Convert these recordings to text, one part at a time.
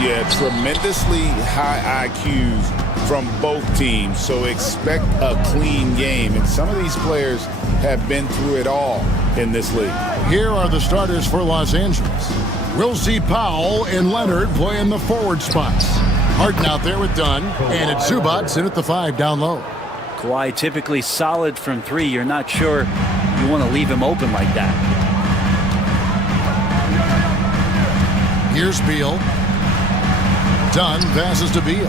Yeah, tremendously high IQs from both teams, so expect a clean game. And some of these players have been through it all in this league. Here are the starters for Los Angeles. We'll see Powell and Leonard play in the forward spots. Harden out there with Dunn, and it's Zubac in at the 5 down low. Kawhi typically solid from 3. You're not sure you want to leave him open like that. Here's Beal. Dunn passes to Beal.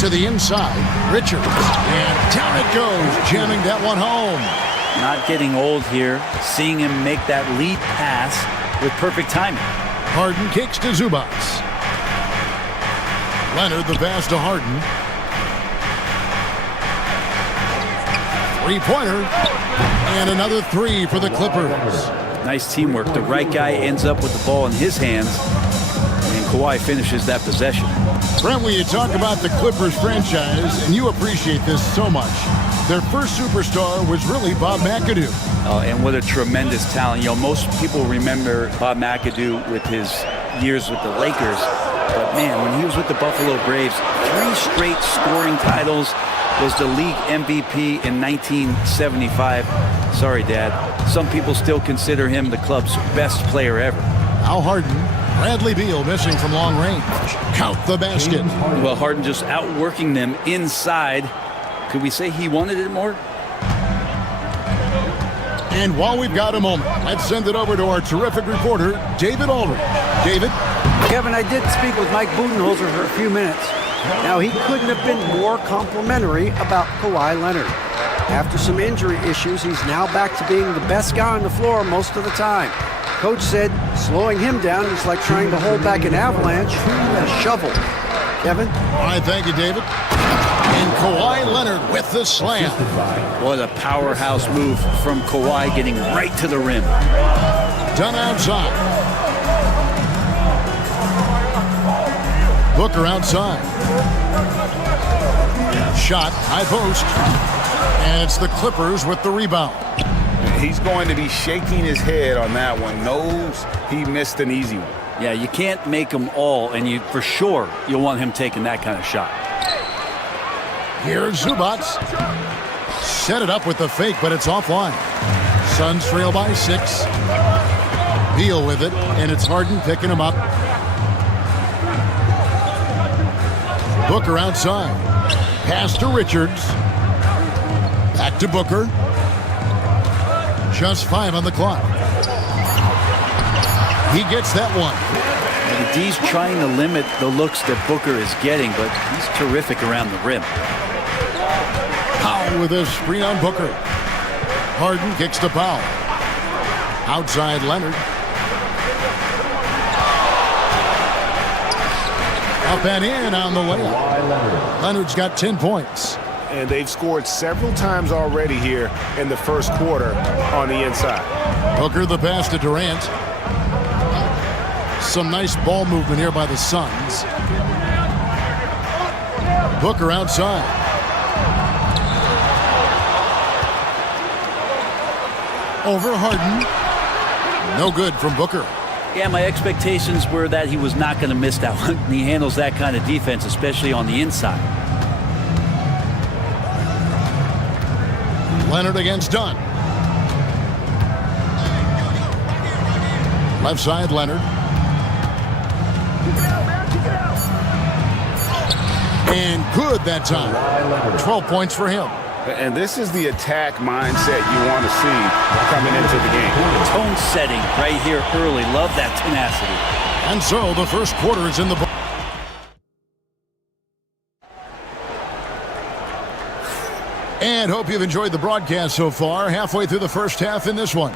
To the inside, Richards. And down it goes, jamming that one home. Not getting old here. Seeing him make that lead pass with perfect timing. Harden kicks to Zubac. Leonard the pass to Harden. Three-pointer. And another 3 for the Clippers. Nice teamwork. The right guy ends up with the ball in his hands, and Kawhi finishes that possession. Brent, when you talk about the Clippers franchise, and you appreciate this so much, their first superstar was really Bob McAdoo. Oh, and what a tremendous talent. You know, most people remember Bob McAdoo with his years with the Lakers. But, man, when he was with the Buffalo Braves, 3 straight scoring titles, was the league MVP in 1975. Sorry, Dad. Some people still consider him the club's best player ever. Now Harden. Bradley Beal missing from long range. Count the basket. Well, Harden just outworking them inside. Could we say he wanted it more? And while we've got a moment, let's send it over to our terrific reporter, David Aldridge. David? Kevin, I did speak with Mike Budenholzer for a few minutes. Now, he couldn't have been more complimentary about Kawhi Leonard. After some injury issues, he's now back to being the best guy on the floor most of the time. Coach said slowing him down is like trying to hold back an avalanche with a shovel. Kevin? All right, thank you, David. And Kawhi Leonard with the slam. What a powerhouse move from Kawhi, getting right to the rim. Done outside. Booker outside. Shot, high post. And it's the Clippers with the rebound. He's going to be shaking his head on that one. Knows he missed an easy one. Yeah, you can't make them all, and you for sure you'll want him taking that kind of shot. Here's Zubac. Set it up with the fake, but it's offline. Suns trail by 6. Beal with it, and it's Harden picking him up. Booker outside. Pass to Richards. Back to Booker. Just 5 on the clock. He gets that one. And D's trying to limit the looks that Booker is getting, but he's terrific around the rim. Powell with a screen on Booker. Harden kicks to Powell. Outside Leonard. Up and in on the layup. Leonard's got 10 points. And they've scored several times already here in the first quarter on the inside. Booker the pass to Durant. Some nice ball movement here by the Suns. Booker outside. Over Harden. No good from Booker. Yeah, my expectations were that he was not going to miss that one. He handles that kind of defense, especially on the inside. Leonard against Dunn. Left side, Leonard. And good that time. 12 points for him. And this is the attack mindset you want to see coming into the game. Tone setting right here early. Love that tenacity. And so the first quarter is in the book. And hope you've enjoyed the broadcast so far. Halfway through the first half in this one.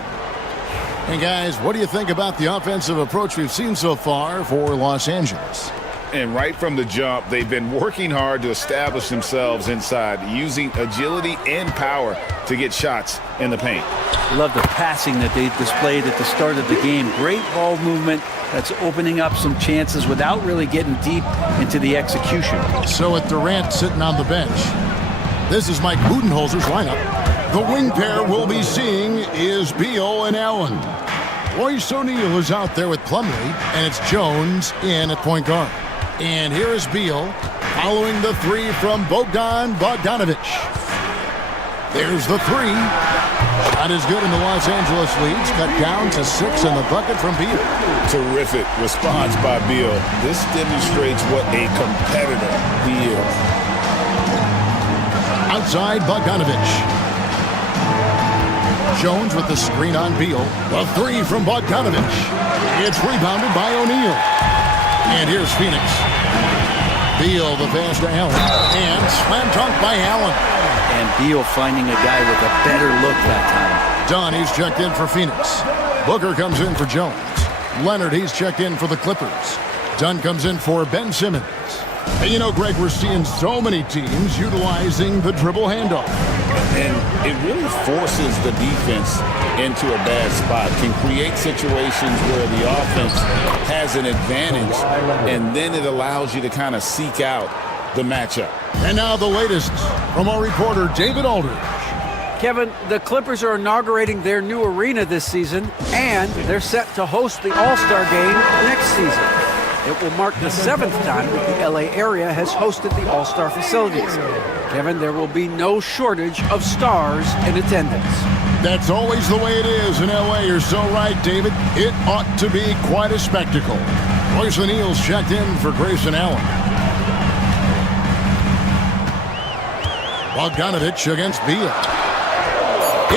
And guys, what do you think about the offensive approach we've seen so far for Los Angeles? And right from the jump, they've been working hard to establish themselves inside, using agility and power to get shots in the paint. Love the passing that they displayed at the start of the game. Great ball movement that's opening up some chances without really getting deep into the execution. So with Durant sitting on the bench, this is Mike Budenholzer's lineup. The wing pair we'll be seeing is Beal and Allen. Royce O'Neal is out there with Plumlee, and it's Jones in at point guard. And here is Beal following the three from Bogdan Bogdanovic. There's the three. Shot is good, and the Los Angeles leads cut down to 6 in the bucket from Beal. Terrific response by Beal. This demonstrates what a competitor he is. Outside Bogdanovic. Jones with the screen on Beal. The three from Bogdanovic. It's rebounded by O'Neal. And here's Phoenix. Beal the pass to Allen. And slam dunk by Allen. And Beal finding a guy with a better look that time. Dunn, he's checked in for Phoenix. Booker comes in for Jones. Leonard, he's checked in for the Clippers. Dunn comes in for Ben Simmons. Hey, you know, Greg, we're seeing so many teams utilizing the dribble handoff. And it really forces the defense into a bad spot, can create situations where the offense has an advantage, and then it allows you to kind of seek out the matchup. And now the latest from our reporter, David Aldridge. Kevin, the Clippers are inaugurating their new arena this season, and they're set to host the All-Star Game next season. It will mark the 7th time that the LA area has hosted the All-Star facilities. Kevin, there will be no shortage of stars in attendance. That's always the way it is in LA. You're so right, David. It ought to be quite a spectacle. Royce O'Neal's checked in for Grayson Allen. Bogdanovic against Beal.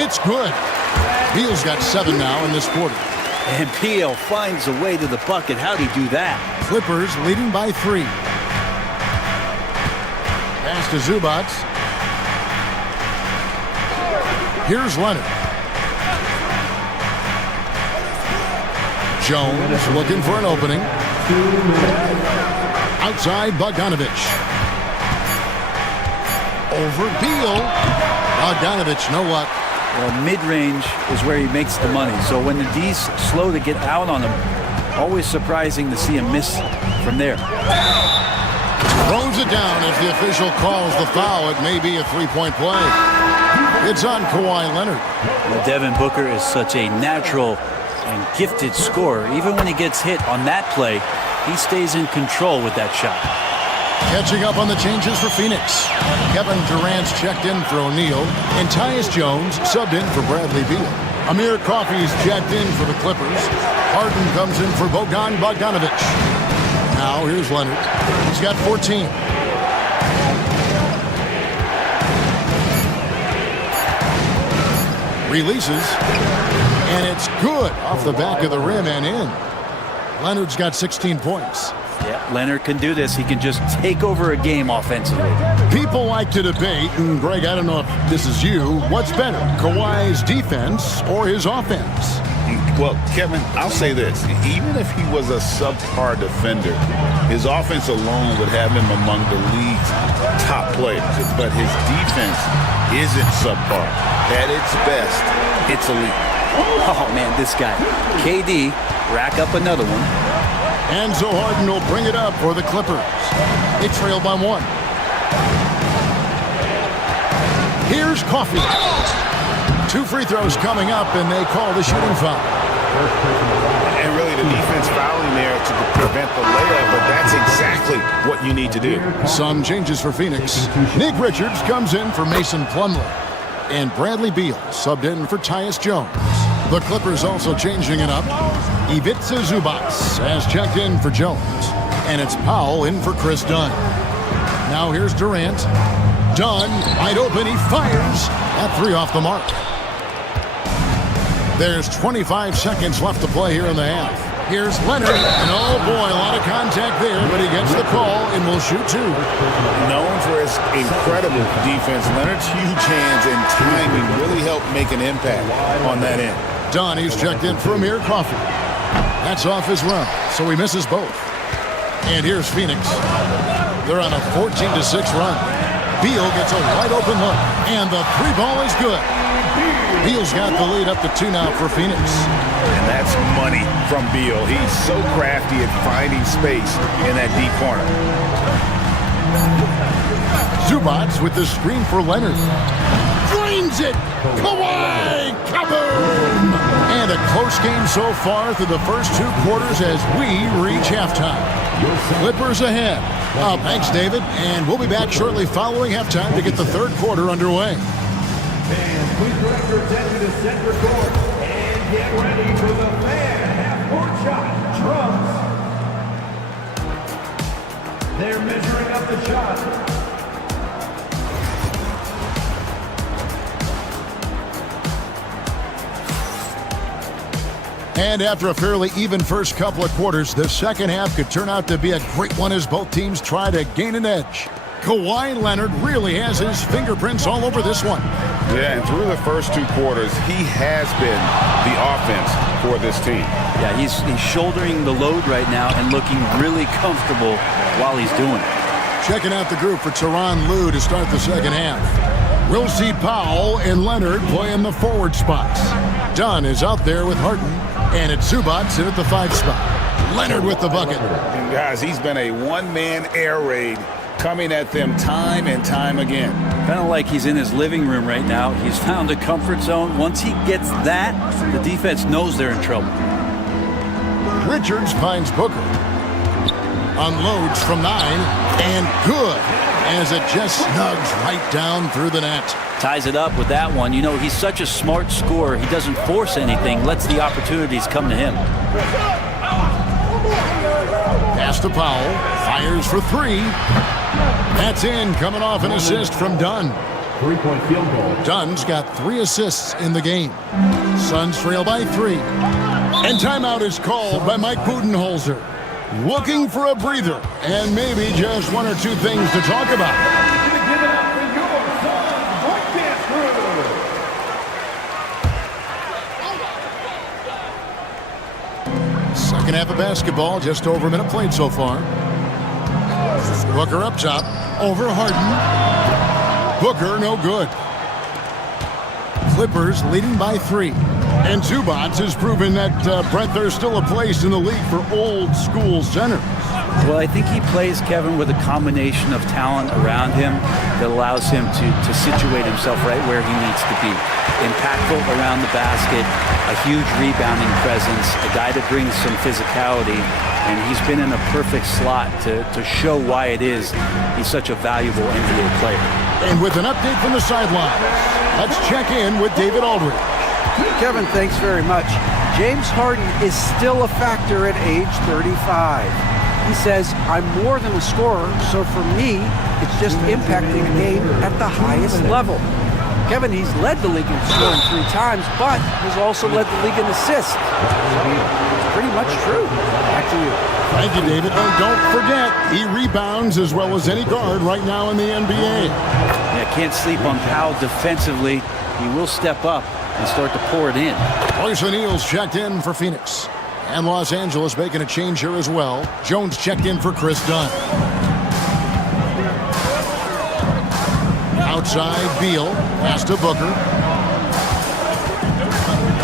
It's good. Beal's got 7 now in this quarter. And Beal finds a way to the bucket. How'd he do that? Clippers leading by 3. Pass to Zubac. Here's Leonard. Jones looking for an opening. Outside Bogdanovic. Over Beal. Bogdanovic, no luck. Well, mid-range is where he makes the money. So when the D's slow to get out on him, always surprising to see him miss from there. Throws it down as the official calls the foul. It may be a three-point play. It's on Kawhi Leonard. Well, Devin Booker is such a natural and gifted scorer. Even when he gets hit on that play, he stays in control with that shot. Catching up on the changes for Phoenix. Kevin Durant's checked in for O'Neal, and Tyus Jones subbed in for Bradley Beal. Amir Coffey's checked in for the Clippers. Harden comes in for Bogdan Bogdanovic. Now here's Leonard. He's got 14. Releases, and it's good off the back of the rim and in. Leonard's got 16 points. Yeah, Leonard can do this. He can just take over a game offensively. People like to debate, and Greg, I don't know if this is you, what's better, Kawhi's defense or his offense? Well, Kevin, I'll say this. Even if he was a subpar defender, his offense alone would have him among the league's top players. But his defense isn't subpar. At its best, it's elite. Oh, man, this guy. KD, rack up another one. And so Harden will bring it up for the Clippers. They trail by 1. Here's Coffey. 2 free throws coming up, and they call the shooting foul. And really the defense fouling there to prevent the layup, but that's exactly what you need to do. Some changes for Phoenix. Nick Richards comes in for Mason Plumlee. And Bradley Beal subbed in for Tyus Jones. The Clippers also changing it up. Ivica Zubac has checked in for Jones. And it's Powell in for Chris Dunn. Now here's Durant. Dunn, wide open, he fires. That 3 off the mark. There's 25 seconds left to play here in the half. Here's Leonard, and oh boy, a lot of contact there, but he gets the call and will shoot 2. Known for his incredible defense, Leonard's huge hands and timing really help make an impact on that end. Dunn, he's checked in for Amir Coffey. That's off his run, so he misses both. And here's Phoenix. They're on a 14-6 run. Beal gets a wide open look, and the three ball is good. Beal's got the lead up to 2 now for Phoenix. And that's money from Beal. He's so crafty at finding space in that deep corner. Zubac with the screen for Leonard. Drains it! Kawhi! Kaboom! And a close game so far through the first 2 quarters as we reach halftime. Clippers ahead. Thanks, David. And we'll be back shortly following halftime to get the third quarter underway. Fans, please direct your attention to center court and get ready for the fan half-court shot. Drums. They're measuring up the shot. And after a fairly even first couple of quarters, the second half could turn out to be a great one as both teams try to gain an edge. Kawhi Leonard really has his fingerprints all over this one. Yeah, and through the first 2 quarters, he has been the offense for this team. Yeah, he's shouldering the load right now and looking really comfortable while he's doing it. Checking out the group for Tyronn Lue to start the second half. We'll see Powell and Leonard play in the forward spots. Dunn is out there with Harden, and it's Zubac in at the 5 spot. Leonard with the bucket. And guys, he's been a one-man air raid coming at them time and time again. Kind of like he's in his living room right now. He's found a comfort zone. Once he gets that, the defense knows they're in trouble. Richards finds Booker. Unloads from 9, and good, as it just snugs right down through the net. Ties it up with that one. You know, he's such a smart scorer. He doesn't force anything, lets the opportunities come to him. Pass to Powell, fires for 3. That's in, coming off an assist from Dunn. 3-point field goal. Dunn's got 3 assists in the game. Suns trail by 3. And timeout is called by Mike Budenholzer. Looking for a breather and maybe just 1 or 2 things to talk about. Give it up for your Suns breakdance crew. Second half of basketball, just over a minute played so far. Booker up top, over Harden. Booker no good. Clippers leading by 3. And Zubac has proven that, Brett, there's still a place in the league for old school centers. Well, I think he plays, Kevin, with a combination of talent around him that allows him to situate himself right where he needs to be. Impactful around the basket, a huge rebounding presence, a guy that brings some physicality, and he's been in a perfect slot to show why it is he's such a valuable NBA player. And with an update from the sideline, let's check in with David Aldridge. Kevin, thanks very much. James Harden is still a factor at age 35. He says, I'm more than a scorer, so for me, it's just impacting the game at the highest level. Kevin, he's led the league in scoring 3 times, but he's also led the league in assists. So it's pretty much true. Back to you. Thank you, David. And don't forget, he rebounds as well as any guard right now in the NBA. Yeah, can't sleep on Powell defensively. He will step up and start to pour it in. Royce O'Neal's checked in for Phoenix. And Los Angeles making a change here as well. Jones checked in for Chris Dunn. Outside, Beal. Pass to Booker.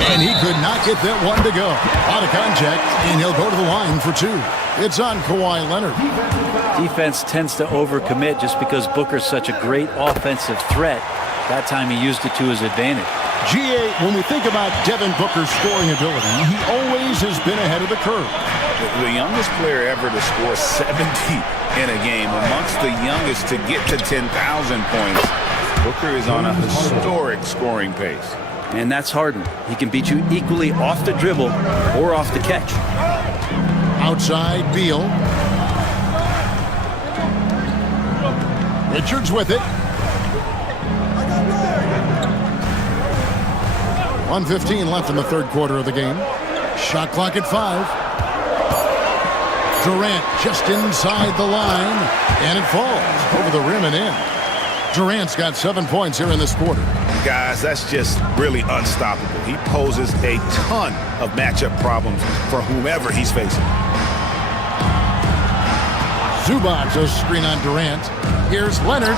And he could not get that one to go. Out of contact, and he'll go to the line for 2. It's on Kawhi Leonard. Defense tends to overcommit just because Booker's such a great offensive threat. That time he used it to his advantage. G.A., when we think about Devin Booker's scoring ability, he always has been ahead of the curve. The youngest player ever to score 70 in a game, amongst the youngest to get to 10,000 points. Booker is on a historic scoring pace. And that's Harden. He can beat you equally off the dribble or off the catch. Outside, Beal. Richards with it. 1:15 left in the third quarter of the game. Shot clock at 5. Durant just inside the line, and it falls over the rim and in. Durant's got 7 points here in this quarter. Guys, that's just really unstoppable. He poses a ton of matchup problems for whomever he's facing. Zubac, a screen on Durant. Here's Leonard,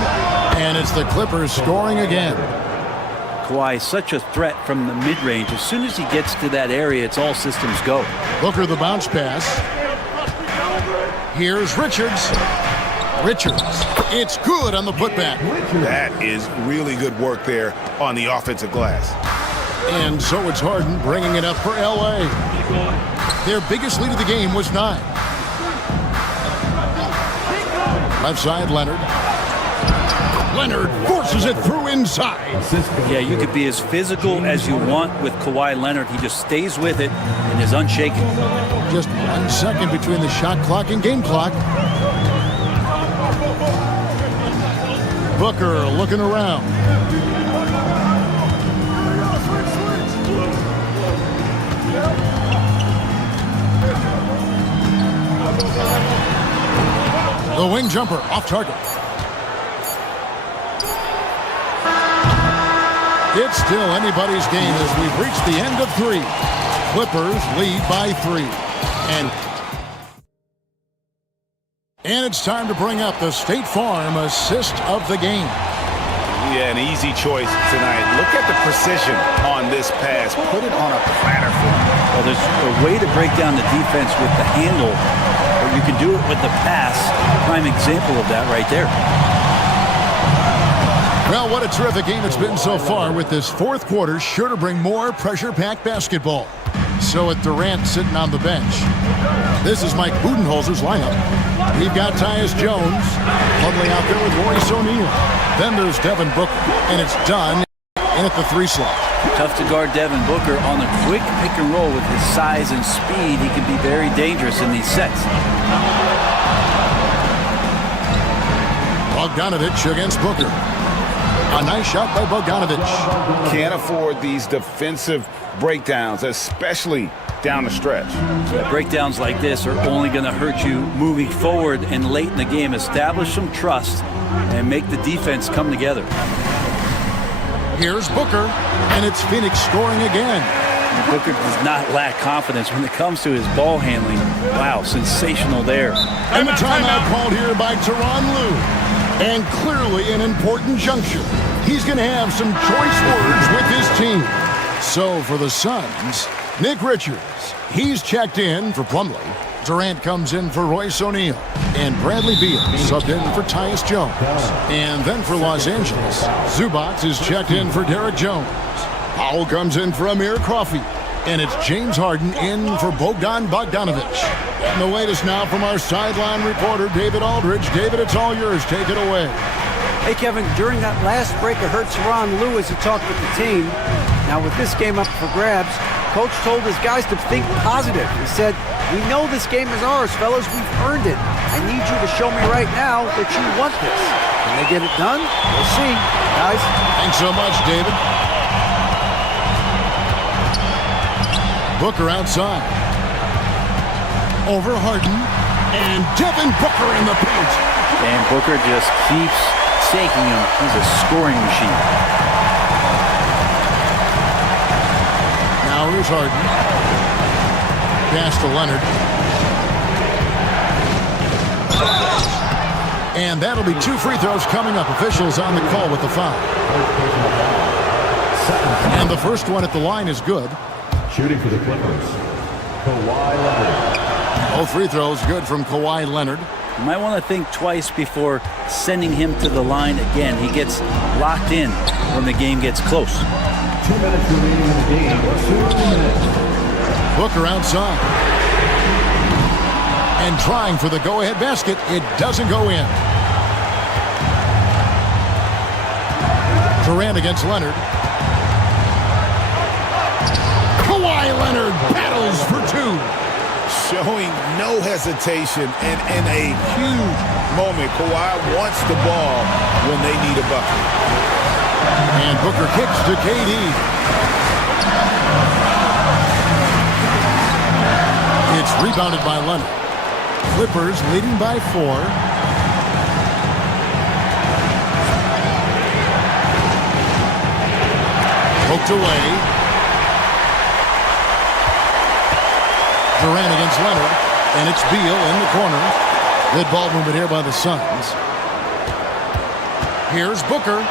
and it's the Clippers scoring again. Kawhi is such a threat from the mid-range. As soon as he gets to that area, it's all systems go. Booker the bounce pass. Here's Richards. Richards, it's good on the putback. That is really good work there on the offensive glass. And so it's Harden bringing it up for L.A. Their biggest lead of the game was 9. Left side, Leonard. Leonard forces it through inside. Yeah, you could be as physical as you want with Kawhi Leonard. He just stays with it and is unshaken. Just 1 second between the shot clock and game clock. Booker looking around. The wing jumper off target. It's still anybody's game as we've reached the end of 3. Clippers lead by 3. And it's time to bring up the State Farm assist of the game. Yeah, an easy choice tonight. Look at the precision on this pass. Put it on a platter for him. Well, there's a way to break down the defense with the handle, or you can do it with the pass. Prime example of that right there. Well, what a terrific game it's been so far, with this 4th quarter sure to bring more pressure-packed basketball. So with Durant sitting on the bench, this is Mike Budenholzer's lineup. We've got Tyus Jones, Plumlee out there with Royce O'Neal. Then there's Devin Booker, and it's done in at the 3 slot. Tough to guard Devin Booker on the quick pick and roll. With his size and speed, he can be very dangerous in these sets. Bogdanovich against Booker. A nice shot by Bogdanovich. Can't afford these defensive breakdowns, especially down the stretch. Yeah, breakdowns like this are only going to hurt you moving forward and late in the game. Establish some trust and make the defense come together. Here's Booker, and it's Phoenix scoring again. And Booker does not lack confidence when it comes to his ball handling. Wow, sensational there. And the timeout called here by Tyronn Lue. And clearly an important juncture. He's going to have some choice words with his team. So for the Suns, Nick Richards, he's checked in for Plumlee. Durant comes in for Royce O'Neal. And Bradley Beal subbed in for Tyus Jones. And then for Los Angeles, Zubac is checked in for Derek Jones. Powell comes in for Amir Coffey. And it's James Harden in for Bogdan Bogdanovich. And the latest now from our sideline reporter, David Aldridge. David, it's all yours. Take it away. Hey, Kevin, during that last break, I heard Tyronn Lue as he talked with the team. Now, with this game up for grabs, Coach told his guys to think positive. He said, "We know this game is ours, fellas. We've earned it. I need you to show me right now that you want this." Can they get it done? We'll see, guys. Thanks so much, David. Booker outside. Over Harden. And Devin Booker in the paint. And Booker just keeps taking him. He's a scoring machine. Now here's Harden. Pass to Leonard. And that'll be 2 free throws coming up. Officials on the call with the foul. And the first one at the line is good. Shooting for the Clippers, Kawhi Leonard. Both free throws good from Kawhi Leonard. You might want to think twice before sending him to the line again. He gets locked in when the game gets close. 2 minutes remaining in the game. 2 minutes. Booker outside. And trying for the go-ahead basket. It doesn't go in. Durant against Leonard. Kawhi Leonard battles for 2. Showing no hesitation and in a huge moment. Kawhi wants the ball when they need a bucket. And Booker kicks to KD. It's rebounded by Leonard. Clippers leading by 4. Poked away. Durant against Leonard, and it's Beal in the corner. Good ball movement here by the Suns. Here's Booker.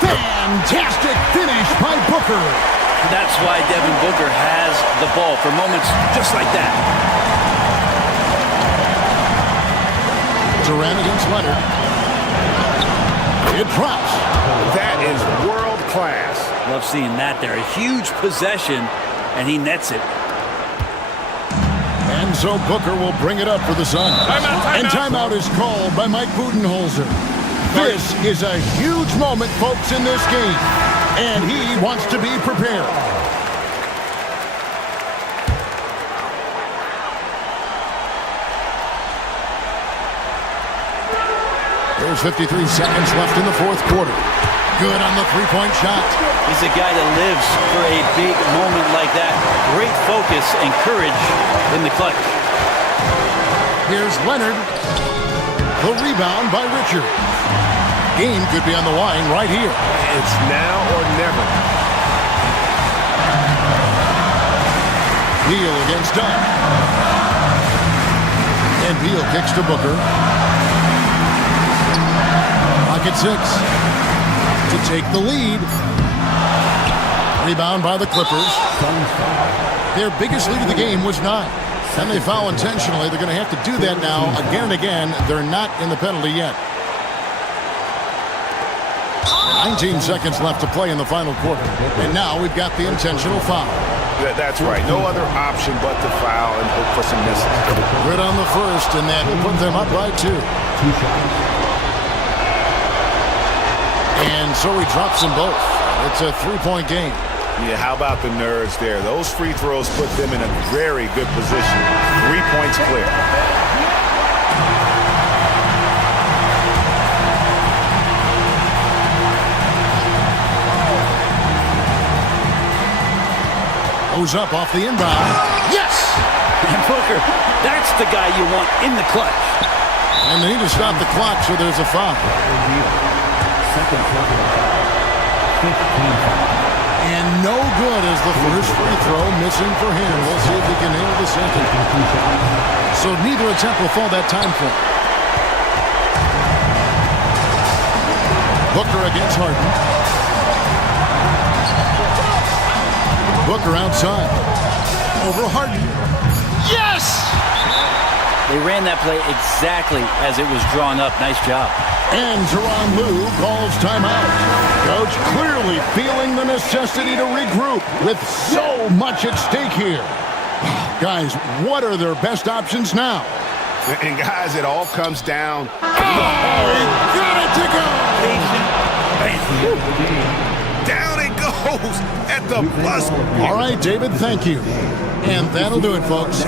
Fantastic finish by Booker. That's why Devin Booker has the ball for moments just like that. Durant against Leonard. It drops. That is world class. Love seeing that there. A huge possession, and he nets it. And so Booker will bring it up for the Suns. And timeout is called by Mike Budenholzer. This is a huge moment, folks, in this game. And he wants to be prepared. There's 53 seconds left in the fourth quarter. Good on the three-point shot. He's a guy that lives for a big moment like that. Great focus and courage in the clutch. Here's Leonard. The rebound by Richard. Game could be on the line right here. It's now or never. Beal against Dunn. And Beal kicks to Booker. Pocket 6 to take the lead. Rebound by the Clippers. Their biggest lead of the game was 9. And they foul intentionally. They're going to have to do that now again and again. They're not in the penalty yet. 19 seconds left to play in the final quarter. And now we've got the intentional foul. That's right. No other option but to foul and hope for some misses. Good on the first, and that will put them up by 2. And so he drops them both. It's a 3-point game. Yeah, how about the nerves there? Those free throws put them in a very good position. 3 points clear. Goes up off the inbound. Yes! And Booker, that's the guy you want in the clutch. And they need to stop the clock, so there's a foul. And no good as the first free throw missing for him. We'll see if he can handle the second. So neither attempt will fall that time for him. Booker against Harden. Booker outside. Over Harden. Yes! They ran that play exactly as it was drawn up. Nice job. And Tyronn Lue calls timeout. Coach clearly feeling the necessity to regroup with so much at stake here. Guys, what are their best options now? And guys, it all comes down. Oh, he got it to go! Down it goes at the buzzer. All right, David, thank you. And that'll do it, folks.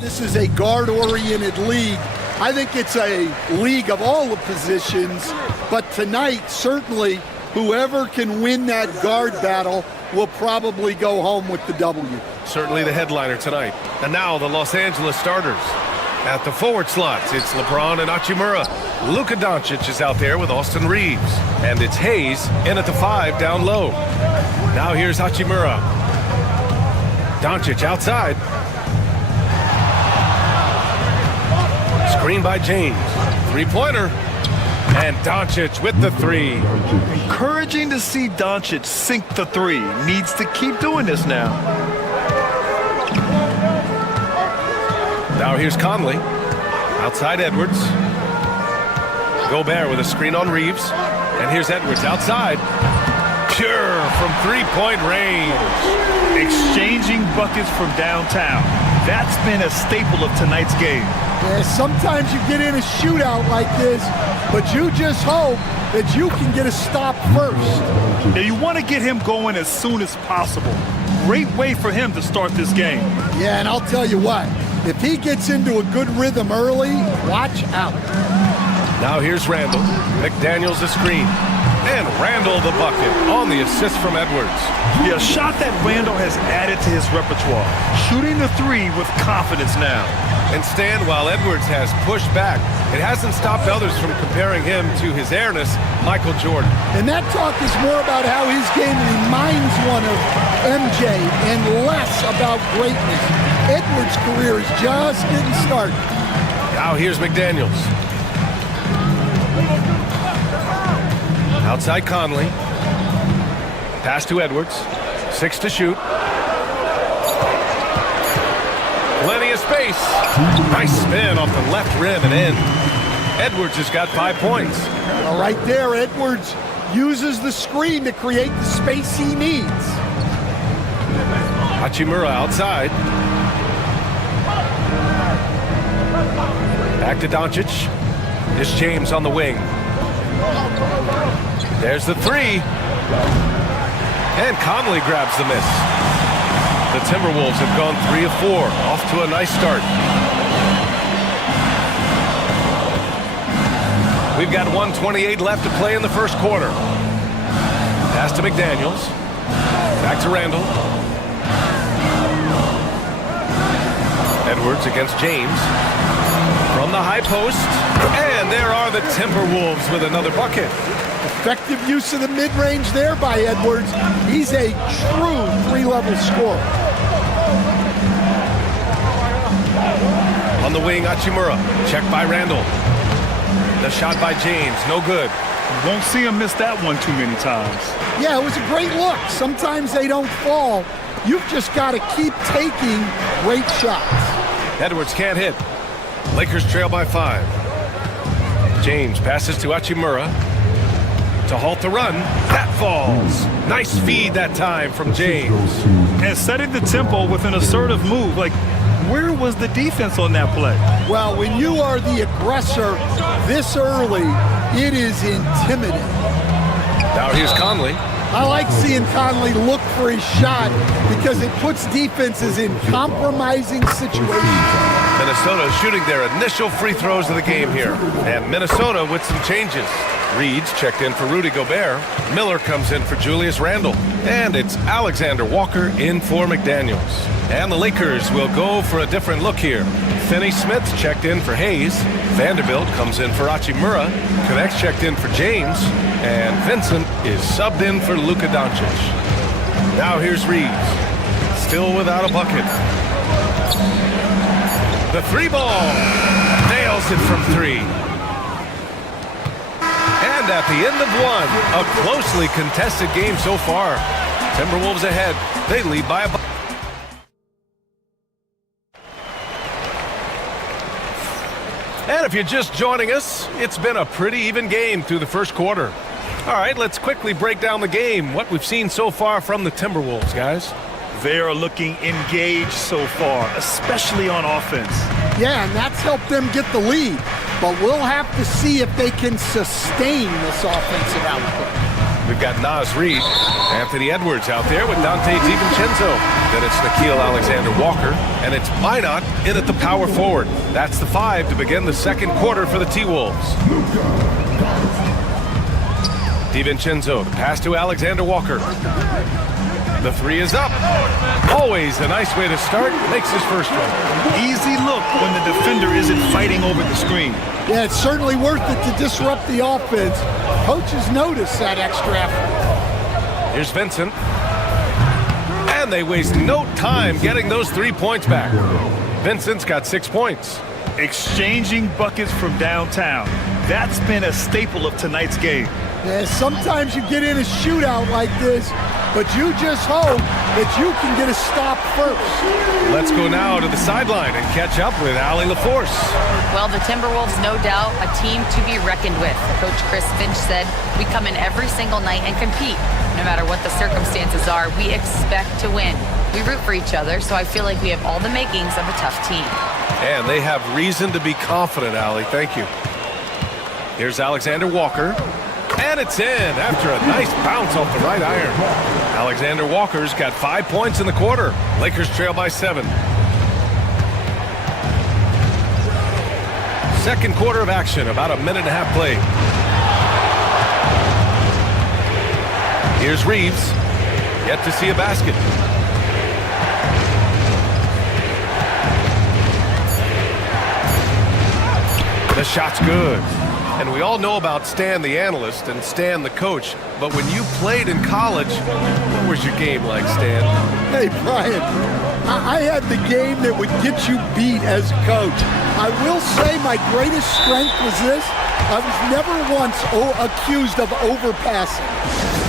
This is a guard-oriented league. I think it's a league of all the positions, but tonight, certainly, whoever can win that guard battle will probably go home with the W. Certainly the headliner tonight. And now the Los Angeles starters. At the forward slots, it's LeBron and Hachimura. Luka Doncic is out there with Austin Reeves. And it's Hayes in at the 5 down low. Now here's Hachimura. Doncic outside. Screen by James. Three-pointer. And Doncic with the 3. Encouraging to see Doncic sink the 3. Needs to keep doing this now. Now here's Conley. Outside Edwards. Gobert with a screen on Reeves. And here's Edwards outside. Pure from three-point range. Exchanging buckets from downtown. That's been a staple of tonight's game. Yeah, sometimes you get in a shootout like this, but you just hope that you can get a stop first. Yeah, you want to get him going as soon as possible. Great way for him to start this game. Yeah, and I'll tell you what, if he gets into a good rhythm early, watch out. Now here's Randall. McDaniels the screen. And Randall the bucket on the assist from Edwards. Yeah, a shot that Randall has added to his repertoire. Shooting the 3 with confidence now. And Stan, while Edwards has pushed back, it hasn't stopped others from comparing him to his airness, Michael Jordan. And that talk is more about how his game reminds one of MJ and less about greatness. Edwards' career is just getting started. Now here's McDaniels. Outside Conley. Pass to Edwards. 6 to shoot. Plenty of space. Nice spin off the left rim and in. Edwards has got 5 points. Well, right there, Edwards uses the screen to create the space he needs. Hachimura outside. Back to Doncic. Here's James on the wing. There's the three. And Conley grabs the miss. The Timberwolves have gone 3 of 4, off to a nice start. We've got 1:28 left to play in the first quarter. Pass to McDaniels. Back to Randall. Edwards against James. From the high post. And there are the Timberwolves with another bucket. Effective use of the mid-range there by Edwards. He's a true three-level scorer. On the wing, Hachimura. Check by Randall. The shot by James, no good. Won't see him miss that one too many times. Yeah, it was a great look. Sometimes they don't fall. You've just got to keep taking great shots. Edwards can't hit. Lakers trail by 5. James passes to Hachimura to halt the run. That falls. Nice feed that time from James. And setting the tempo with an assertive move. Like, where was the defense on that play? Well, when you are the aggressor this early, it is intimidating. Now here's Conley. I like seeing Conley look for his shot because it puts defenses in compromising situations. Minnesota shooting their initial free throws of the game here. And Minnesota with some changes. Reed's checked in for Rudy Gobert. Miller comes in for Julius Randle. And it's Alexander Walker in for McDaniels. And the Lakers will go for a different look here. Finney-Smith checked in for Hayes. Vanderbilt comes in for Hachimura. Connects checked in for James. And Vincent is subbed in for Luka Doncic. Now here's Reeves. Still without a bucket. The three ball. Nails it from 3. And at the end of 1, a closely contested game so far. Timberwolves ahead. They lead by a bucket. And if you're just joining us, it's been a pretty even game through the first quarter. All right, let's quickly break down the game. What we've seen so far from the Timberwolves, guys. They are looking engaged so far, especially on offense. Yeah, and that's helped them get the lead. But we'll have to see if they can sustain this offensive output. We've got Naz Reid, Anthony Edwards out there with Dante DiVincenzo. Then it's Nickeil Alexander-Walker, and it's Minot in at the power forward. That's the 5 to begin the second quarter for the T-Wolves. DiVincenzo, the pass to Alexander-Walker. The 3 is up. Always a nice way to start. Makes his first one. Easy look when the defender isn't fighting over the screen. Yeah, it's certainly worth it to disrupt the offense. Coaches notice that extra effort. Here's Vincent. And they waste no time getting those 3 points back. Vincent's got 6 points. Exchanging buckets from downtown. That's been a staple of tonight's game. Yeah, sometimes you get in a shootout like this, but you just hope that you can get a stop first. Let's go now to the sideline and catch up with Allie LaForce. Well, the Timberwolves, no doubt, a team to be reckoned with. Coach Chris Finch said, we come in every single night and compete. No matter what the circumstances are, we expect to win. We root for each other, so I feel like we have all the makings of a tough team. And they have reason to be confident, Allie. Thank you. Here's Alexander Walker. And it's in after a nice bounce off the right iron. Alexander Walker's got 5 points in the quarter. Lakers trail by 7. Second quarter of action, about a minute and a half played. Here's Reeves. Yet to see a basket. The shot's good. And we all know about Stan the analyst and Stan the coach, but when you played in college, what was your game like, Stan? Hey, Brian, I had the game that would get you beat as a coach. I will say my greatest strength was this. I was never once accused of overpassing.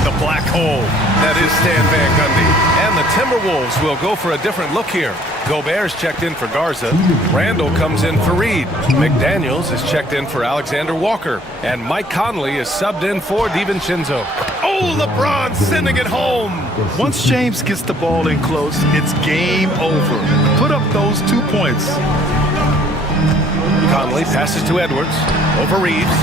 The black hole. That is Stan Van Gundy. And the Timberwolves will go for a different look here. Gobert's checked in for Garza. Randall comes in for Reed. McDaniels is checked in for Alexander Walker. And Mike Conley is subbed in for DiVincenzo. Oh, LeBron sending it home. Once James gets the ball in close, it's game over. Put up those 2 points. Conley passes to Edwards. Over Reeves.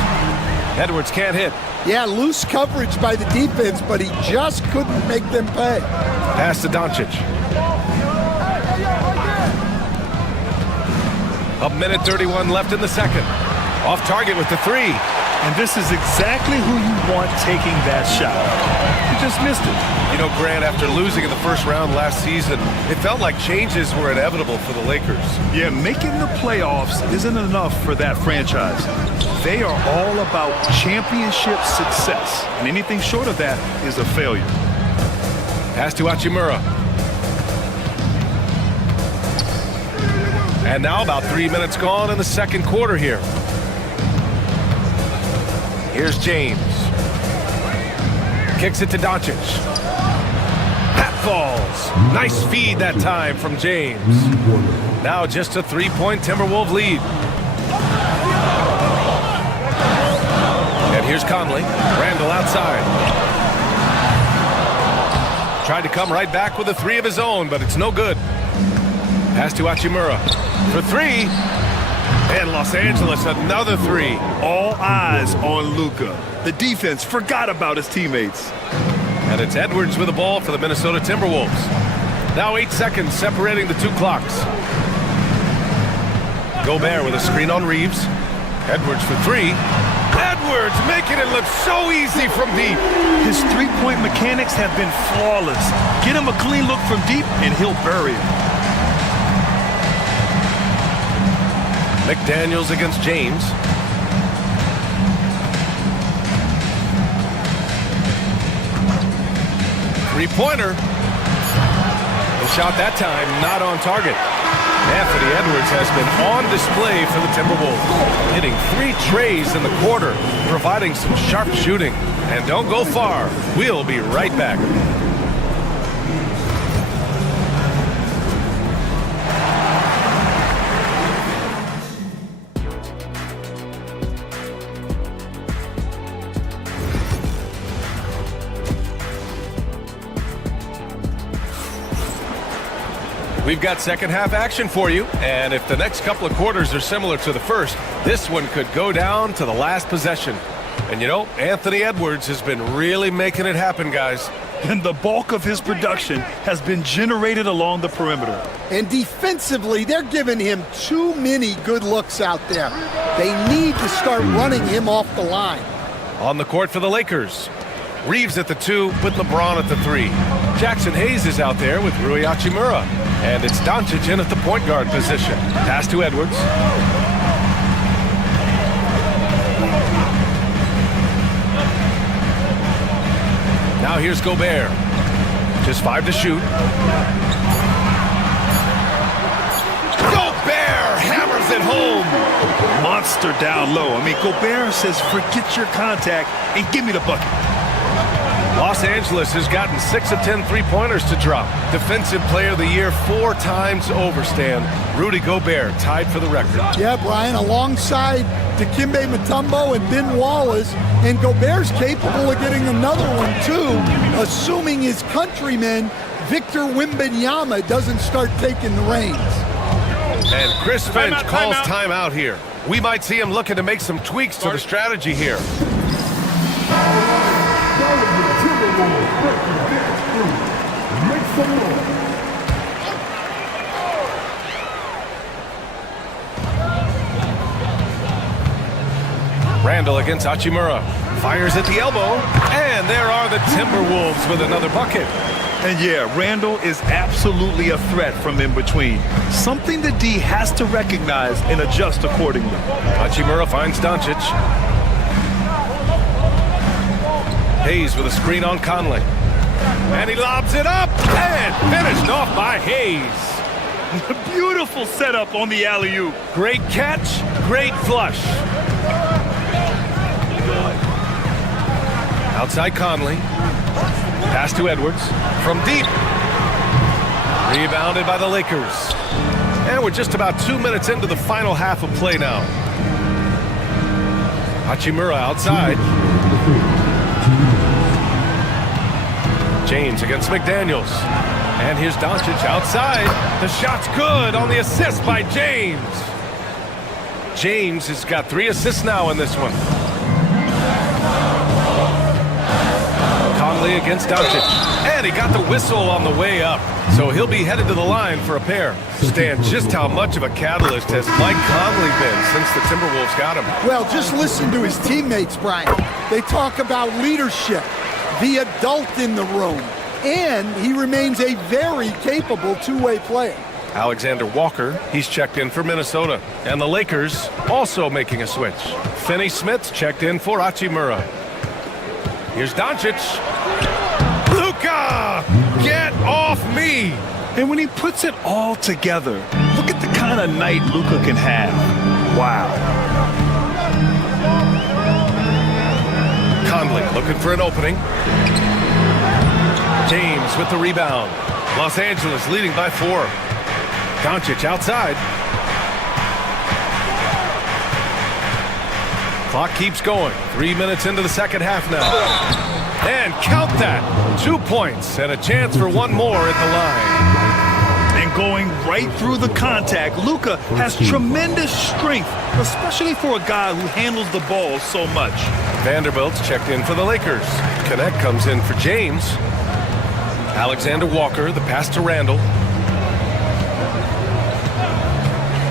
Edwards can't hit. Yeah, loose coverage by the defense, but he just couldn't make them pay. Pass to Doncic. A minute 31 left in the second. Off target with the three. And this is exactly who you want taking that shot. He just missed it. You know, Grant, after losing in the first round last season, it felt like changes were inevitable for the Lakers. Yeah, making the playoffs isn't enough for that franchise. They are all about championship success, and anything short of that is a failure. Pass to Hachimura. And now about 3 minutes gone in the second quarter here. Here's James. Kicks it to Doncic. That falls. Nice feed that time from James. Now just a three-point Timberwolves lead. And here's Conley. Randall outside. Tried to come right back with a three of his own, but it's no good. Pass to Hachimura. For three. And Los Angeles, another three. All eyes on Luka. The defense forgot about his teammates. And it's Edwards with the ball for the Minnesota Timberwolves. Now 8 seconds separating the two clocks. Gobert with a screen on Reeves. Edwards for three. Edwards making it look so easy from deep. His three-point mechanics have been flawless. Get him a clean look from deep, and he'll bury him. McDaniels against James. Three-pointer. The shot that time not on target. Anthony Edwards has been on display for the Timberwolves, hitting 3 trays in the quarter, providing some sharp shooting. And don't go far. We'll be right back. We've got second half action for you, and if the next couple of quarters are similar to the first, this one could go down to the last possession. And you know, Anthony Edwards has been really making it happen, guys. And the bulk of his production has been generated along the perimeter. And defensively, they're giving him too many good looks out there. They need to start running him off the line. On the court for the Lakers. Reeves at the 2 with LeBron at the 3. Jackson Hayes is out there with Rui Hachimura. And it's Doncic in at the point guard position. Pass to Edwards. Now here's Gobert. Just 5 to shoot. Gobert hammers it home. Monster down low. I mean, Gobert says, forget your contact and give me the bucket. Los Angeles has gotten 6 of 10 three-pointers to drop. Defensive Player of the Year 4 times over, Stan. Rudy Gobert tied for the record. Yeah, Brian, alongside Dikembe Mutombo and Ben Wallace, and Gobert's capable of getting another one, too, assuming his countryman, Victor Wembanyama, doesn't start taking the reins. And Chris Finch calls timeout here. We might see him looking to make some tweaks to the strategy here. Randall against Hachimura. Fires at the elbow. And there are the Timberwolves with another bucket. And yeah, Randall is absolutely a threat from in between. Something the D has to recognize and adjust accordingly. Hachimura finds Doncic. Hayes with a screen on Conley. And he lobs it up. And finished off by Hayes. Beautiful setup on the alley-oop. Great catch, great flush. Outside Conley. Pass to Edwards. From deep. Rebounded by the Lakers. And we're just about 2 minutes into the final half of play now. Hachimura outside. James against McDaniels. And here's Doncic outside. The shot's good on the assist by James. James has got 3 assists now in this one. Conley against Doncic. And he got the whistle on the way up. So he'll be headed to the line for a pair. Stan, just how much of a catalyst has Mike Conley been since the Timberwolves got him? Well, just listen to his teammates, Brian. They talk about leadership, the adult in the room, and he remains a very capable two-way player. Alexander Walker, he's checked in for Minnesota. And the Lakers also making a switch. Finney Smith's checked in for Hachimura. Here's Doncic. Luka! Get off me! And when he puts it all together, look at the kind of night Luka can have. Wow. Conley looking for an opening. James with the rebound. Los Angeles leading by 4. Doncic outside. Clock keeps going. 3 minutes into the second half now. And count that. 2 points and a chance for one more at the line. And going right through the contact, Luka has tremendous strength, especially for a guy who handles the ball so much. Vanderbilt's checked in for the Lakers. Connect comes in for James. Alexander Walker, the pass to Randall.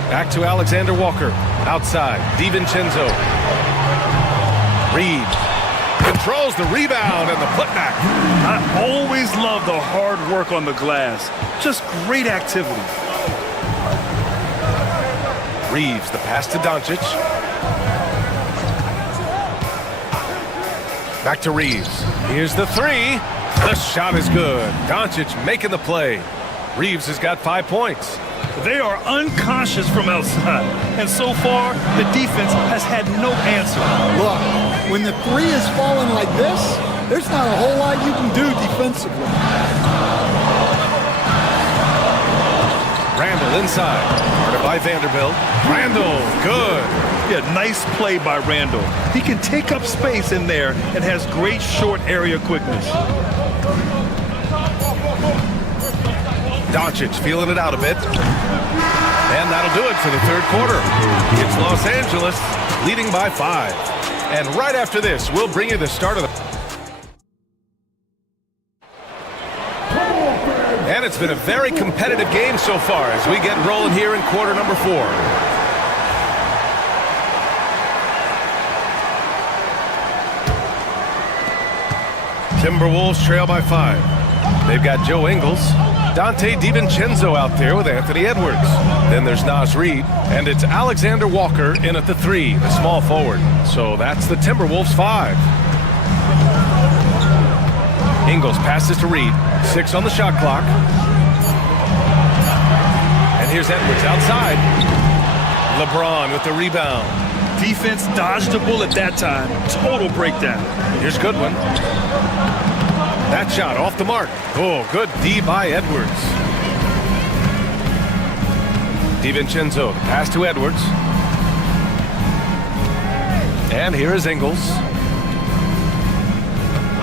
Back to Alexander Walker. Outside, DiVincenzo. Reed controls the rebound and the putback. I always love the hard work on the glass. Just great activity. Reeves, the pass to Doncic. Back to Reeves. Here's the three. The shot is good. Doncic making the play. Reeves has got 5 points. They are unconscious from outside, and so far, the defense has had no answer. Look, when the three is falling like this, there's not a whole lot you can do defensively. Randall inside. Guarded by Vanderbilt. Randall, good. Yeah, nice play by Randall. He can take up space in there and has great short area quickness. Doncic feeling it out a bit. And that'll do it for the third quarter. It's Los Angeles leading by 5. And right after this, we'll bring you the start of the... And it's been a very competitive game so far as we get rolling here in quarter number 4. Timberwolves trail by 5. They've got Joe Ingles, Dante DiVincenzo out there with Anthony Edwards. Then there's Naz Reid, and it's Alexander Walker in at the 3, the small forward. So that's the Timberwolves 5. Ingles passes to Reid. 6 on the shot clock. And here's Edwards outside. LeBron with the rebound. Defense dodged a bullet that time. Total breakdown. Here's Goodwin. That shot off the mark. Oh, good D by Edwards. DiVincenzo, the pass to Edwards. And here is Ingles.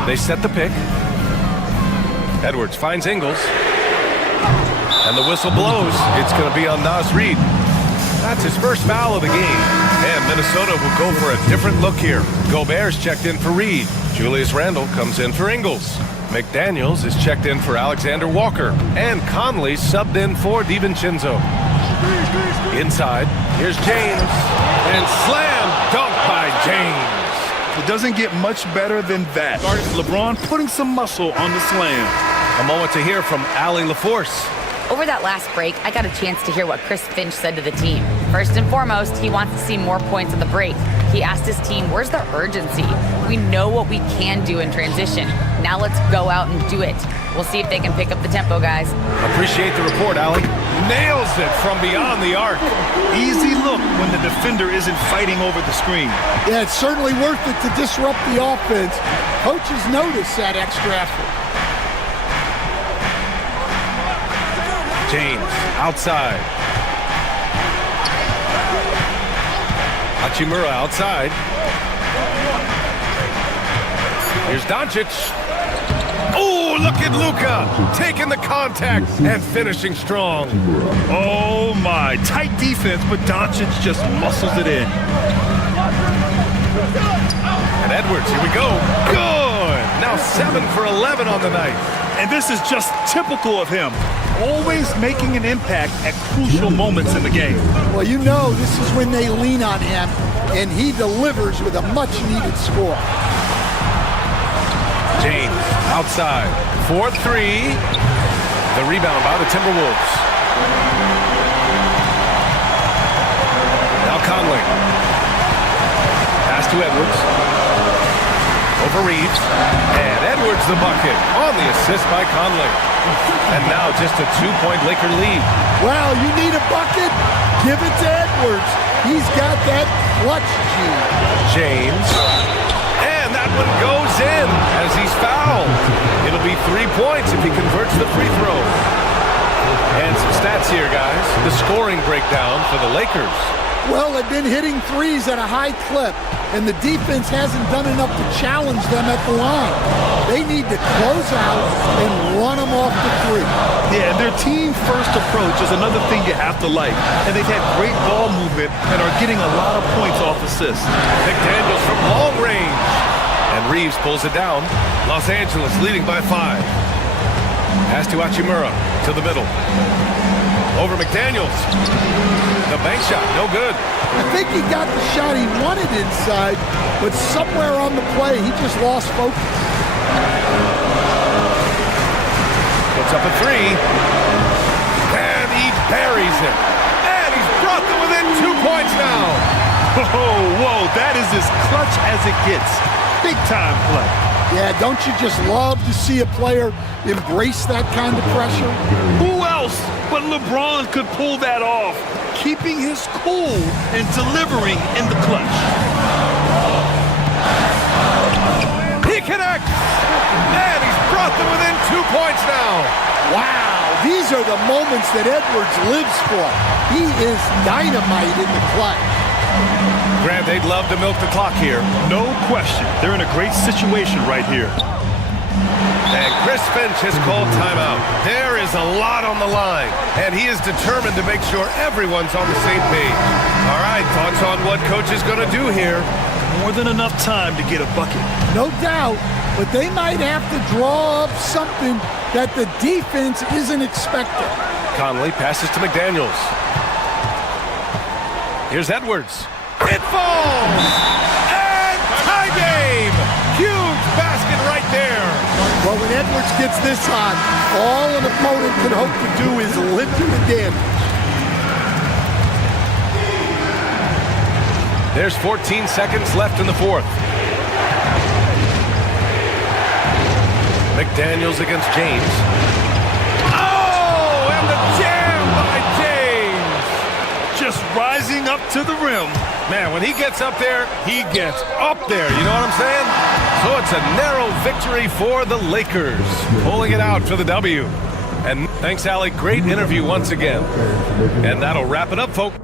They set the pick. Edwards finds Ingles. And the whistle blows. It's going to be on Naz Reid. That's his first foul of the game. And Minnesota will go for a different look here. Gobert's checked in for Reid. Julius Randle comes in for Ingles. McDaniels is checked in for Alexander Walker. And Conley subbed in for DiVincenzo. Inside, here's James. And slam dunk by James. It doesn't get much better than that. LeBron putting some muscle on the slam. A moment to hear from Allie LaForce. Over that last break, I got a chance to hear what Chris Finch said to the team. First and foremost, he wants to see more points at the break. He asked his team, where's the urgency? We know what we can do in transition. Now let's go out and do it. We'll see if they can pick up the tempo, guys. Appreciate the report, Allie. Nails it from beyond the arc. Easy look when the defender isn't fighting over the screen. Yeah, it's certainly worth it to disrupt the offense. Coaches notice that extra effort. James outside. Hachimura outside. Here's Doncic. Oh, look at Luka taking the contact and finishing strong. Oh my, tight defense, but Doncic just muscles it in. And Edwards, here we go. Good. Now 7 for 11 on the night. And this is just typical of him. Always making an impact at crucial moments in the game. Well, you know this is when they lean on him, and he delivers with a much-needed score. James outside for 3. The rebound by the Timberwolves. Now Conley. Pass to Edwards. Over Reeves. And Edwards the bucket on the assist by Conley. And now just a 2-point Laker lead. Well, you need a bucket? Give it to Edwards. He's got that clutch gene. James. And that one goes in as he's fouled. It'll be 3 points if he converts the free throw. And some stats here, guys. The scoring breakdown for the Lakers. Well, they've been hitting threes at a high clip, and the defense hasn't done enough to challenge them at the line. They need to close out and run them off the three. Yeah, their team-first approach is another thing you have to like. And they've had great ball movement and are getting a lot of points off assists. McDaniels from long range. And Reeves pulls it down. Los Angeles leading by 5. Pass to Hachimura to the middle. Over McDaniels. The bank shot, no good. I think he got the shot he wanted inside, but somewhere on the play, he just lost focus. Puts up a 3. And he buries it. And he's brought them within 2 points now. Whoa, that is as clutch as it gets. Big time play. Yeah, don't you just love to see a player embrace that kind of pressure? Who else but LeBron could pull that off, keeping his cool and delivering in the clutch. He connects, and he's brought them within 2 points now. Wow, these are the moments that Edwards lives for. He is dynamite in the clutch. Grant, they'd love to milk the clock here. No question. They're in a great situation right here. And Chris Finch has called timeout. There is a lot on the line, and he is determined to make sure everyone's on the same page. All right, thoughts on what coach is going to do here? More than enough time to get a bucket. No doubt, but they might have to draw up something that the defense isn't expecting. Conley passes to McDaniels. Here's Edwards. It falls! And tie game! Huge basket right there. Well, when Edwards gets this hot, all an opponent can hope to do is limit the damage. There's 14 seconds left in the fourth. McDaniels against James. Oh, and the jam by James. Just rising up to the rim. Man, when he gets up there, he gets up there. You know what I'm saying? So it's a narrow victory for the Lakers, pulling it out for the W. And thanks, Allie. Great interview once again. And that'll wrap it up, folks.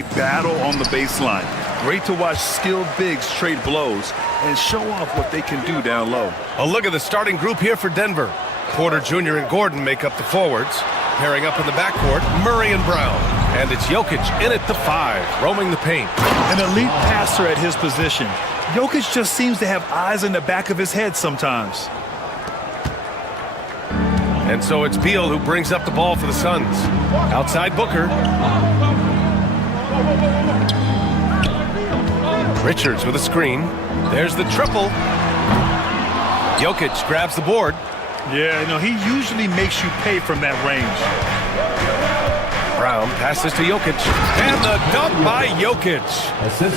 a battle on the baseline. Great to watch skilled bigs trade blows and show off what they can do down low. A look at the starting group here for Denver. Porter Jr. and Gordon make up the forwards. Pairing up in the backcourt, Murray and Brown. And it's Jokic in at the 5, roaming the paint. An elite passer at his position. Jokic just seems to have eyes in the back of his head sometimes. And so it's Beal who brings up the ball for the Suns. Outside Booker. Richards with a screen. There's the triple. Jokic grabs the board. Yeah, he usually makes you pay from that range. Brown passes to Jokic. And the dunk by Jokic.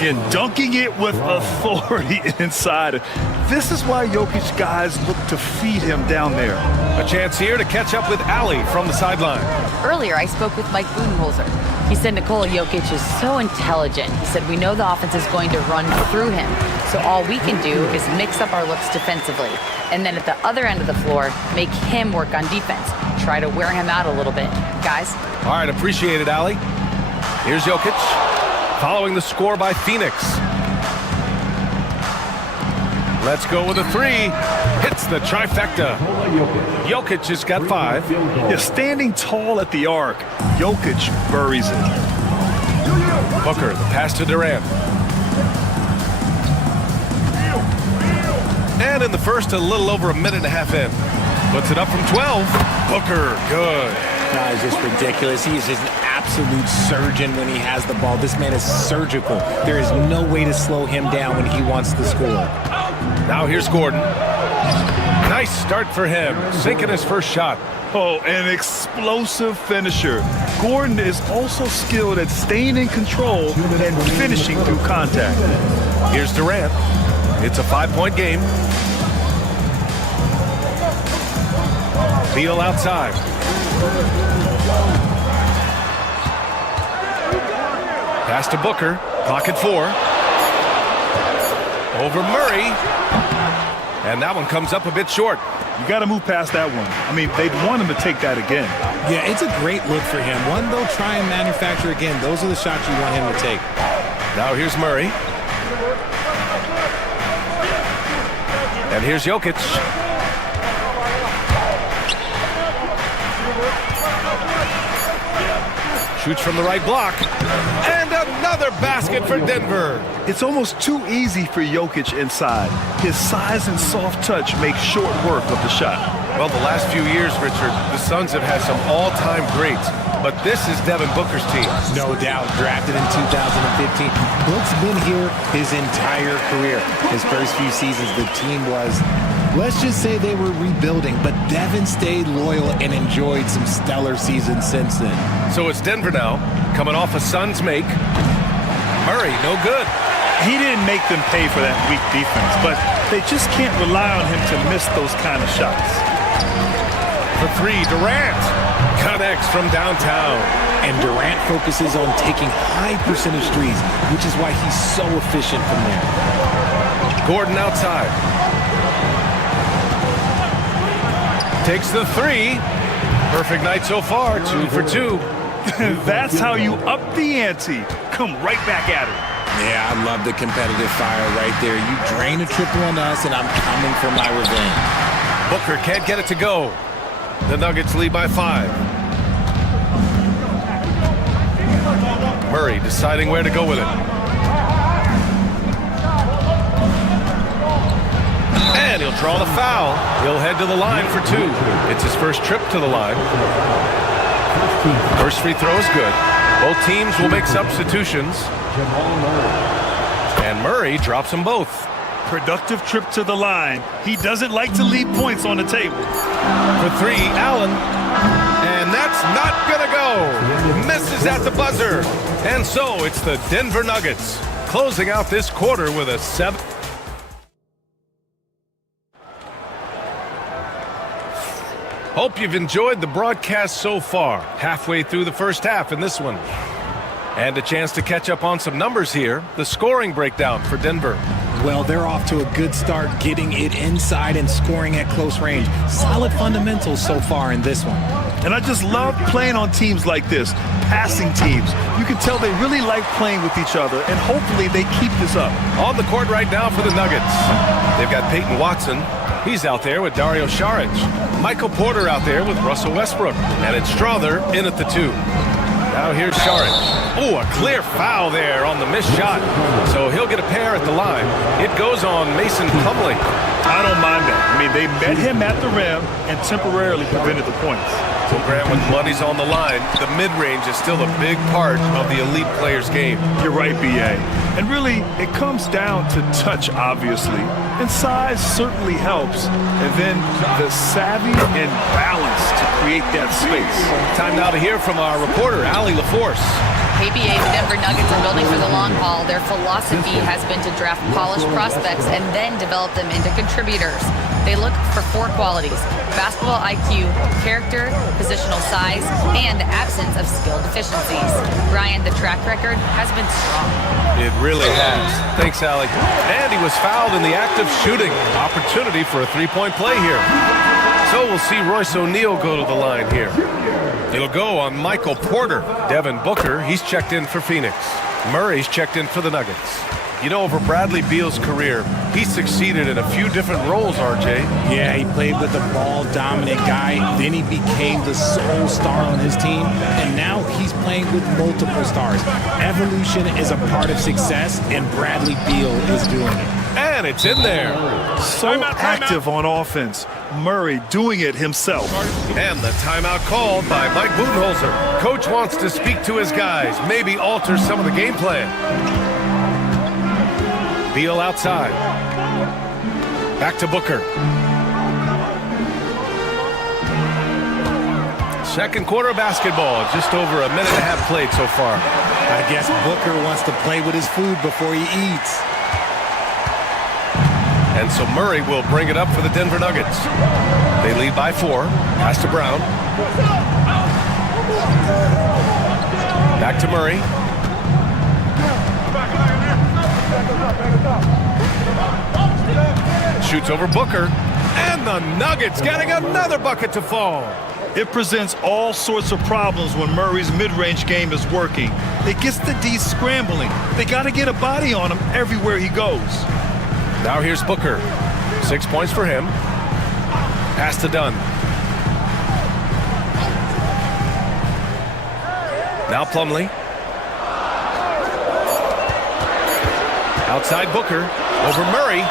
And dunking it with authority inside. This is why Jokic guys look to feed him down there. A chance here to catch up with Ali from the sideline. Earlier, I spoke with Mike Budenholzer. He said Nikola Jokic is so intelligent. He said we know the offense is going to run through him. So all we can do is mix up our looks defensively. And then at the other end of the floor, make him work on defense. Try to wear him out a little bit. Guys? All right, appreciate it, Ali. Here's Jokic, following the score by Phoenix. Let's go with a 3. Hits the trifecta. Jokic has got 5. Yeah, standing tall at the arc, Jokic buries it. Booker, the pass to Durant. And in the first, a little over a minute and a half in. Puts it up from 12. Booker, good. No, it's just ridiculous. He is just an absolute surgeon when he has the ball. This man is surgical. There is no way to slow him down when he wants to score. Now here's Gordon. Nice start for him, sinking his first shot. Oh, an explosive finisher. Gordon is also skilled at staying in control and finishing through contact. Here's Durant. It's a 5-point game. Beal outside. Pass to Booker. Pocket 4. Over Murray. And that one comes up a bit short. You got to move past that one. I mean, they'd want him to take that again. Yeah, it's a great look for him. One, they'll try and manufacture again. Those are the shots you want him to take. Now here's Murray. And here's Jokic. Shoots from the right block. And another basket for Denver. It's almost too easy for Jokic inside. His size and soft touch make short work of the shot. Well, the last few years, Richard, the Suns have had some all-time greats. But this is Devin Booker's team. No doubt. Drafted in 2015. Book's been here his entire career. His first few seasons, the team was, let's just say they were rebuilding. But Devin stayed loyal and enjoyed some stellar seasons since then. So it's Denver now, coming off a Suns make. Murray, no good. He didn't make them pay for that weak defense, but they just can't rely on him to miss those kind of shots. For 3, Durant connects from downtown. And Durant focuses on taking high percentage threes, which is why he's so efficient from there. Gordon outside. Takes the 3. Perfect night so far, 2 for 2. That's how you up the ante. Come right back at it. Yeah, I love the competitive fire right there. You drain a triple on us, and I'm coming for my revenge. Booker can't get it to go. The Nuggets lead by 5. Murray deciding where to go with it. And he'll draw the foul. He'll head to the line for 2. It's his first trip to the line. First free throw is good. Both teams will make substitutions. And Murray drops them both. Productive trip to the line. He doesn't like to leave points on the table. For 3, Allen. And that's not going to go. Misses at the buzzer. And so it's the Denver Nuggets closing out this quarter with a 7. Hope you've enjoyed the broadcast so far. Halfway through the first half in this one. And a chance to catch up on some numbers here. The scoring breakdown for Denver. Well, they're off to a good start, getting it inside and scoring at close range. Solid fundamentals so far in this one. And I just love playing on teams like this, passing teams. You can tell they really like playing with each other, and hopefully they keep this up. On the court right now for the Nuggets. They've got Peyton Watson. He's out there with Dario Saric. Michael Porter out there with Russell Westbrook. And it's Strother in at the 2. Now here's Saric. Oh, a clear foul there on the missed shot. So he'll get a pair at the line. It goes on Mason Plumlee. I don't mind that. I mean, they met him at the rim and temporarily prevented the points. So Grant, with money's on the line, the mid-range is still a big part of the elite player's game. You're right, B.A. And really, it comes down to touch, obviously. And size certainly helps. And then the savvy and balance to create that space. Time now to hear from our reporter, Allie LaForce. KBA, the Denver Nuggets are building for the long haul. Their philosophy has been to draft polished prospects and then develop them into contributors. They look for 4 qualities: basketball IQ, character, positional size, and absence of skill deficiencies. Brian, the track record has been strong. It really has. Thanks, Allie. And he was fouled in the act of shooting. Opportunity for a 3-point play here. So we'll see Royce O'Neal go to the line here. It'll go on Michael Porter. Devin Booker, he's checked in for Phoenix. Murray's checked in for the Nuggets. You know, over Bradley Beal's career, he succeeded in a few different roles, RJ. Yeah, he played with a ball-dominant guy. Then he became the sole star on his team. And now he's playing with multiple stars. Evolution is a part of success, and Bradley Beal is doing it. And it's in there. So active on offense. Murray doing it himself. And the timeout called by Mike Budenholzer. Coach wants to speak to his guys, maybe alter some of the game plan. Beal outside. Back to Booker. Second quarter basketball, just over a minute and a half played so far. I guess Booker wants to play with his food before he eats. And so Murray will bring it up for the Denver Nuggets. They lead by 4. Pass to Brown. Back to Murray. Shoots over Booker. And the Nuggets getting another bucket to fall. It presents all sorts of problems when Murray's mid-range game is working. It gets the D scrambling. They got to get a body on him everywhere he goes. Now here's Booker. 6 points for him. Pass to Dunn. Now Plumlee. Outside Booker. Over Murray.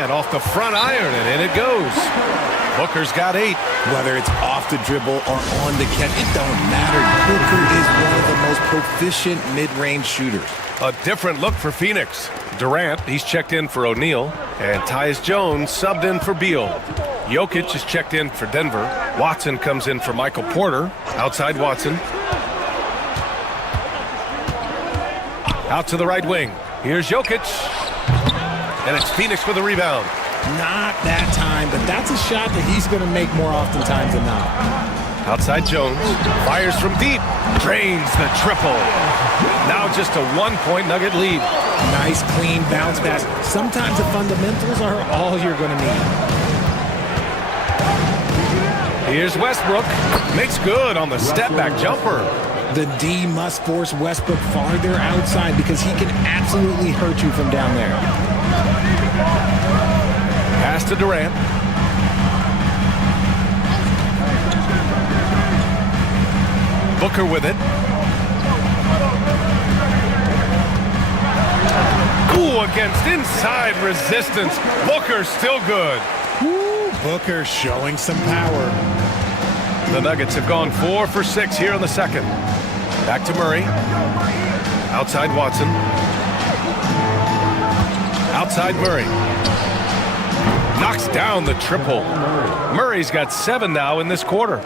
And off the front iron, and in it goes. Booker's got 8. Whether it's off the dribble or on the catch, it don't matter. Booker is one of the most proficient mid-range shooters. A different look for Phoenix. Durant, he's checked in for O'Neal. And Tyus Jones subbed in for Beal. Jokic is checked in for Denver. Watson comes in for Michael Porter. Outside Watson. Out to the right wing. Here's Jokic. And it's Phoenix with a rebound. Not that time, but that's a shot that he's going to make more oftentimes than not. Outside Jones. Fires from deep. Drains the triple. Now just a 1-point Nugget lead. Nice, clean bounce pass. Sometimes the fundamentals are all you're going to need. Here's Westbrook. Makes good on the step-back jumper. The D must force Westbrook farther outside because he can absolutely hurt you from down there. Pass to Durant. Booker with it. Ooh, against inside resistance. Booker still good. Woo, Booker showing some power. The Nuggets have gone 4 for 6 here in the second. Back to Murray. Outside Watson. Outside Murray. Knocks down the triple. Murray's got 7 now in this quarter.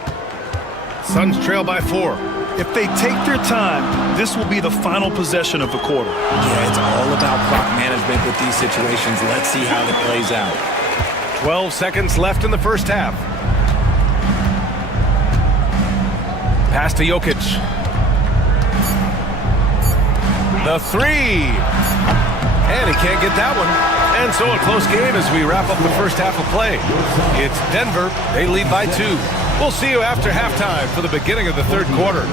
Suns trail by 4. If they take their time, this will be the final possession of the quarter. Yeah, it's all about clock management with these situations. Let's see how it plays out. 12 seconds left in the first half. Pass to Jokic. The 3. And he can't get that one. And so a close game as we wrap up the first half of play. It's Denver. They lead by 2. We'll see you after halftime for the beginning of the third quarter.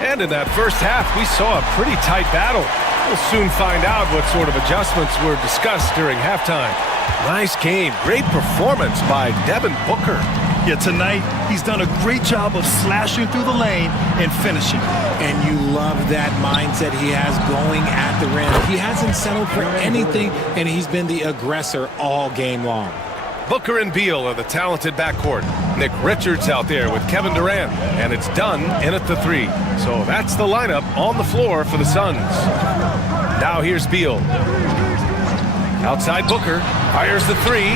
And in that first half, we saw a pretty tight battle. We'll soon find out what sort of adjustments were discussed during halftime. Nice game. Great performance by Devin Booker. Yeah, tonight he's done a great job of slashing through the lane and finishing. And you love that mindset he has going at the rim. He hasn't settled for anything, and he's been the aggressor all game long. Booker and Beal are the talented backcourt. Nick Richards out there with Kevin Durant. And it's done in at the three. So that's the lineup on the floor for the Suns. Now here's Beal. Outside Booker. Fires the three.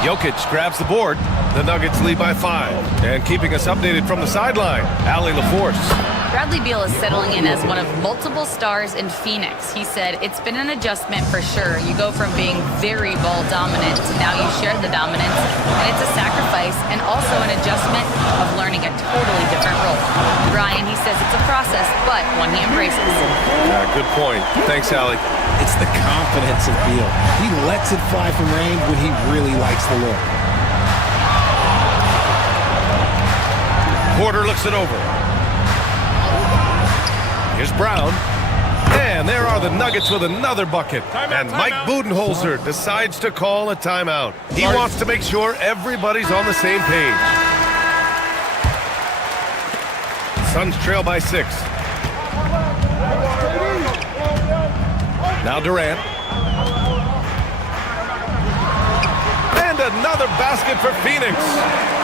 Jokic grabs the board. The Nuggets lead by 5. And keeping us updated from the sideline, Allie LaForce. Bradley Beal is settling in as one of multiple stars in Phoenix. He said, it's been an adjustment for sure. You go from being very ball dominant to now you share the dominance. And it's a sacrifice and also an adjustment of learning a totally different role. Ryan, he says it's a process, but one he embraces. Good point. Thanks, Allie. It's the confidence of Beal. He lets it fly from range when he really likes the look. Porter looks it over. Here's Brown. And there are the Nuggets with another bucket. And Mike Budenholzer decides to call a timeout. He wants to make sure everybody's on the same page. Suns trail by 6. Now Durant. And another basket for Phoenix.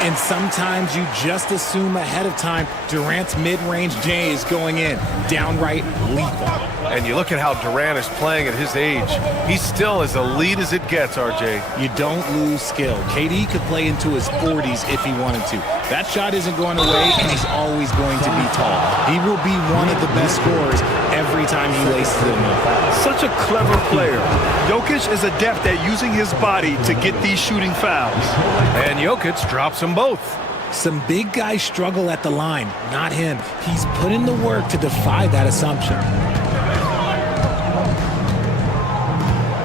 And sometimes you just assume ahead of time Durant's mid-range J is going in. Downright lethal. And you look at how Durant is playing at his age. He's still as elite as it gets, RJ. You don't lose skill. KD could play into his 40s if he wanted to. That shot isn't going away, and he's always going to be tall. He will be one of the best scorers every time he laces it up. Such a clever player. Jokic is adept at using his body to get these shooting fouls. And Jokic drops them both. Some big guys struggle at the line, not him. He's put in the work to defy that assumption.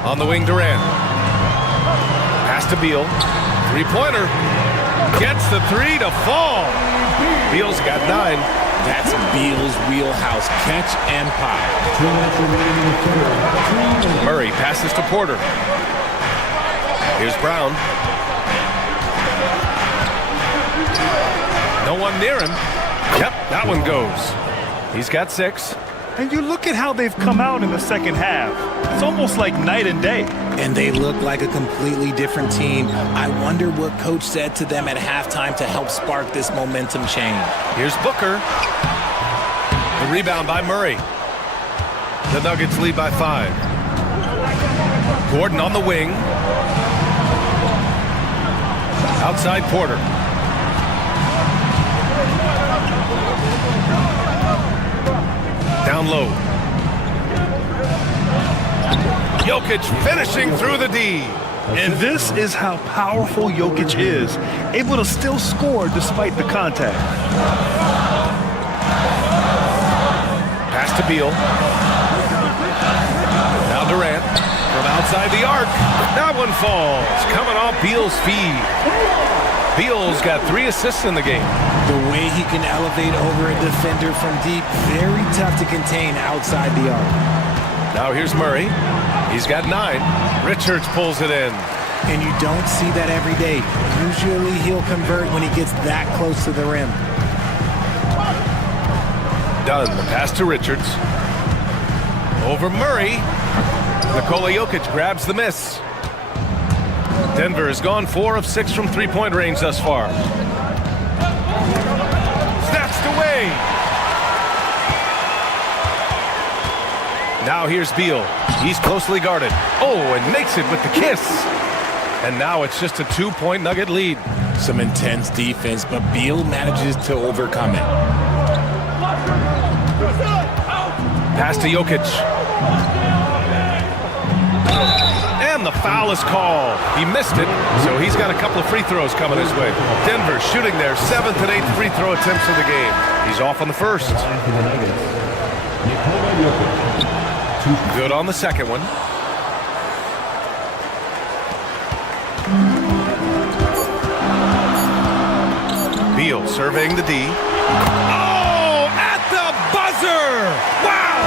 On the wing, Durant. Pass to Beal. Three-pointer. Gets the three to fall. Beal's got 9. That's Beal's wheelhouse. Catch and pop. Murray passes to Porter. Here's Brown. No one near him. Yep, that one goes. He's got 6. And you look at how they've come out in the second half. It's almost like night and day. And they look like a completely different team. I wonder what coach said to them at halftime to help spark this momentum change. Here's Booker. The rebound by Murray. The Nuggets lead by 5. Gordon on the wing. Outside Porter. Down low. Jokic finishing through the D. And this is how powerful Jokic is, able to still score despite the contact. Pass to Beal. Now Durant from outside the arc. That one falls, coming off Beal's feed. Beal's got 3 assists in the game. The way he can elevate over a defender from deep, very tough to contain outside the arc. Now here's Murray. He's got 9. Richards pulls it in. And you don't see that every day. Usually he'll convert when he gets that close to the rim. Done. The pass to Richards. Over Murray. Nikola Jokic grabs the miss. Denver has gone 4 of 6 from three-point range thus far. Snatched away. Now here's Beal. He's closely guarded. Oh, and makes it with the kiss. And now it's just a 2-point Nugget lead. Some intense defense, but Beal manages to overcome it. Pass to Jokic. And the foul is called. He missed it, so he's got a couple of free throws coming his way. Denver shooting their 7th and 8th free throw attempts of the game. He's off on the first. Good on the second one. Beal surveying the D. Oh, at the buzzer! Wow!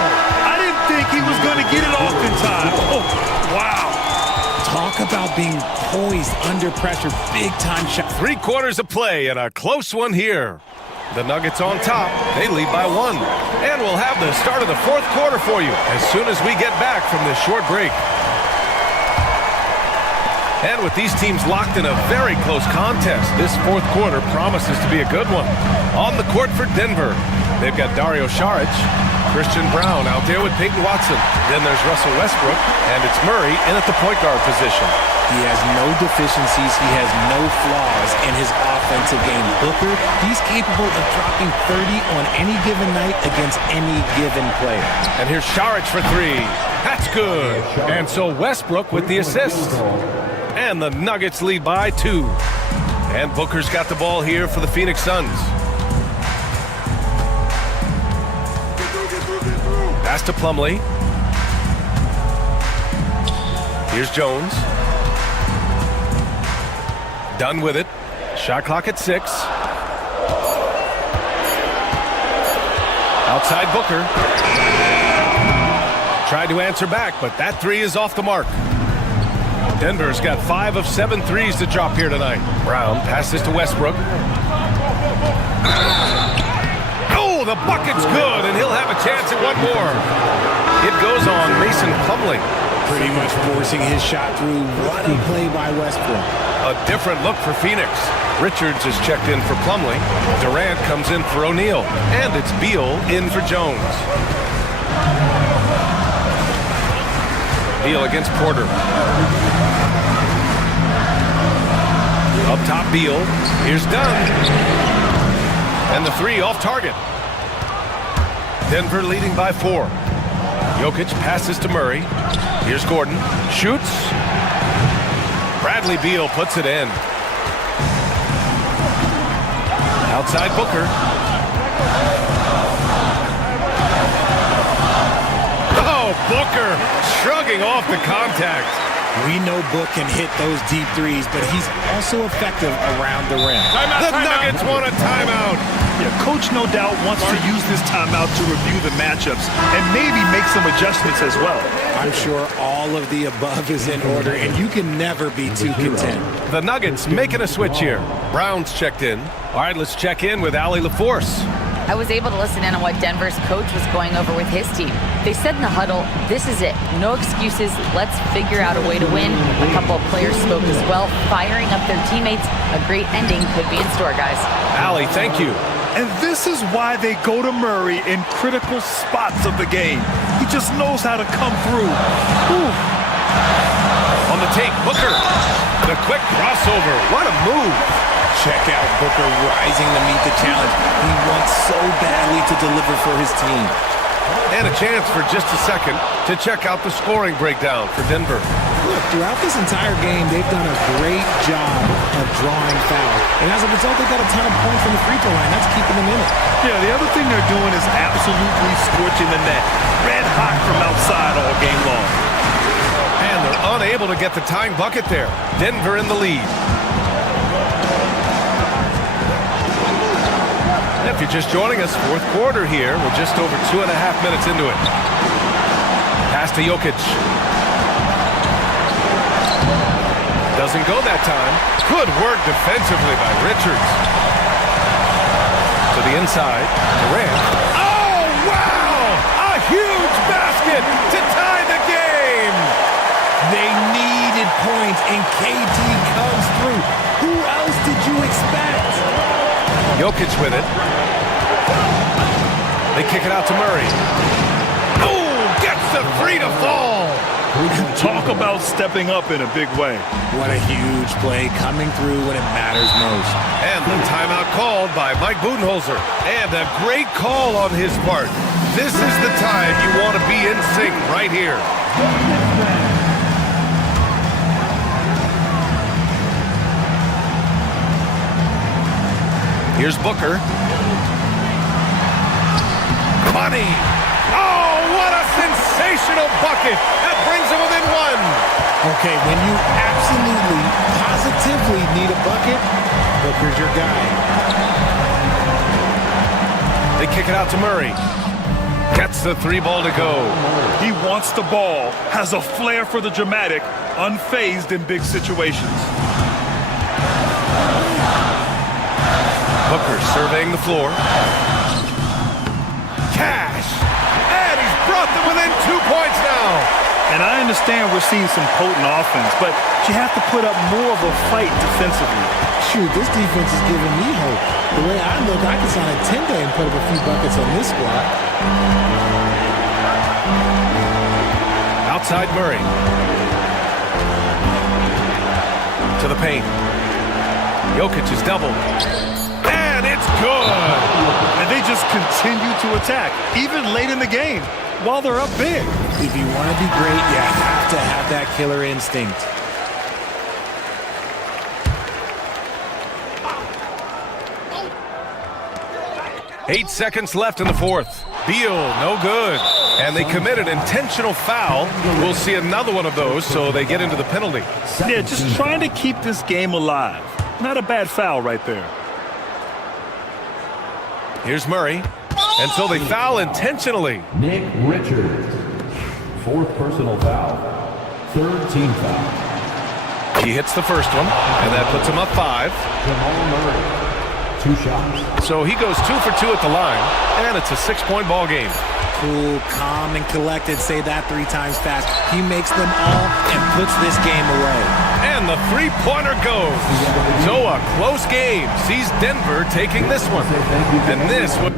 I didn't think he was going to get it off in time. Oh, wow. Talk about being poised under pressure. Big-time shot. 3 quarters of play and a close one here. The Nuggets on top. They lead by 1. And we'll have the start of the 4th quarter for you as soon as we get back from this short break. And with these teams locked in a very close contest, this 4th quarter promises to be a good one. On the court for Denver, they've got Dario Saric, Christian Brown out there with Peyton Watson. Then there's Russell Westbrook, and it's Murray in at the point guard position. He has no deficiencies. He has no flaws in his offensive game. Booker, he's capable of dropping 30 on any given night against any given player. And here's Saric for 3. That's good. And so Westbrook with the assist. And the Nuggets lead by 2. And Booker's got the ball here for the Phoenix Suns. Pass to Plumlee. Here's Jones. Done with it. Shot clock at 6. Outside Booker. Tried to answer back, but that 3 is off the mark. Denver's got 5 of 7 threes to drop here tonight. Brown passes to Westbrook. Oh, the bucket's good, and he'll have a chance at one more. It goes on Mason Plumlee. Pretty much forcing his shot through. What a play by Westbrook. A different look for Phoenix. Richards is checked in for Plumlee. Durant comes in for O'Neal. And it's Beal in for Jones. Beal against Porter. Up top, Beal. Here's Dunn. And the 3 off target. Denver leading by 4. Jokic passes to Murray. Here's Gordon. Shoots. Bradley Beal puts it in. Outside Booker. Oh, Booker shrugging off the contact. We know Book can hit those deep threes, but he's also effective around the rim. The Nuggets want a timeout. Yeah, Coach no doubt wants to use this timeout to review the matchups and maybe make some adjustments as well. I'm sure all of the above is in order, and you can never be too content. The Nuggets making a switch here. Brown's checked in. All right, let's check in with Allie LaForce. I was able to listen in on what Denver's coach was going over with his team. They said in the huddle, this is it. No excuses. Let's figure out a way to win. A couple of players spoke as well, firing up their teammates. A great ending could be in store, guys. Allie, thank you. And this is why they go to Murray in critical spots of the game. He just knows how to come through. Ooh. On the take, Booker. The quick crossover. What a move. Check out Booker rising to meet the challenge. He wants so badly to deliver for his team. And a chance for just a second to check out the scoring breakdown for Denver. Look, throughout this entire game, they've done a great job of drawing fouls. And as a result, they've got a ton of points from the free throw line. That's keeping them in it. Yeah, the other thing they're doing is absolutely scorching the net. Red hot from outside all game long. And they're unable to get the tying bucket there. Denver in the lead. If you're just joining us, 4th quarter here. We're just over 2.5 minutes into it. Pass to Jokic. Doesn't go that time. Good work defensively by Richards. To the inside. Durant. Oh, wow! A huge basket to tie the game! They needed points, and KD comes through. Who else did you expect? Jokic with it. They kick it out to Murray. Oh, gets the 3 to fall. Talk about stepping up in a big way. What a huge play coming through when it matters most. And the timeout called by Mike Budenholzer. And a great call on his part. This is the time you want to be in sync right here. Here's Booker. Money. Oh, what a sensational bucket. That brings him within one. Okay, when you absolutely, positively need a bucket, Booker's your guy. They kick it out to Murray. Gets the 3 ball to go. He wants the ball, has a flair for the dramatic, unfazed in big situations. Booker surveying the floor. Cash! And he's brought them within 2 points now. And I understand we're seeing some potent offense, but you have to put up more of a fight defensively. Shoot, this defense is giving me hope. The way I look, I can sign a 10-day and put up a few buckets on this squad. Outside Murray. To the paint. Jokic is doubled. And it's good. And they just continue to attack, even late in the game, while they're up big. If you want to be great, you have to have that killer instinct. Eight seconds left in the fourth. Beal, no good. And they committed intentional foul. We'll see another one of those, so they get into the penalty. Yeah, just trying to keep this game alive. Not a bad foul right there. Here's Murray. And so they foul intentionally. Nick Richards, 4th personal foul, 3rd team foul. He hits the first one, and that puts him up 5. Jamal Murray, 2 shots. So he goes 2 for 2 at the line, and it's a 6-point ball game. Cool, calm, and collected. Say that 3 times fast. He makes them all and puts this game away. And the 3-pointer goes. So a close game sees Denver taking this one. And this would...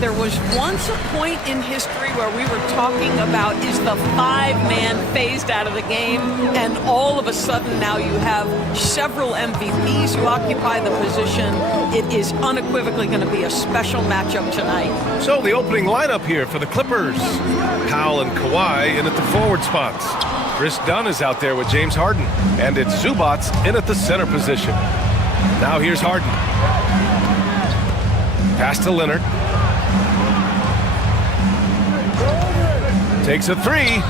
there was once a point in history where we were talking about is the five-man phased out of the game, and all of a sudden now you have several MVPs who occupy the position. It is unequivocally going to be a special matchup tonight. So the opening lineup here for the Clippers. Powell and Kawhi in at the forward spots. Chris Dunn is out there with James Harden, and it's Zubats in at the center position. Now here's Harden. Pass to Leonard. Takes a three.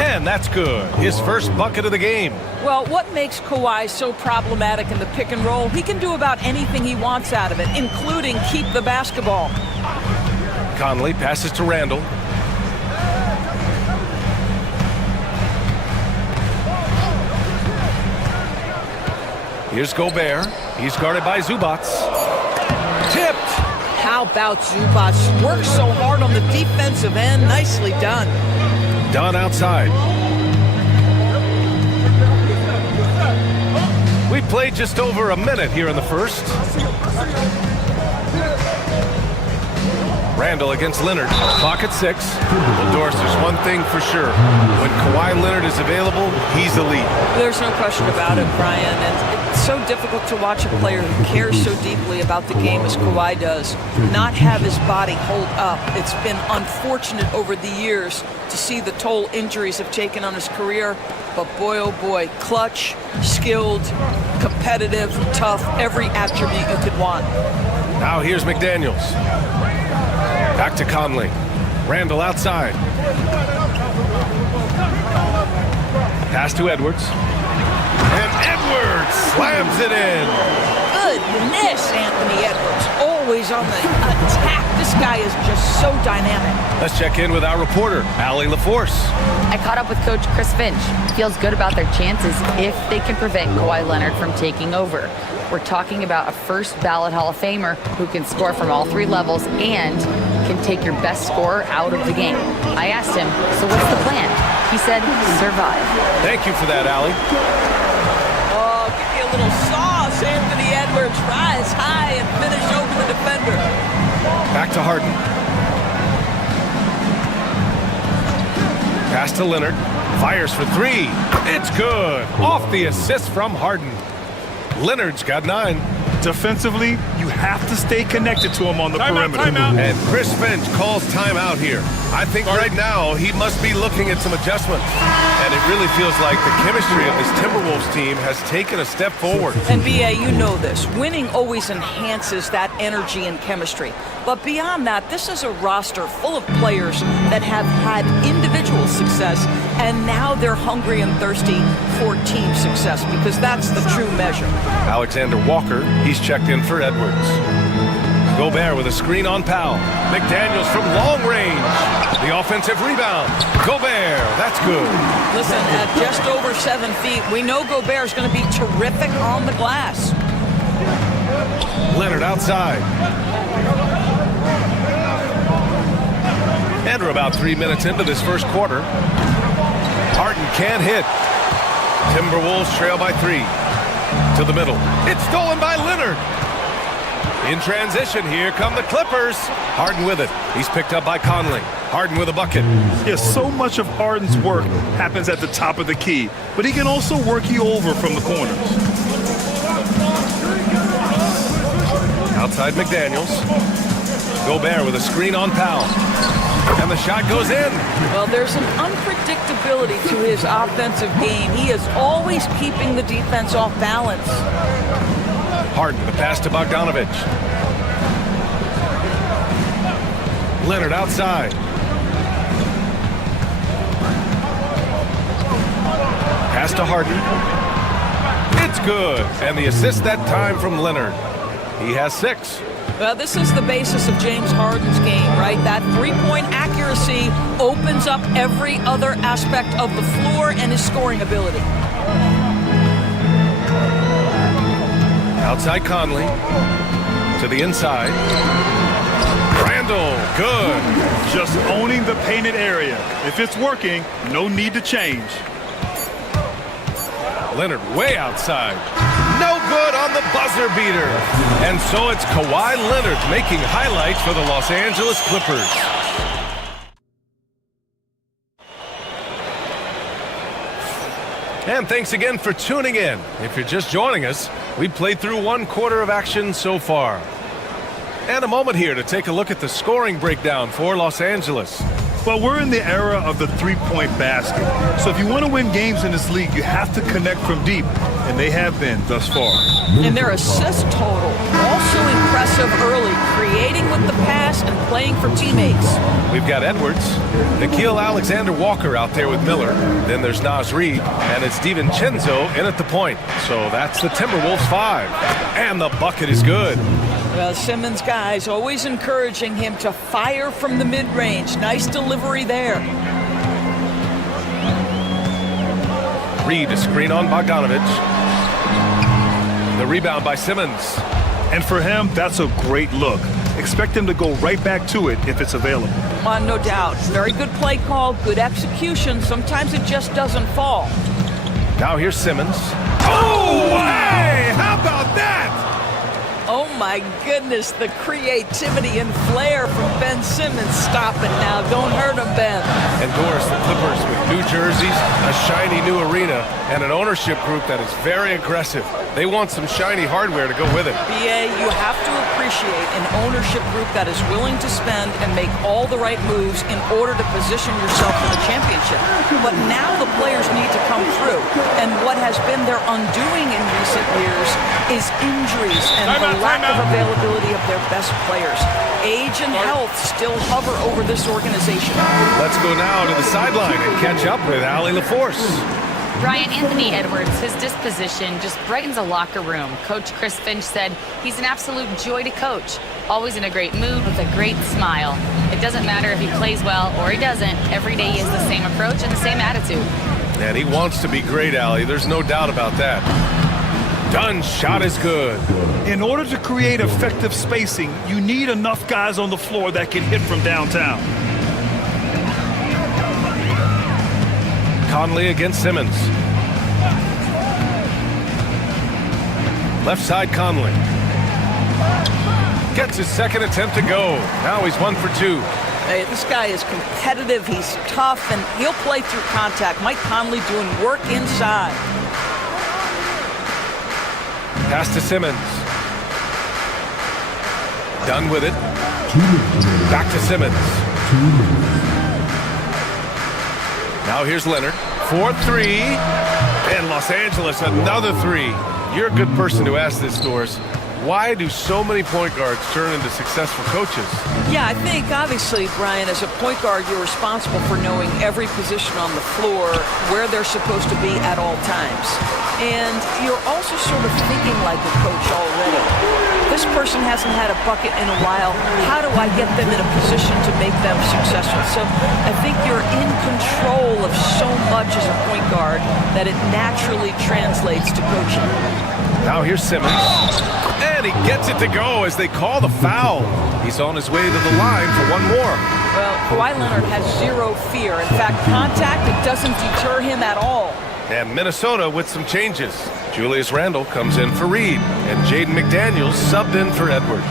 And that's good. His first bucket of the game. Well, what makes Kawhi so problematic in the pick and roll? He can do about anything he wants out of it, including keep the basketball. Conley passes to Randall. Here's Gobert. He's guarded by Zubats. Tipped. How about Zubats? Works so hard on the defensive end. Nicely done. Dunn outside. We played just over a minute here in the first. Randall against Leonard. Clock at 6. Well, Doris, there's one thing for sure. When Kawhi Leonard is available, he's elite. There's no question about it, Brian. And it's so difficult to watch a player who cares so deeply about the game as Kawhi does not have his body hold up. It's been unfortunate over the years to see the toll injuries have taken on his career. But boy, oh boy, clutch, skilled, competitive, tough, every attribute you could want. Now here's McDaniels. Back to Conley. Randall outside. Pass to Edwards. And Edwards slams it in. Goodness, Anthony Edwards. Always on the attack. This guy is just so dynamic. Let's check in with our reporter, Allie LaForce. I caught up with Coach Chris Finch. Feels good about their chances if they can prevent Kawhi Leonard from taking over. We're talking about a first ballot Hall of Famer who can score from all three levels and can take your best scorer out of the game. I asked him, so what's the plan? He said, survive. Thank you for that, Allie. Oh, give me a little sauce, Anthony Edwards. Rise high and finish over the defender. Back to Harden. Pass to Leonard. Fires for three. It's good. Off the assist from Harden. Leonard's got 9. Defensively, you have to stay connected to him on the perimeter. And Chris Finch calls timeout here. I think right now he must be looking at some adjustments. And it really feels like the chemistry of this Timberwolves team has taken a step forward. And B.A., you know this. Winning always enhances that energy and chemistry. But beyond that, this is a roster full of players that have had individual success, and now they're hungry and thirsty for team success, because that's the true measure. Alexander Walker, he's checked in for Edwards. Gobert with a screen on Powell. McDaniels from long range. The offensive rebound. Gobert, that's good. Listen, at just over 7 feet, we know Gobert's going to be terrific on the glass. Leonard outside. And we're about 3 minutes into this first quarter. Harden can't hit. Timberwolves trail by 3. To the middle. It's stolen by Leonard. In transition, here come the Clippers. Harden with it. He's picked up by Conley. Harden with a bucket. Yeah, so much of Harden's work happens at the top of the key, but he can also work you over from the corners. Outside McDaniels. Gobert with a screen on Powell. And the shot goes in. Well, there's an unpredictability to his offensive game. He is always keeping the defense off balance. Harden, the pass to Bogdanovich. Leonard outside. Pass to Harden. It's good. And the assist that time from Leonard. He has 6. Well, this is the basis of James Harden's game, right? That three-point accuracy opens up every other aspect of the floor and his scoring ability. Outside Conley. To the inside. Randall, good. Just owning the painted area. If it's working, no need to change. Leonard way outside. No good on the buzzer beater. And so it's Kawhi Leonard making highlights for the Los Angeles Clippers. And thanks again for tuning in. If you're just joining us, we played through one quarter of action so far. And a moment here to take a look at the scoring breakdown for Los Angeles. Well, we're in the era of the three-point basket. So if you want to win games in this league, you have to connect from deep, and they have been thus far. And their assist total, also impressive early, creating with the pass and playing for teammates. We've got Edwards, Nickeil Alexander-Walker out there with Miller. Then there's Naz Reid, and it's DiVincenzo in at the point. So that's the Timberwolves 5. And the bucket is good. Well, Simmons, guys, always encouraging him to fire from the mid-range. Nice delivery there. Reid, a screen on Bogdanovic. The rebound by Simmons. And for him, that's a great look. Expect him to go right back to it if it's available. No doubt. Very good play call, good execution. Sometimes it just doesn't fall. Now here's Simmons. Oh, hey! How about that? Oh my goodness, the creativity and flair from Ben Simmons. Stop it now, don't hurt him, Ben. Endorse the Clippers with new jerseys, a shiny new arena, and an ownership group that is very aggressive. They want some shiny hardware to go with it. BA, you have to appreciate an ownership group that is willing to spend and make all the right moves in order to position yourself for the championship. But now the players need to come through, and what has been their undoing in recent years is injuries and the lack of availability of their best players. Age and health still hover over this organization. Let's go now to the sideline and catch up with Allie LaForce. Brian, Anthony Edwards, his disposition just brightens a locker room. Coach Chris Finch said he's an absolute joy to coach. Always in a great mood with a great smile. It doesn't matter if he plays well or he doesn't. Every day he has the same approach and the same attitude. And he wants to be great, Allie. There's no doubt about that. Dunn's shot is good. In order to create effective spacing, you need enough guys on the floor that can hit from downtown. Conley against Simmons. Left side Conley. Gets his second attempt to go. Now he's 1 for 2. Hey, this guy is competitive, he's tough, and he'll play through contact. Mike Conley doing work inside. Pass to Simmons. Done with it. Back to Simmons. Now here's Leonard. 4-3. And Los Angeles, another 3. You're a good person to ask this, Doris. Why do so many point guards turn into successful coaches? Yeah, I think obviously, Brian, as a point guard, you're responsible for knowing every position on the floor, where they're supposed to be at all times. And you're also sort of thinking like a coach already. This person hasn't had a bucket in a while. How do I get them in a position to make them successful? So I think you're in control of so much as a point guard that it naturally translates to coaching. Now here's Simmons. And he gets it to go as they call the foul. He's on his way to the line for one more. Well, Kawhi Leonard has zero fear. In fact, contact, it doesn't deter him at all. And Minnesota with some changes. Julius Randle comes in for Reid, and Jaden McDaniels subbed in for Edwards.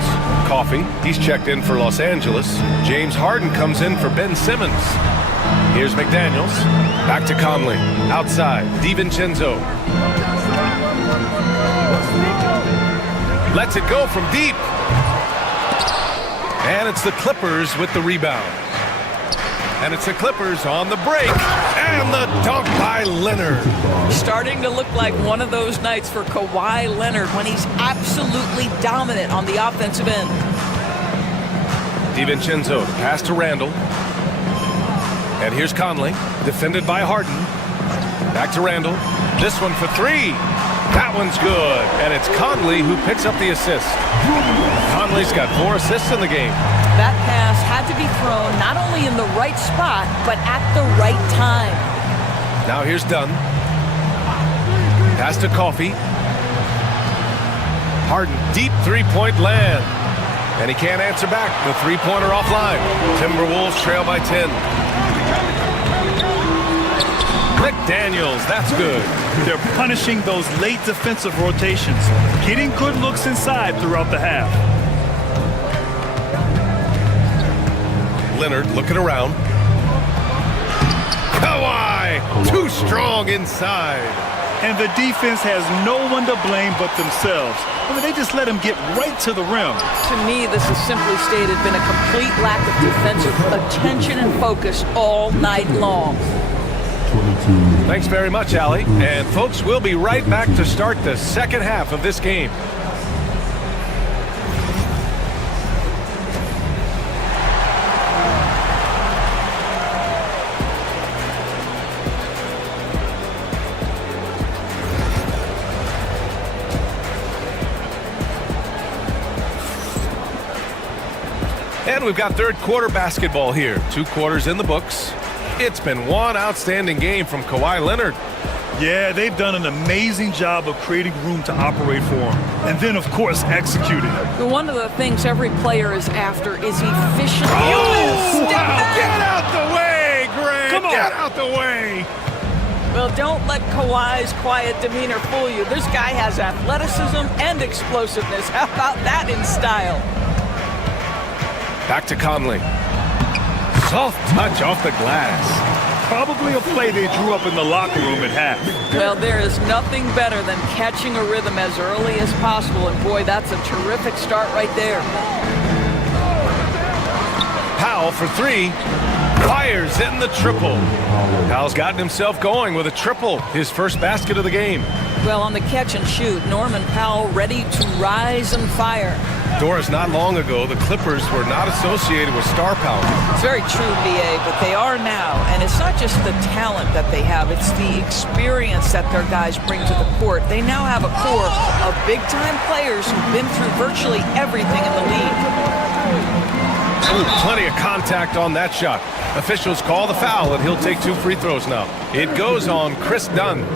Coffey, he's checked in for Los Angeles. James Harden comes in for Ben Simmons. Here's McDaniels. Back to Conley. Outside, DiVincenzo. Lets it go from deep. And it's the Clippers with the rebound. And it's the Clippers on the break. And the dunk by Leonard. Starting to look like one of those nights for Kawhi Leonard when he's absolutely dominant on the offensive end. DiVincenzo, pass to Randle. And here's Conley, defended by Harden. Back to Randle. This one for 3. That one's good. And it's Conley who picks up the assist. Conley's got 4 assists in the game. That pass had to be thrown not only in the right spot, but at the right time. Now here's Dunn. Pass to Coffey. Harden, deep three-point land. And he can't answer back. The three-pointer offline. Timberwolves trail by 10. McDaniels, that's good. They're punishing those late defensive rotations, getting good looks inside throughout the half. Leonard looking around. Kawhi, too strong inside. And the defense has no one to blame but themselves. I mean, they just let him get right to the rim. To me, this has simply stated been a complete lack of defensive attention and focus all night long. Thanks very much, Allie. And folks, we'll be right back to start the second half of this game. And we've got third quarter basketball here. 2 quarters in the books. It's been one outstanding game from Kawhi Leonard. Yeah, they've done an amazing job of creating room to operate for him. And then, of course, executing. One of the things every player is after is efficient. Oh, wow. Get out the way, Greg. Come on. Get out the way. Well, don't let Kawhi's quiet demeanor fool you. This guy has athleticism and explosiveness. How about that in style? Back to Conley. Soft touch off the glass. Probably a play they drew up in the locker room at half. Well, there is nothing better than catching a rhythm as early as possible. And boy, that's a terrific start right there. Powell for 3. Fires in the triple. Powell's gotten himself going with a triple. His first basket of the game. Well, on the catch and shoot, Norman Powell ready to rise and fire. Doris, not long ago, the Clippers were not associated with star power. It's very true, B.A., but they are now. And it's not just the talent that they have, it's the experience that their guys bring to the court. They now have a core of big-time players who've been through virtually everything in the league. Ooh, plenty of contact on that shot. Officials call the foul, and he'll take 2 free throws now. It goes on Chris Dunn.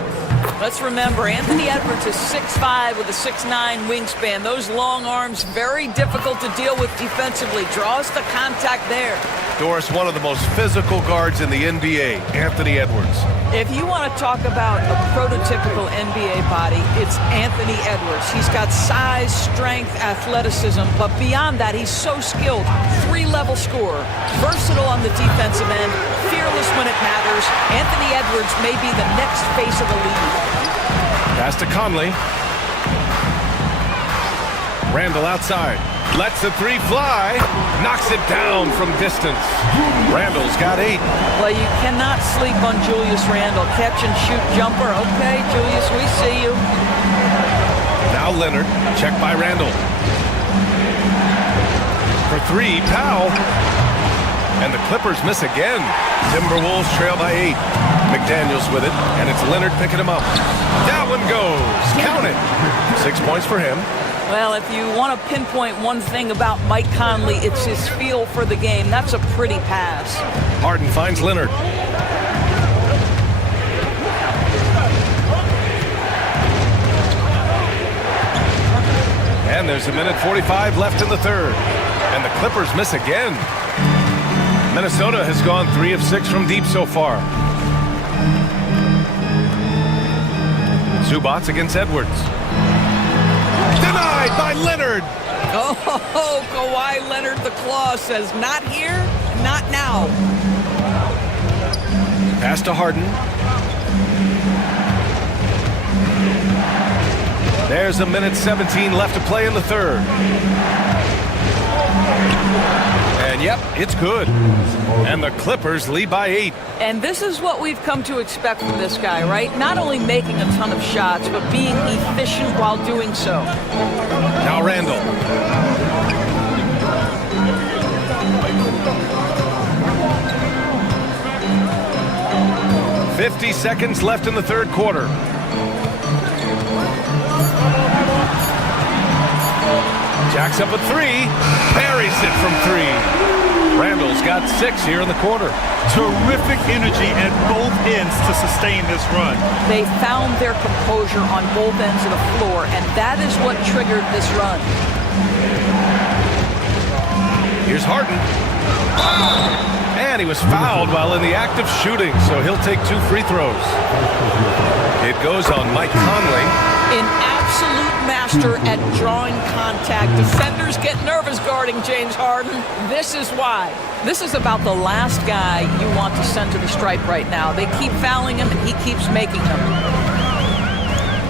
Let's remember, Anthony Edwards is 6'5" with a 6'9" wingspan. Those long arms, very difficult to deal with defensively. Draws the contact there. Doris, one of the most physical guards in the NBA, Anthony Edwards. If you want to talk about a prototypical NBA body, it's Anthony Edwards. He's got size, strength, athleticism, but beyond that, he's so skilled. 3-level scorer, versatile on the defensive end, fearless when it matters. Anthony Edwards may be the next face of the league. Pass to Conley. Randall outside. Lets the 3 fly. Knocks it down from distance. Randall's got 8. Well, you cannot sleep on Julius Randle. Catch and shoot jumper. Okay, Julius, we see you. Now Leonard. Check by Randall. For 3, Powell. And the Clippers miss again. Timberwolves trail by 8. McDaniels with it, and it's Leonard picking him up. That one goes. Count it. 6 points for him. Well, if you want to pinpoint one thing about Mike Conley, it's his feel for the game. That's a pretty pass. Harden finds Leonard. And there's 1:45 left in the third. And the Clippers miss again. Minnesota has gone 3 of 6 from deep so far. Zubats against Edwards. Denied by Leonard. Oh, Kawhi Leonard, the claw says, not here, not now. Pass to Harden. There's 1:17 left to play in the third. And yep, it's good. And the Clippers lead by 8. And this is what we've come to expect from this guy, right? Not only making a ton of shots, but being efficient while doing so. Now Randall. "50 seconds left in the third quarter. Jacks up a 3. Buries it from 3. Randall's got 6 here in the quarter. Terrific energy at both ends to sustain this run. They found their composure on both ends of the floor, and that is what triggered this run. Here's Harden. And he was fouled while in the act of shooting, so he'll take 2 free throws. It goes on Mike Conley. An absolute master at drawing contact. Defenders get nervous guarding James Harden. This is why. This is about the last guy you want to send to the stripe right now. They keep fouling him, and he keeps making them.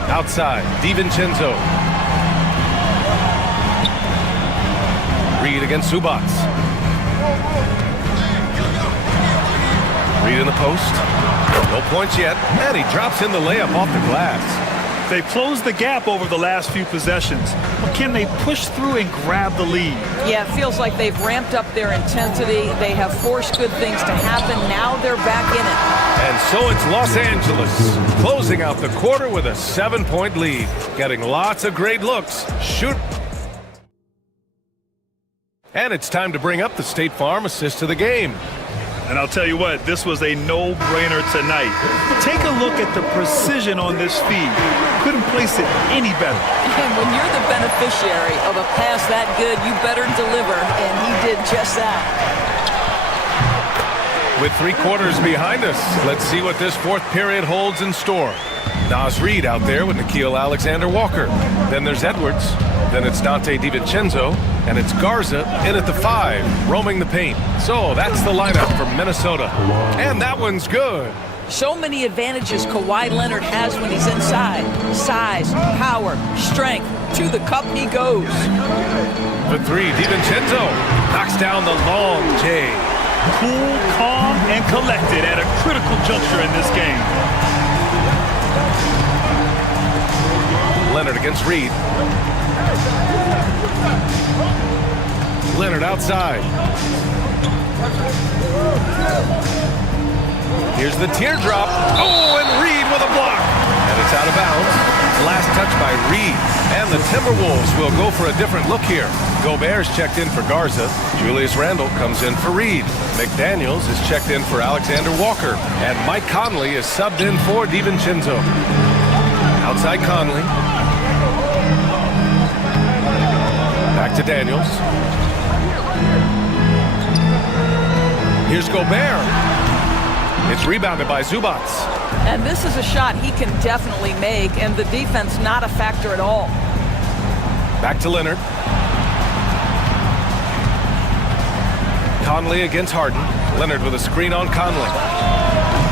Outside, DiVincenzo. Reed against Zubats. Reed in the post. No points yet. And he drops in the layup off the glass. They've closed the gap over the last few possessions. But can they push through and grab the lead? Yeah, it feels like they've ramped up their intensity. They have forced good things to happen. Now they're back in it. And so it's Los Angeles closing out the quarter with a 7-point lead. Getting lots of great looks. Shoot. And it's time to bring up the State Farm assist of the game. And I'll tell you what, this was a no-brainer tonight. Take a look at the precision on this feed. Couldn't place it any better. And when you're the beneficiary of a pass that good, you better deliver, and he did just that. With 3 quarters behind us, let's see what this 4th period holds in store. Naz Reid out there with Nickeil Alexander-Walker. Then there's Edwards. Then it's Dante DiVincenzo. And it's Garza in at the 5, roaming the paint. So that's the lineup for Minnesota. And that one's good. So many advantages Kawhi Leonard has when he's inside. Size, power, strength. To the cup he goes. The 3, DiVincenzo knocks down the long J. Cool, calm, and collected at a critical juncture in this game. Leonard against Reed. Leonard outside. Here's the teardrop. Oh, and Reed with a block. And it's out of bounds. Last touch by Reed. And the Timberwolves will go for a different look here. Gobert's checked in for Garza. Julius Randle comes in for Reed. McDaniels is checked in for Alexander Walker. And Mike Conley is subbed in for DiVincenzo. Outside Conley. Back to Daniels. Here's Gobert. It's rebounded by Zubats. And this is a shot he can definitely make, and the defense not a factor at all. Back to Leonard. Conley against Harden. Leonard with a screen on Conley.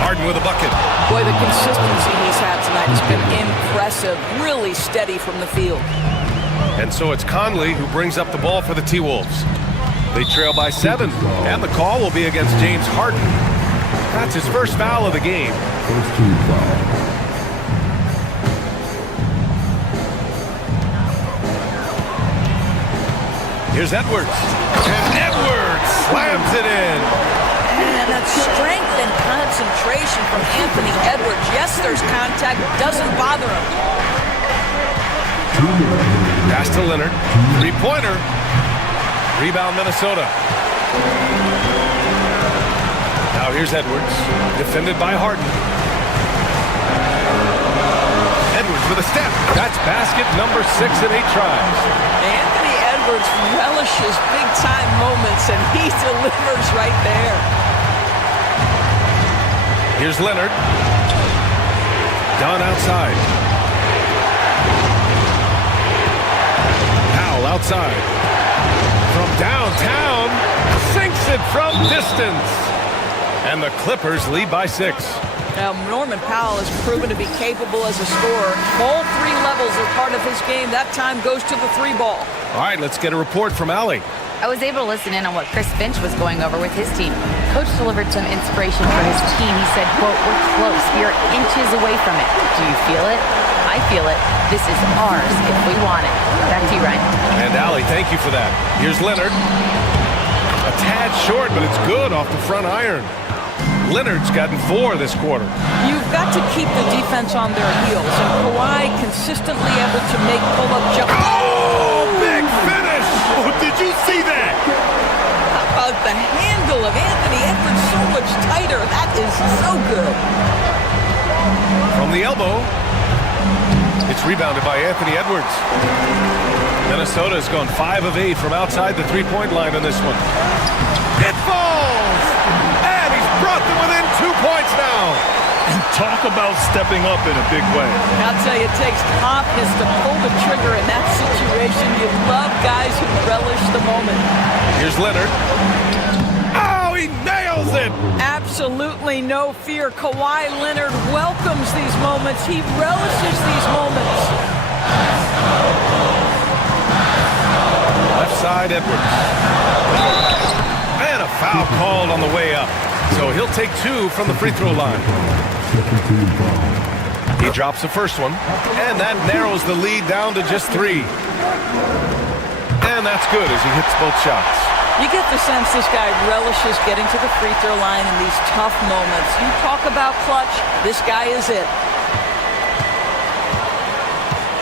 Harden with a bucket. Boy, the consistency he's had tonight has been impressive. Really steady from the field. And so it's Conley who brings up the ball for the T-Wolves. They trail by 7, and the call will be against James Harden. That's his first foul of the game. First team foul. Here's Edwards. And Edwards slams it in. And that strength and concentration from Anthony Edwards. Yes, there's contact. Doesn't bother him. Pass to Leonard. 3-pointer. Rebound Minnesota. Now here's Edwards. Defended by Harden. Edwards with a step. That's basket number 6 in 8 tries. Anthony Edwards relishes big-time moments, and he delivers right there. Here's Leonard. Dunn outside. Powell outside. From downtown, sinks it from distance. And the Clippers lead by 6. Now, Norman Powell has proven to be capable as a scorer. All 3 levels are part of his game. That time goes to the 3 ball. All right, let's get a report from Allie. I was able to listen in on what Chris Finch was going over with his team. Coach delivered some inspiration for his team. He said, quote, "We're close. We are inches away from it. Do you feel it? I feel it. This is ours if we want it." Back to you, Ryan. And Allie, thank you for that. Here's Leonard. A tad short, but it's good off the front iron. Leonard's gotten 4 this quarter. You've got to keep the defense on their heels, and Kawhi consistently able to make pull-up jumpers. Oh, big finish! Oh, did you see that? How about the handle of Anthony Edwards so much tighter? That is so good. From the elbow, it's rebounded by Anthony Edwards. Minnesota's gone 5 of 8 from outside the 3-point line on this one. It falls! 2 points now. And talk about stepping up in a big way. I'll tell you, it takes confidence to pull the trigger in that situation. You love guys who relish the moment. Here's Leonard. Oh, he nails it! Absolutely no fear. Kawhi Leonard welcomes these moments. He relishes these moments. Left side, Edwards. And a foul called on the way up. So he'll take 2 from the free throw line. He drops the first one, and that narrows the lead down to just 3. And that's good as he hits both shots. You get the sense this guy relishes getting to the free throw line in these tough moments. You talk about clutch, this guy is it.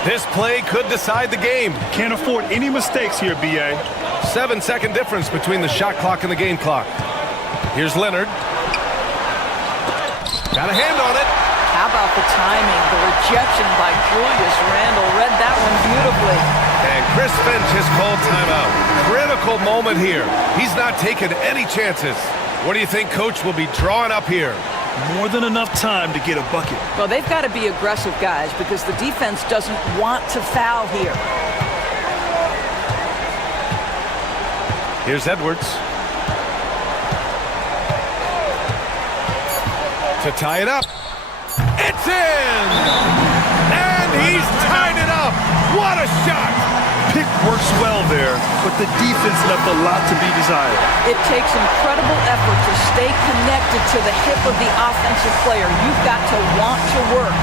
This play could decide the game. Can't afford any mistakes here, B.A. 7-second difference between the shot clock and the game clock. Here's Leonard. Got a hand on it. How about the timing, the rejection by Julius Randle? Read that one beautifully. And Chris Finch has called timeout. Critical moment here. He's not taking any chances. What do you think Coach will be drawing up here? More than enough time to get a bucket. Well, they've got to be aggressive, guys, because the defense doesn't want to foul here. Here's Edwards. To tie it up. It's in! And he's tied it up! What a shot! Pick works well there, but the defense left a lot to be desired. It takes incredible effort to stay connected to the hip of the offensive player. You've got to want to work.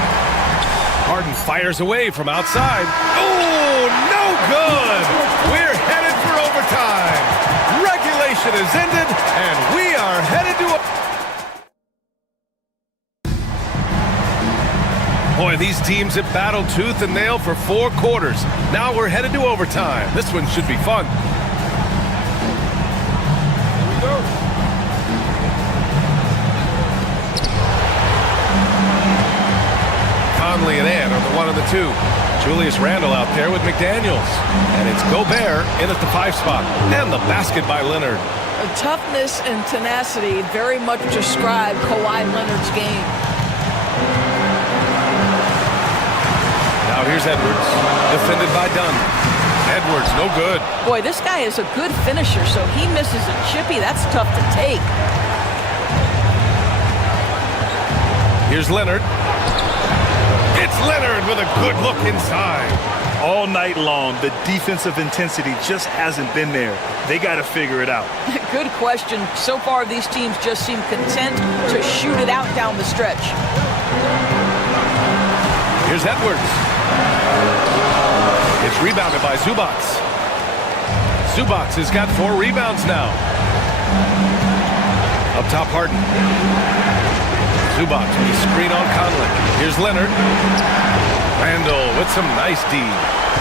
Harden fires away from outside. Oh, no good! We're headed for overtime. Regulation is ended, and we are headed to a... Boy, these teams have battled tooth and nail for 4 quarters. Now we're headed to overtime. This one should be fun. Here we go. Conley and Ant are the 1 and the 2. Julius Randle out there with McDaniels. And it's Gobert in at the 5 spot. And the basket by Leonard. Toughness and tenacity very much describe Kawhi Leonard's game. Now here's Edwards, defended by Dunn. Edwards, no good. Boy, this guy is a good finisher, so he misses a chippy. That's tough to take. Here's Leonard. It's Leonard with a good look inside. All night long, the defensive intensity just hasn't been there. They got to figure it out. Good question. So far, these teams just seem content to shoot it out down the stretch. Here's Edwards. It's rebounded by Zubac. Zubac has got 4 rebounds now. Up top, Harden. Zubac with a screen on Conley. Here's Leonard. Randle with some nice D.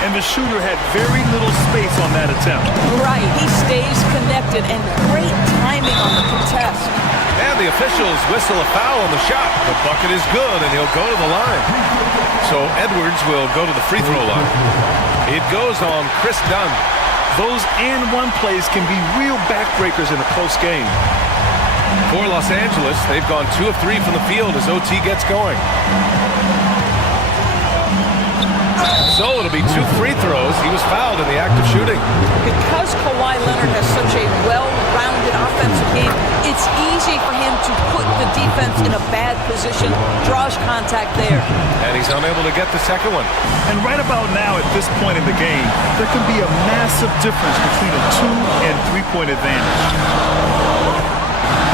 And the shooter had very little space on that attempt. Right, he stays connected, and great timing on the contest. And the officials whistle a foul on the shot. The bucket is good, and he'll go to the line. So Edwards will go to the free throw line. It goes on Chris Dunn. Those and one plays can be real backbreakers in a close game. For Los Angeles, they've gone 2 of 3 from the field as OT gets going. So it'll be 2 free throws. He was fouled in the act of shooting. Because Kawhi Leonard has such a well-rounded offensive game, it's easy for him to put the defense in a bad position, draws contact there. And he's unable to get the second one. And right about now, at this point in the game, there can be a massive difference between a 2- and 3-point advantage.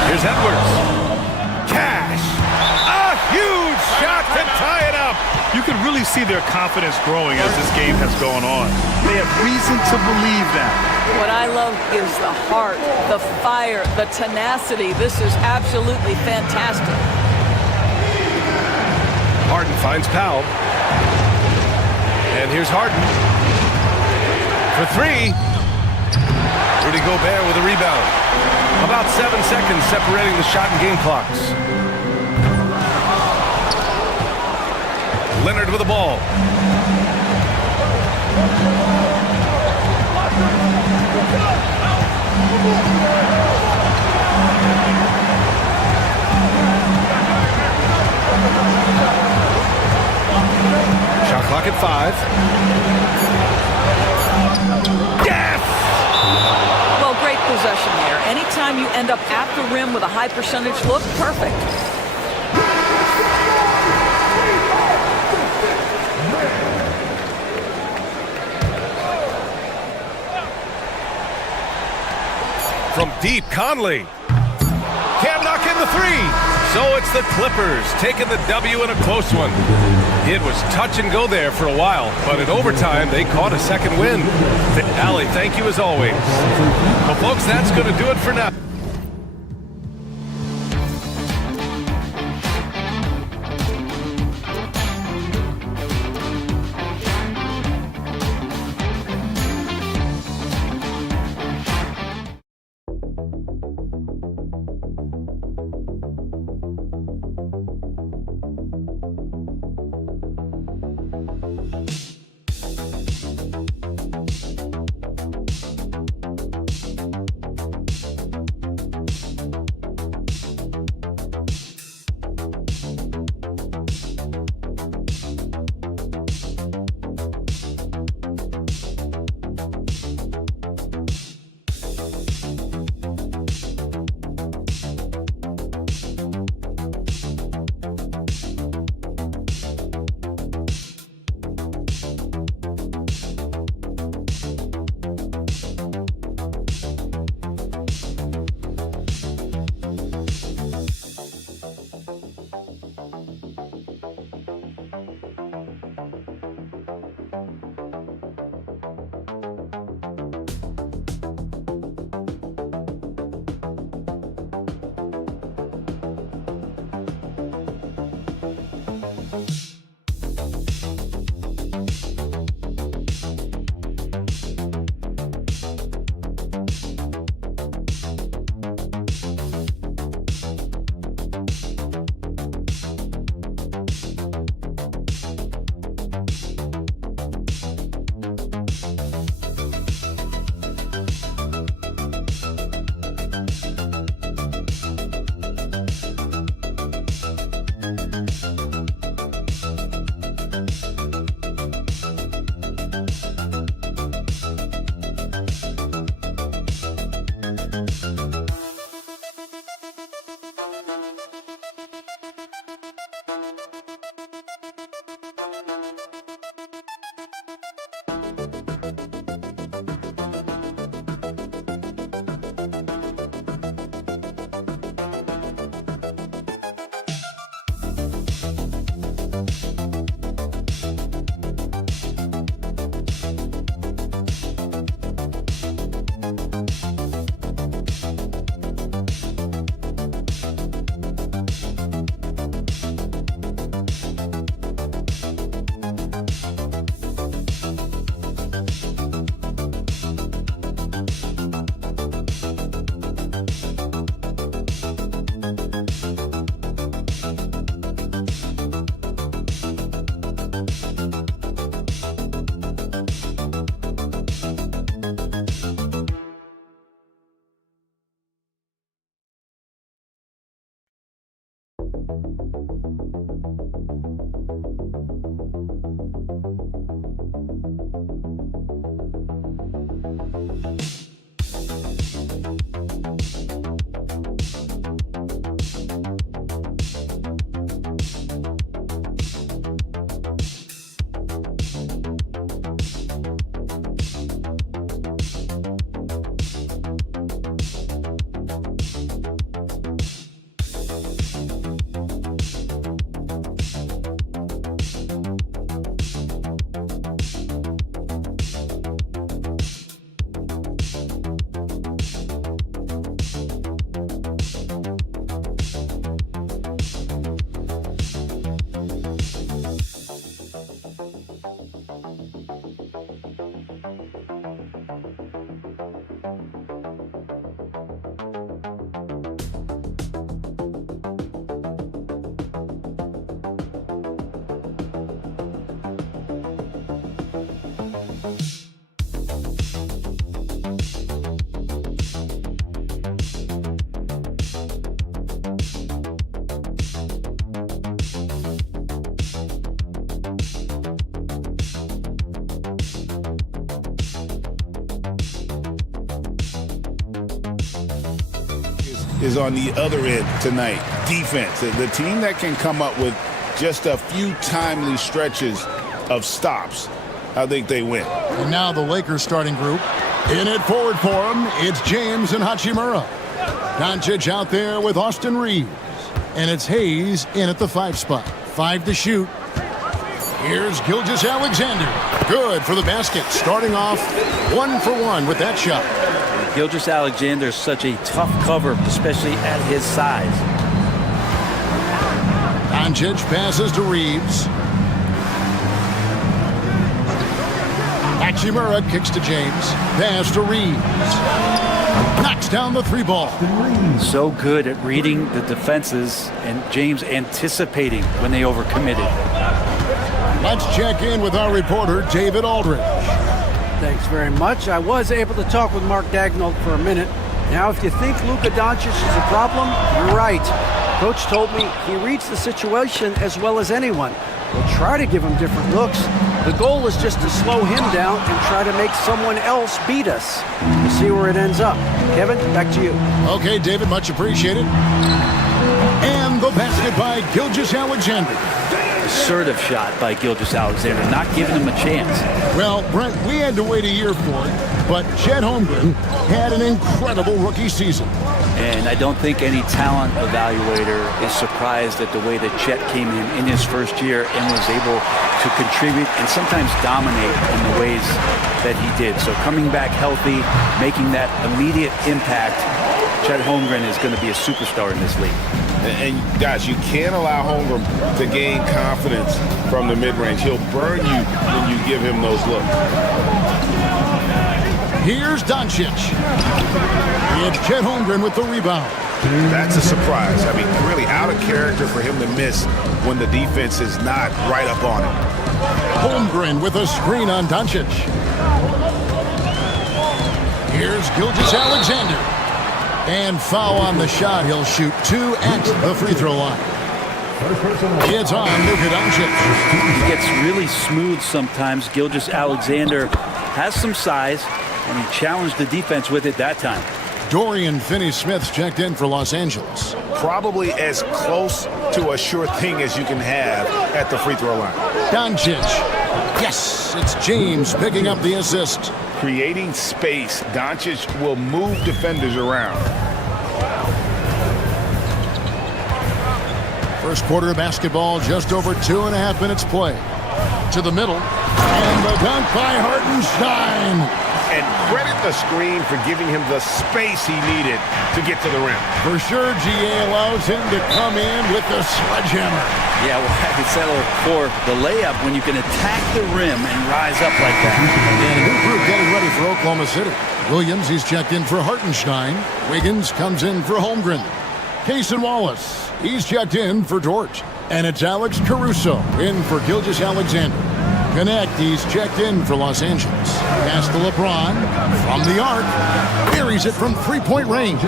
Here's Edwards. Cash. A huge shot to tie it up. You can really see their confidence growing as this game has gone on. They have reason to believe that. What I love is the heart, the fire, the tenacity. This is absolutely fantastic. Harden finds Powell. And here's Harden. For 3. Rudy Gobert with a rebound. About 7 seconds separating the shot and game clocks. Leonard with the ball. drive. Yes! Well, great possession there. Anytime you end up at the rim with a high percentage look, perfect. From deep, Conley. Can't knock in the three. So it's the Clippers taking the W in a close one. It was touch and go there for a while, but in overtime, they caught a second win. Allie, thank you as always. Well, folks, that's going to do it for now. is on the other end tonight. Defense. The team that can come up with just a few timely stretches of stops, I think they win. And now the Lakers starting group. In it forward for him, it's James and Hachimura. Doncic out there with Austin Reeves. And it's Hayes in at the 5 spot. 5 to shoot. Here's Gilgeous-Alexander. Good for the basket. Starting off 1 for 1 with that shot. Gilgeous-Alexander is such a tough cover, especially at his size. Doncic passes to Reeves. Hachimura kicks to James. Pass to Reeves. Knocks down the 3 ball. So good at reading the defenses, and James anticipating when they overcommitted. Let's check in with our reporter, David Aldridge. Thanks very much. I was able to talk with Mark Dagnall for a minute. Now, if you think Luka Doncic is a problem, you're right. Coach told me he reads the situation as well as anyone. We'll try to give him different looks. The goal is just to slow him down and try to make someone else beat us. We'll see where it ends up. Kevin, back to you. Okay, David, much appreciated. And the basket by Gilgeous-Alexander. Assertive shot by Gilgeous-Alexander, not giving him a chance. Well, Brent, we had to wait a year for it, but Chet Holmgren had an incredible rookie season. And I don't think any talent evaluator is surprised at the way that Chet came in his first year and was able to contribute and sometimes dominate in the ways that he did. So coming back healthy, making that immediate impact, Chet Holmgren is going to be a superstar in this league. And guys, you can't allow Holmgren to gain confidence from the mid-range. He'll burn you when you give him those looks. Here's Doncic. It's Chet Holmgren with the rebound. That's a surprise. I mean, really out of character for him to miss when the defense is not right up on him. Holmgren with a screen on Doncic. Here's Gilgeous-Alexander. And foul on the shot. He'll shoot 2 at the free throw line. It's on Luka Doncic. He gets really smooth sometimes. Gilgeous-Alexander has some size, and he challenged the defense with it that time. Dorian Finney-Smith's checked in for Los Angeles. Probably as close to a sure thing as you can have at the free throw line. Doncic. Yes, it's James picking up the assist. Creating space, Doncic will move defenders around. First quarter of basketball, just over 2.5 minutes play. To the middle, and the dunk by Hartenstein. And credit the screen for giving him the space he needed to get to the rim. For sure, GA allows him to come in with the sledgehammer. Yeah, well, I could settle for the layup when you can attack the rim and rise up like that. And a new group getting ready for Oklahoma City. Williams, he's checked in for Hartenstein. Wiggins comes in for Holmgren. Cason Wallace, he's checked in for Dort. And it's Alex Caruso in for Gilgeous-Alexander. Connect, he's checked in for Los Angeles. Pass to LeBron from the arc. Buries it from 3-point range.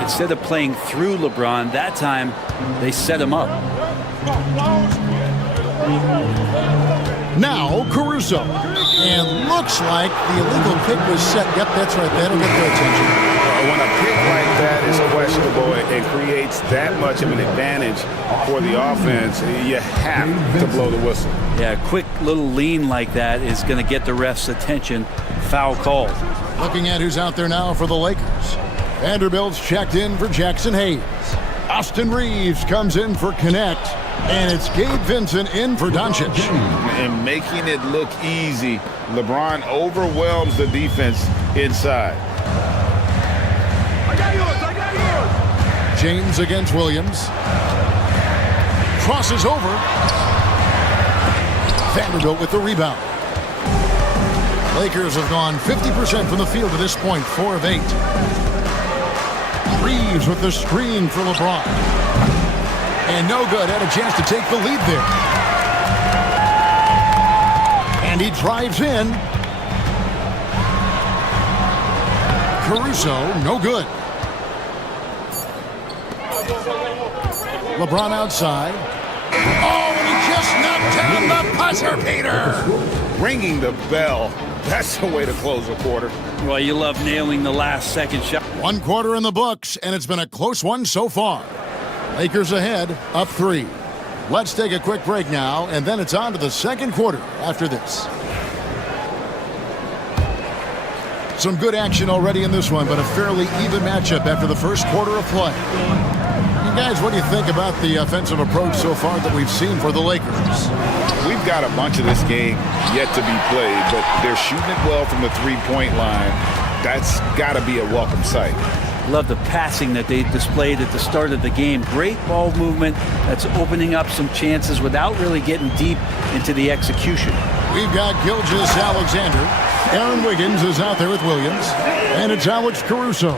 Instead of playing through LeBron, that time they set him up. Now Caruso. And looks like the illegal pick was set. Yep, that's right. That'll get their attention. When a pick like that is questionable and creates that much of an advantage for the offense, you have to blow the whistle. Yeah, a quick little lean like that is going to get the ref's attention. Foul called. Looking at who's out there now for the Lakers. Vanderbilt's checked in for Jackson Hayes. Austin Reeves comes in for Connect. And it's Gabe Vincent in for Doncic. And making it look easy, LeBron overwhelms the defense inside. James against Williams. Crosses over. Vanderbilt with the rebound. Lakers have gone 50% from the field to this point, 4 of 8. Reeves with the screen for LeBron. And no good, had a chance to take the lead there. And he drives in. Caruso, no good. LeBron outside. Oh, and he just knocked down the buzzer beater. Ringing the bell. That's the way to close a quarter. Well, you love nailing the last second shot. 1 quarter in the books, and it's been a close one so far. Lakers ahead, up 3. Let's take a quick break now, and then it's on to the second quarter after this. Some good action already in this one, but a fairly even matchup after the first quarter of play. You guys, what do you think about the offensive approach so far that we've seen for the Lakers? We've got a bunch of this game yet to be played, but they're shooting it well from the three-point line. That's got to be a welcome sight. Love the passing that they displayed at the start of the game. Great ball movement that's opening up some chances without really getting deep into the execution. We've got Gilgeous-Alexander. Aaron Wiggins is out there with Williams. And it's Alex Caruso.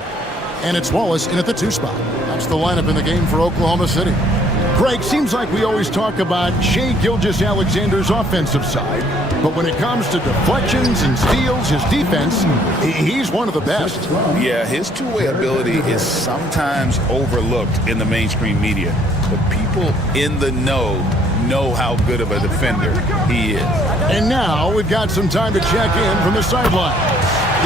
And it's Wallace in at the 2 spot. That's the lineup in the game for Oklahoma City. Greg, seems like we always talk about Shai Gilgeous-Alexander's offensive side, but when it comes to deflections and steals, his defense, he's one of the best. Yeah, his two-way ability is sometimes overlooked in the mainstream media, but people in the know how good of a defender he is. And now we've got some time to check in from the sidelines.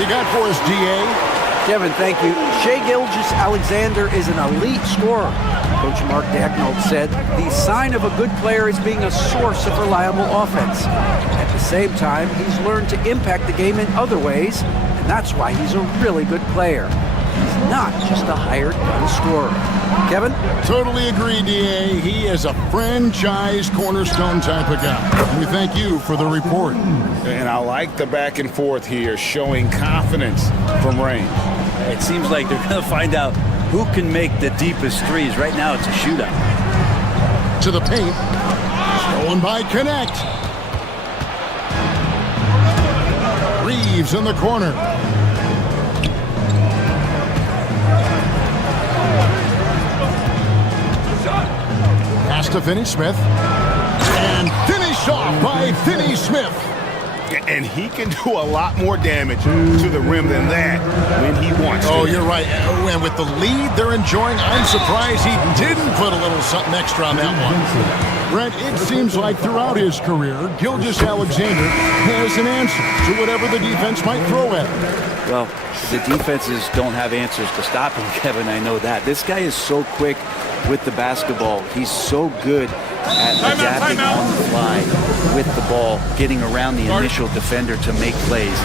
You got for us, DA? Kevin, thank you. Shai Gilgeous-Alexander is an elite scorer. Coach Mark Daigneault said the sign of a good player is being a source of reliable offense. At the same time, he's learned to impact the game in other ways, and that's why he's a really good player. He's not just a hired gun scorer. Kevin? Totally agree, DA. He is a franchise cornerstone type of guy. We thank you for the report. And I like the back and forth here, showing confidence from range. It seems like they're going to find out who can make the deepest threes. Right now, it's a shootout. To the paint. Stolen by Connect. Reeves in the corner. Pass to Finney-Smith. And finished off by Finney-Smith. And he can do a lot more damage to the rim than that when he wants to. Oh, you're right. And with the lead they're enjoying, I'm surprised he didn't put a little something extra on that one. Brent, it seems like throughout his career, Gilgeous-Alexander has an answer to whatever the defense might throw at him. Well, the defenses don't have answers to stop him, Kevin. I know that. This guy is so quick with the basketball. He's so good at adapting on the fly with the ball, getting around the initial defender to make plays.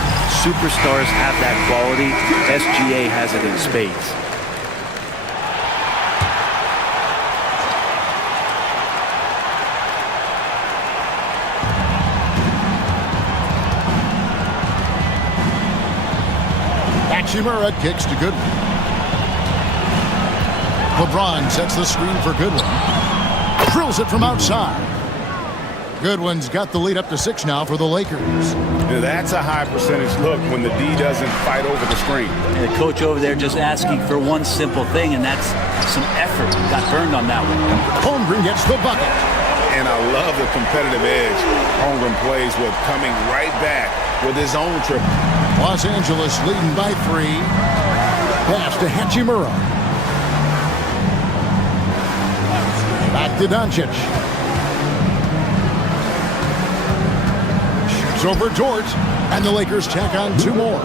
Superstars have that quality. SGA has it in spades. Hachimura kicks to Goodwin. LeBron sets the screen for Goodwin. Drills it from outside. Goodwin's got the lead up to 6 now for the Lakers. Yeah, that's a high percentage look when the D doesn't fight over the screen. And the coach over there just asking for one simple thing, and that's some effort. Got burned on that one. Holmgren gets the bucket. And I love the competitive edge Holmgren plays with, coming right back with his own triple. Los Angeles leading by 3. Pass to Hachimura. Back to Doncic. Shoots over Dort, and the Lakers tack on 2 more.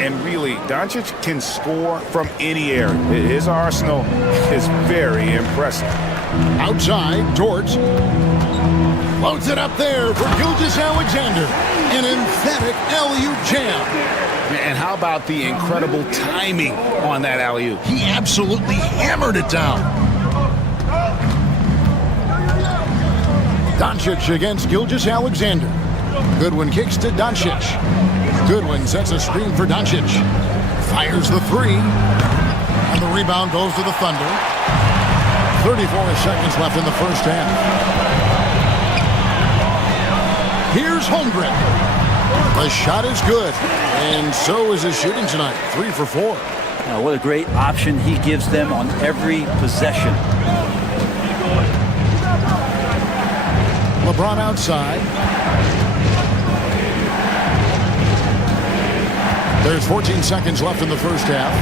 And really, Doncic can score from any area. His arsenal is very impressive. Outside, Dort loads it up there for Gilgeous-Alexander. An emphatic alley-oop jam. And how about the incredible timing on that alley-oop? He absolutely hammered it down. Doncic against Gilgeous-Alexander. Goodwin kicks to Doncic. Goodwin sets a screen for Doncic. Fires the 3. And the rebound goes to the Thunder. 34 seconds left in the first half. Here's Holmgren. The shot is good. And so is his shooting tonight. 3 for 4. Now, what a great option he gives them on every possession. LeBron outside. There's 14 seconds left in the first half.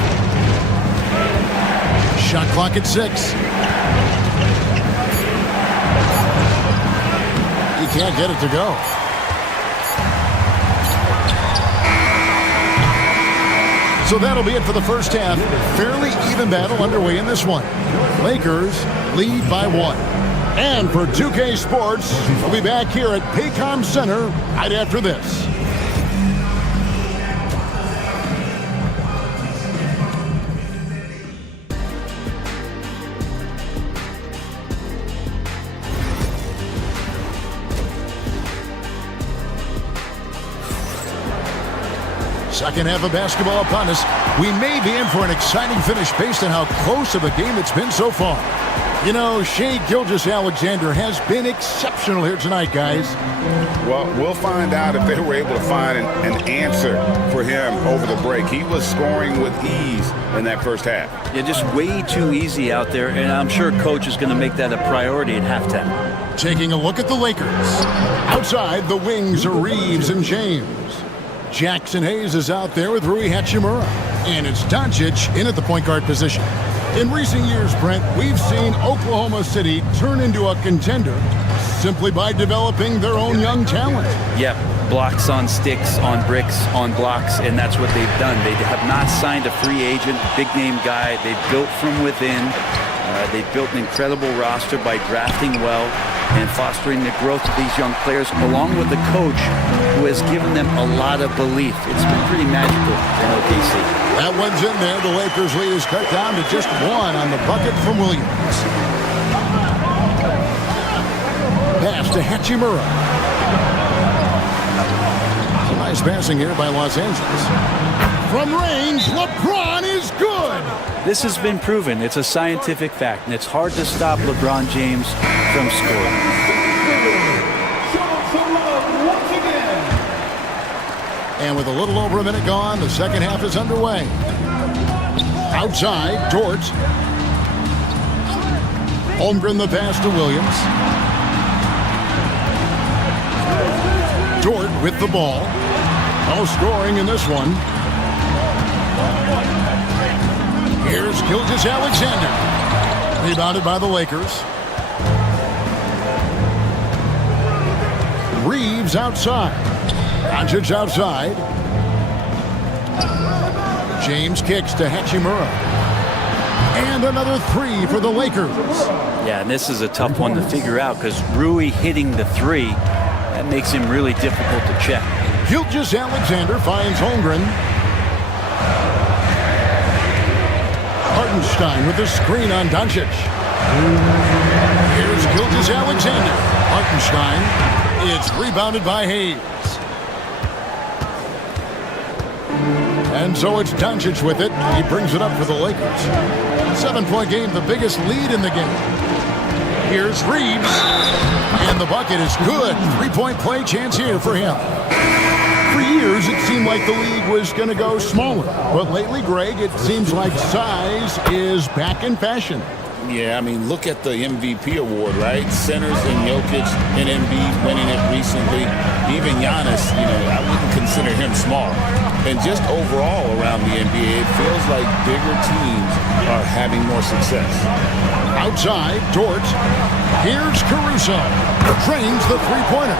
Shot clock at 6. He can't get it to go. So that'll be it for the first half. Fairly even battle underway in this one. Lakers lead by 1. And for 2K Sports, we'll be back here at Paycom Center right after this. Second half of basketball upon us. We may be in for an exciting finish based on how close of a game it's been so far. You know, Shai Gilgeous-Alexander has been exceptional here tonight, guys. Well, we'll find out if they were able to find an answer for him over the break. He was scoring with ease in that first half. Yeah, just way too easy out there, and I'm sure Coach is going to make that a priority at halftime. Taking a look at the Lakers. Outside, the wings are Reeves and James. Jackson Hayes is out there with Rui Hachimura. And it's Doncic in at the point guard position. In recent years, Brent, we've seen Oklahoma City turn into a contender simply by developing their own young talent. Yeah, blocks on sticks, on bricks, on blocks, and that's what they've done. They have not signed a free agent, big-name guy. They've built from within. They've built an incredible roster by drafting well and fostering the growth of these young players, along with the coach who has given them a lot of belief. It's been pretty magical in OKC. That one's in there. The Lakers lead is cut down to just 1 on the bucket from Williams. Pass to Hachimura. Nice passing here by Los Angeles. From range, LeBron is good. This has been proven. It's a scientific fact, and it's hard to stop LeBron James from scoring. And with a little over a minute gone, the second half is underway. Outside, Dort. Holmgren the pass to Williams. Dort with the ball. No scoring in this one. Here's Gilgeous-Alexander. Rebounded by the Lakers. Reeves outside. Doncic outside. James kicks to Hachimura. And another 3 for the Lakers. Yeah, and this is a tough one to figure out because Rui hitting the 3, that makes him really difficult to check. Gilgeous-Alexander finds Holmgren. Hartenstein with the screen on Doncic. Here's Gilgeous-Alexander. Hartenstein. It's rebounded by Hayes. And so it's Doncic with it. He brings it up for the Lakers. 7-point game, the biggest lead in the game. Here's Reeves. And the bucket is good. 3-point play chance here for him. For years, it seemed like the league was going to go smaller. But lately, Greg, it seems like size is back in fashion. Yeah, I mean, look at the MVP award, right? Centers and Jokic and Embiid winning it recently. Even Giannis, I wouldn't consider him small. And just overall around the NBA, it feels like bigger teams are having more success. Outside, Dort. Here's Caruso. Drains the three-pointer.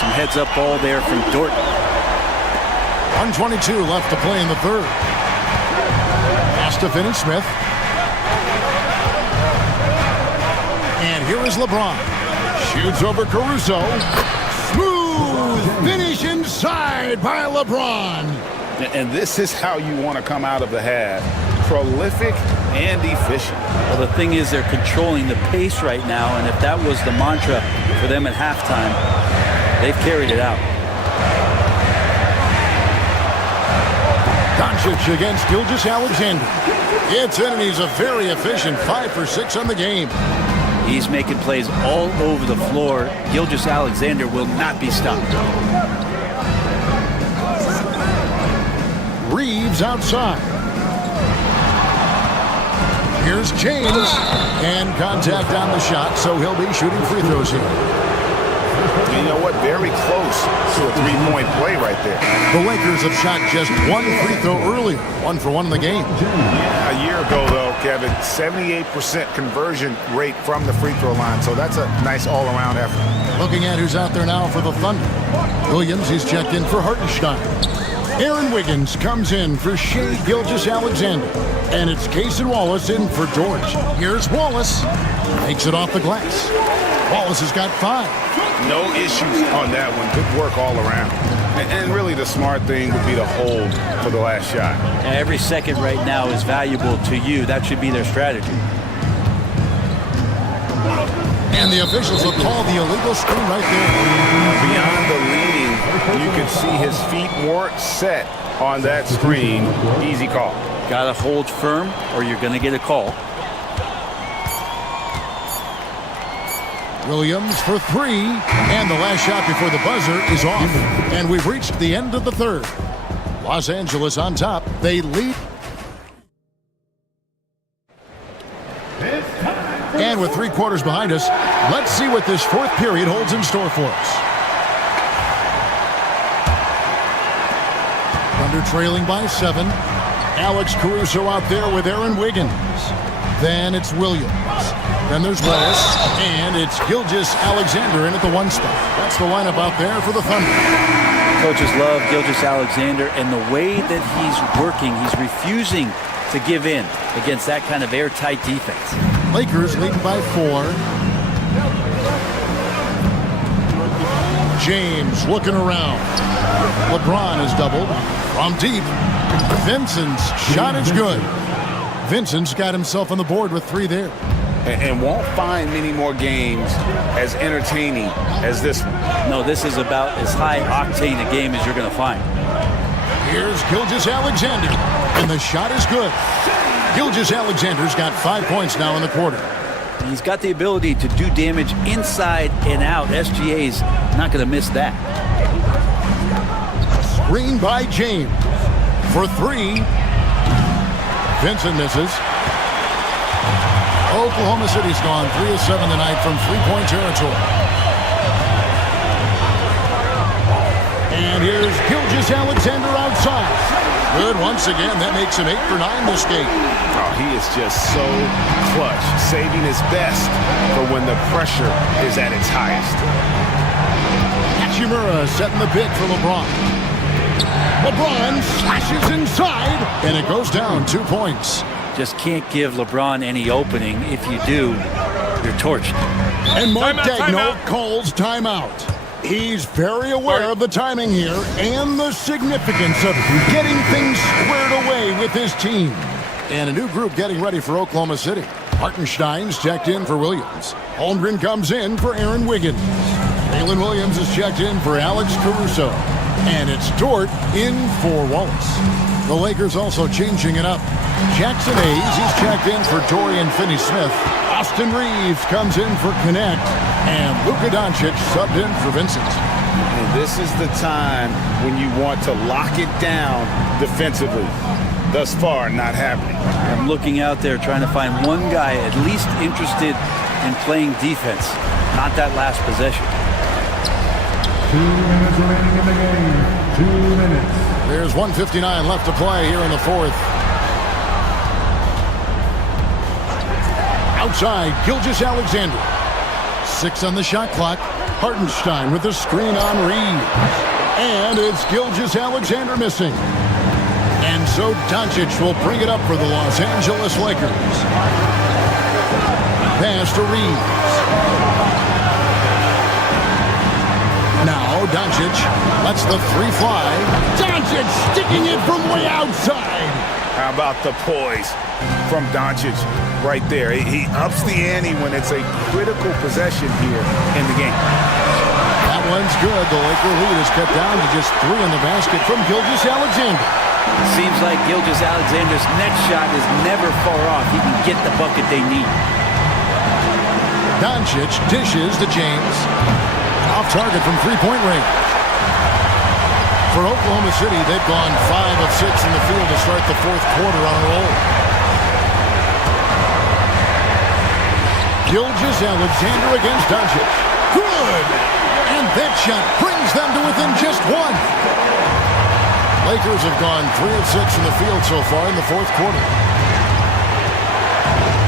Some heads-up ball there from Dort. 1:22 left to play in the third. Pass to Finney-Smith. And here is LeBron. Shoots over Caruso. Smooth finish inside by LeBron. And this is how you want to come out of the half. Prolific and efficient. Well, the thing is they're controlling the pace right now, and if that was the mantra for them at halftime, they've carried it out. Doncic against Gilgeous-Alexander. It's in, and he's a very efficient 5 for 6 on the game. He's making plays all over the floor. Gilgeous-Alexander will not be stopped. Reeves outside. Here's James. And contact on the shot, so he'll be shooting free throws here. You know what? Very close to a three-point play right there. The Lakers have shot just 1 free throw earlier. 1 for 1 in the game. Yeah, a year ago, though, Kevin, 78% conversion rate from the free throw line. So that's a nice all-around effort. Looking at who's out there now for the Thunder. Williams, he's checked in for Hartenstein. Aaron Wiggins comes in for Shea Gilgeous-Alexander. And it's Cason Wallace in for George. Here's Wallace. Makes it off the glass. Wallace has got 5. No issues on that one. Good work all around. And really the smart thing would be to hold for the last shot. Every second right now is valuable to you. That should be their strategy. And the officials will call the illegal screen right there. Beyond the leaning, you can see his feet weren't set on that screen. Easy call. Got to hold firm or you're going to get a call. Williams for 3. And the last shot before the buzzer is off. And we've reached the end of the third. Los Angeles on top. They lead. And with 3 quarters behind us, let's see what this fourth period holds in store for us. Thunder trailing by 7. Alex Caruso out there with Aaron Wiggins. Then it's Williams. Then there's Wallace. And it's Gilgeous-Alexander in at the 1 spot. That's the lineup out there for the Thunder. Coaches love Gilgeous-Alexander, and the way that he's working, he's refusing to give in against that kind of airtight defense. Lakers leading by 4. James looking around. LeBron is doubled from deep. Vincent's shot is good. Vincent's got himself on the board with 3 there. And won't find many more games as entertaining as this one. No, this is about as high octane a game as you're going to find. Here's Gilgeous-Alexander, and the shot is good. Gilgeous-Alexander's got 5 points now in the quarter. He's got the ability to do damage inside and out. SGA's not going to miss that. Screen by James for 3. Vincent misses. Oklahoma City's gone 3 of 7 tonight from 3-point territory. And here's Gilgeous-Alexander outside. Good once again. That makes him 8 for 9 this game. Oh, he is just so clutch, saving his best for when the pressure is at its highest. Hachimura setting the pick for LeBron. LeBron slashes inside, and it goes down 2 points. Just can't give LeBron any opening. If you do, you're torched. And Mark Daigneault calls timeout. He's very aware of the timing here and the significance of getting things squared away with his team. And a new group getting ready for Oklahoma City. Hartenstein's checked in for Williams. Holmgren comes in for Aaron Wiggins. Jalen Williams is checked in for Alex Caruso. And it's Dort in for Wallace. The Lakers also changing it up. Jackson Hayes, he's checked in for Dorian Finney-Smith. Austin Reeves comes in for Connect. And Luka Doncic subbed in for Vincent. And this is the time when you want to lock it down defensively. Thus far, not happening. I'm looking out there trying to find one guy at least interested in playing defense. Not that last possession. 2 minutes remaining in the game. 2 minutes. There's 1:59 left to play here in the fourth. Outside, Gilgeous-Alexander. 6 on the shot clock. Hartenstein with the screen on Reeves. And it's Gilgeous-Alexander missing. And so Doncic will bring it up for the Los Angeles Lakers. Pass to Reeves. Now Doncic lets the 3 fly. Doncic sticking it from way outside. How about the poise from Doncic right there? He ups the ante when it's a critical possession here in the game. That one's good. The Laker lead is cut down to just 3 in the basket from Gilgeous-Alexander. Seems like Gilgeous-Alexander's next shot is never far off. He can get the bucket they need. Doncic dishes to James. Off target from 3-point range. For Oklahoma City, they've gone 5 of 6 in the field to start the fourth quarter on a roll. Gilgeous-Alexander against Doncic. Good! And that shot brings them to within just 1. Lakers have gone 3 of 6 in the field so far in the fourth quarter.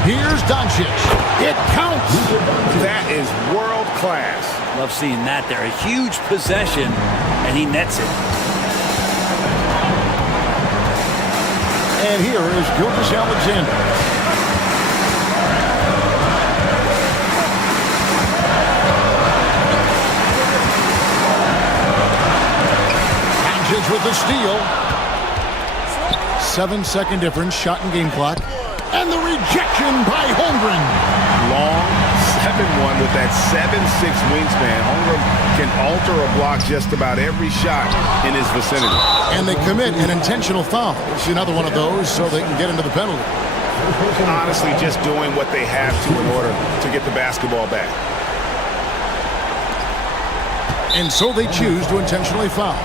Here's Doncic. It counts! That is world class. Love seeing that there. A huge possession, and he nets it. Here is Gilgeous-Alexander. Sanchez with the steal. 7-second difference, shot and game clock. And the rejection by Holmgren. Long 7-1 with that 7'6" wingspan. Holmgren can alter a block just about every shot in his vicinity. And they commit an intentional foul. It's another one of those so they can get into the penalty. Honestly, just doing what they have to in order to get the basketball back. And so they choose to intentionally foul.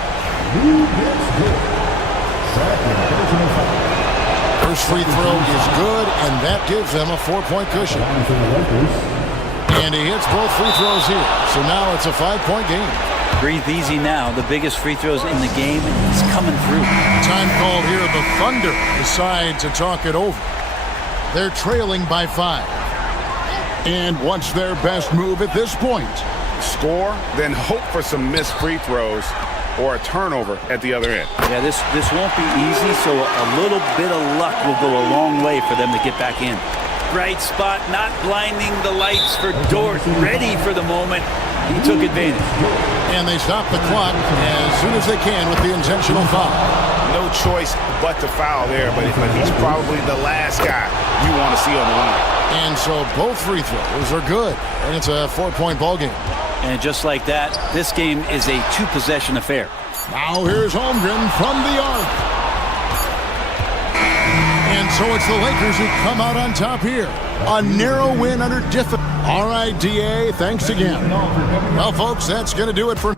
First free throw is good, and that gives them a 4-point cushion. And he hits both free throws here. So now it's a 5-point game. Breathe easy now. The biggest free throws in the game is coming through. Time called here. The Thunder decide to talk it over. They're trailing by 5. And what's their best move at this point? Score, then hope for some missed free throws or a turnover at the other end. Yeah, this won't be easy, so a little bit of luck will go a long way for them to get back in. Right spot, not blinding the lights for Dort. Ready for the moment. He took advantage. And they stop the clock as soon as they can with the intentional foul. No choice but to foul there, but he's probably the last guy you want to see on the line. And so both free throws are good, and it's a 4-point ball game. And just like that, this game is a 2-possession affair. Now here's Holmgren from the arc. And so it's the Lakers who come out on top here. A narrow win under difficult. All right, DA, thanks again. Well, folks, that's going to do it for...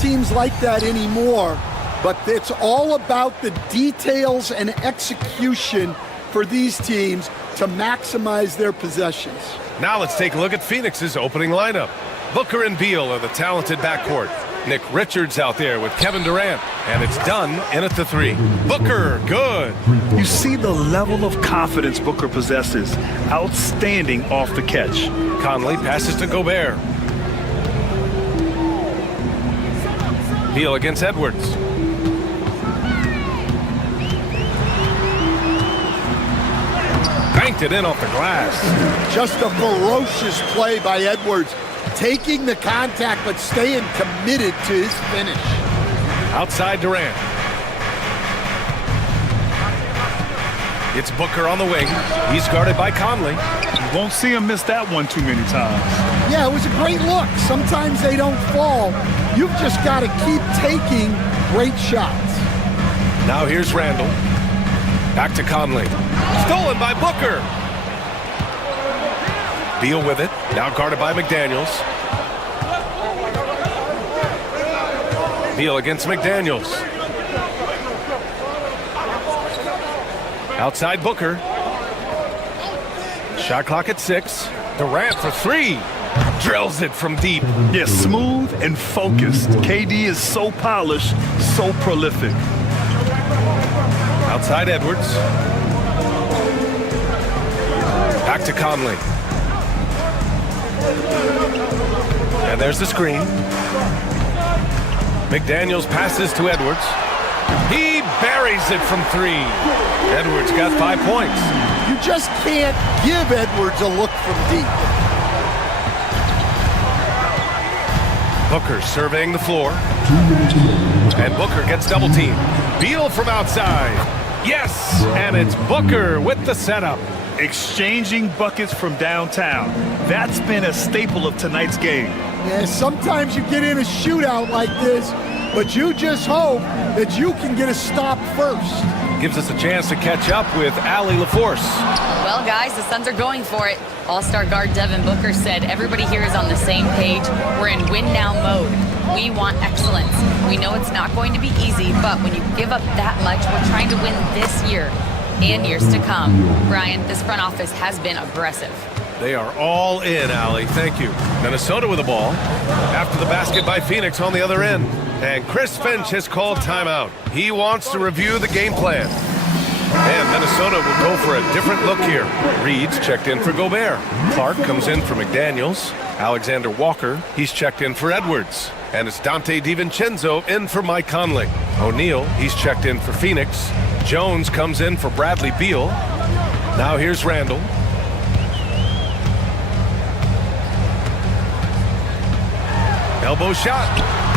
Teams like that anymore, but it's all about the details and execution for these teams to maximize their possessions. Now let's take a look at Phoenix's opening lineup. Booker and Beal are the talented backcourt. Nick Richards out there with Kevin Durant, and it's done in at the three. Booker, good. You see the level of confidence Booker possesses. Outstanding off the catch. Conley passes to Gobert. Beal against Edwards. Banked it in off the glass. Just a ferocious play by Edwards, taking the contact but staying committed to his finish. Outside Durant. It's Booker on the wing. He's guarded by Conley. You won't see him miss that one too many times. Yeah, it was a great look. Sometimes they don't fall. You've just got to keep taking great shots. Now here's Randall. Back to Conley. Stolen by Booker. Beal with it. Now guarded by McDaniels. Beal against McDaniels. Outside Booker. Shot clock at 6. Durant for 3. Drills it from deep. Yeah, smooth and focused. KD is so polished, so prolific. Outside Edwards. Back to Conley. And there's the screen. McDaniels passes to Edwards. He buries it from 3. Edwards got 5 points. You just can't give Edwards a look from deep. Booker surveying the floor. And Booker gets double teamed. Beal from outside. Yes, and it's Booker with the setup. Exchanging buckets from downtown. That's been a staple of tonight's game. Yeah, sometimes you get in a shootout like this, but you just hope that you can get a stop first. Gives us a chance to catch up with Allie LaForce. Well, guys, the Suns are going for it. All-star guard Devin Booker said everybody here is on the same page. We're in win-now mode. We want excellence. We know it's not going to be easy, but when you give up that much, we're trying to win this year and years to come. Brian, this front office has been aggressive. They are all in, Allie. Thank you. Minnesota with the ball. After the basket by Phoenix on the other end. And Chris Finch has called timeout. He wants to review the game plan. And Minnesota will go for a different look here. Reed's checked in for Gobert. Clark comes in for McDaniels. Alexander Walker, he's checked in for Edwards. And it's Dante DiVincenzo in for Mike Conley. O'Neal, he's checked in for Phoenix. Jones comes in for Bradley Beal. Now here's Randall. Elbow shot,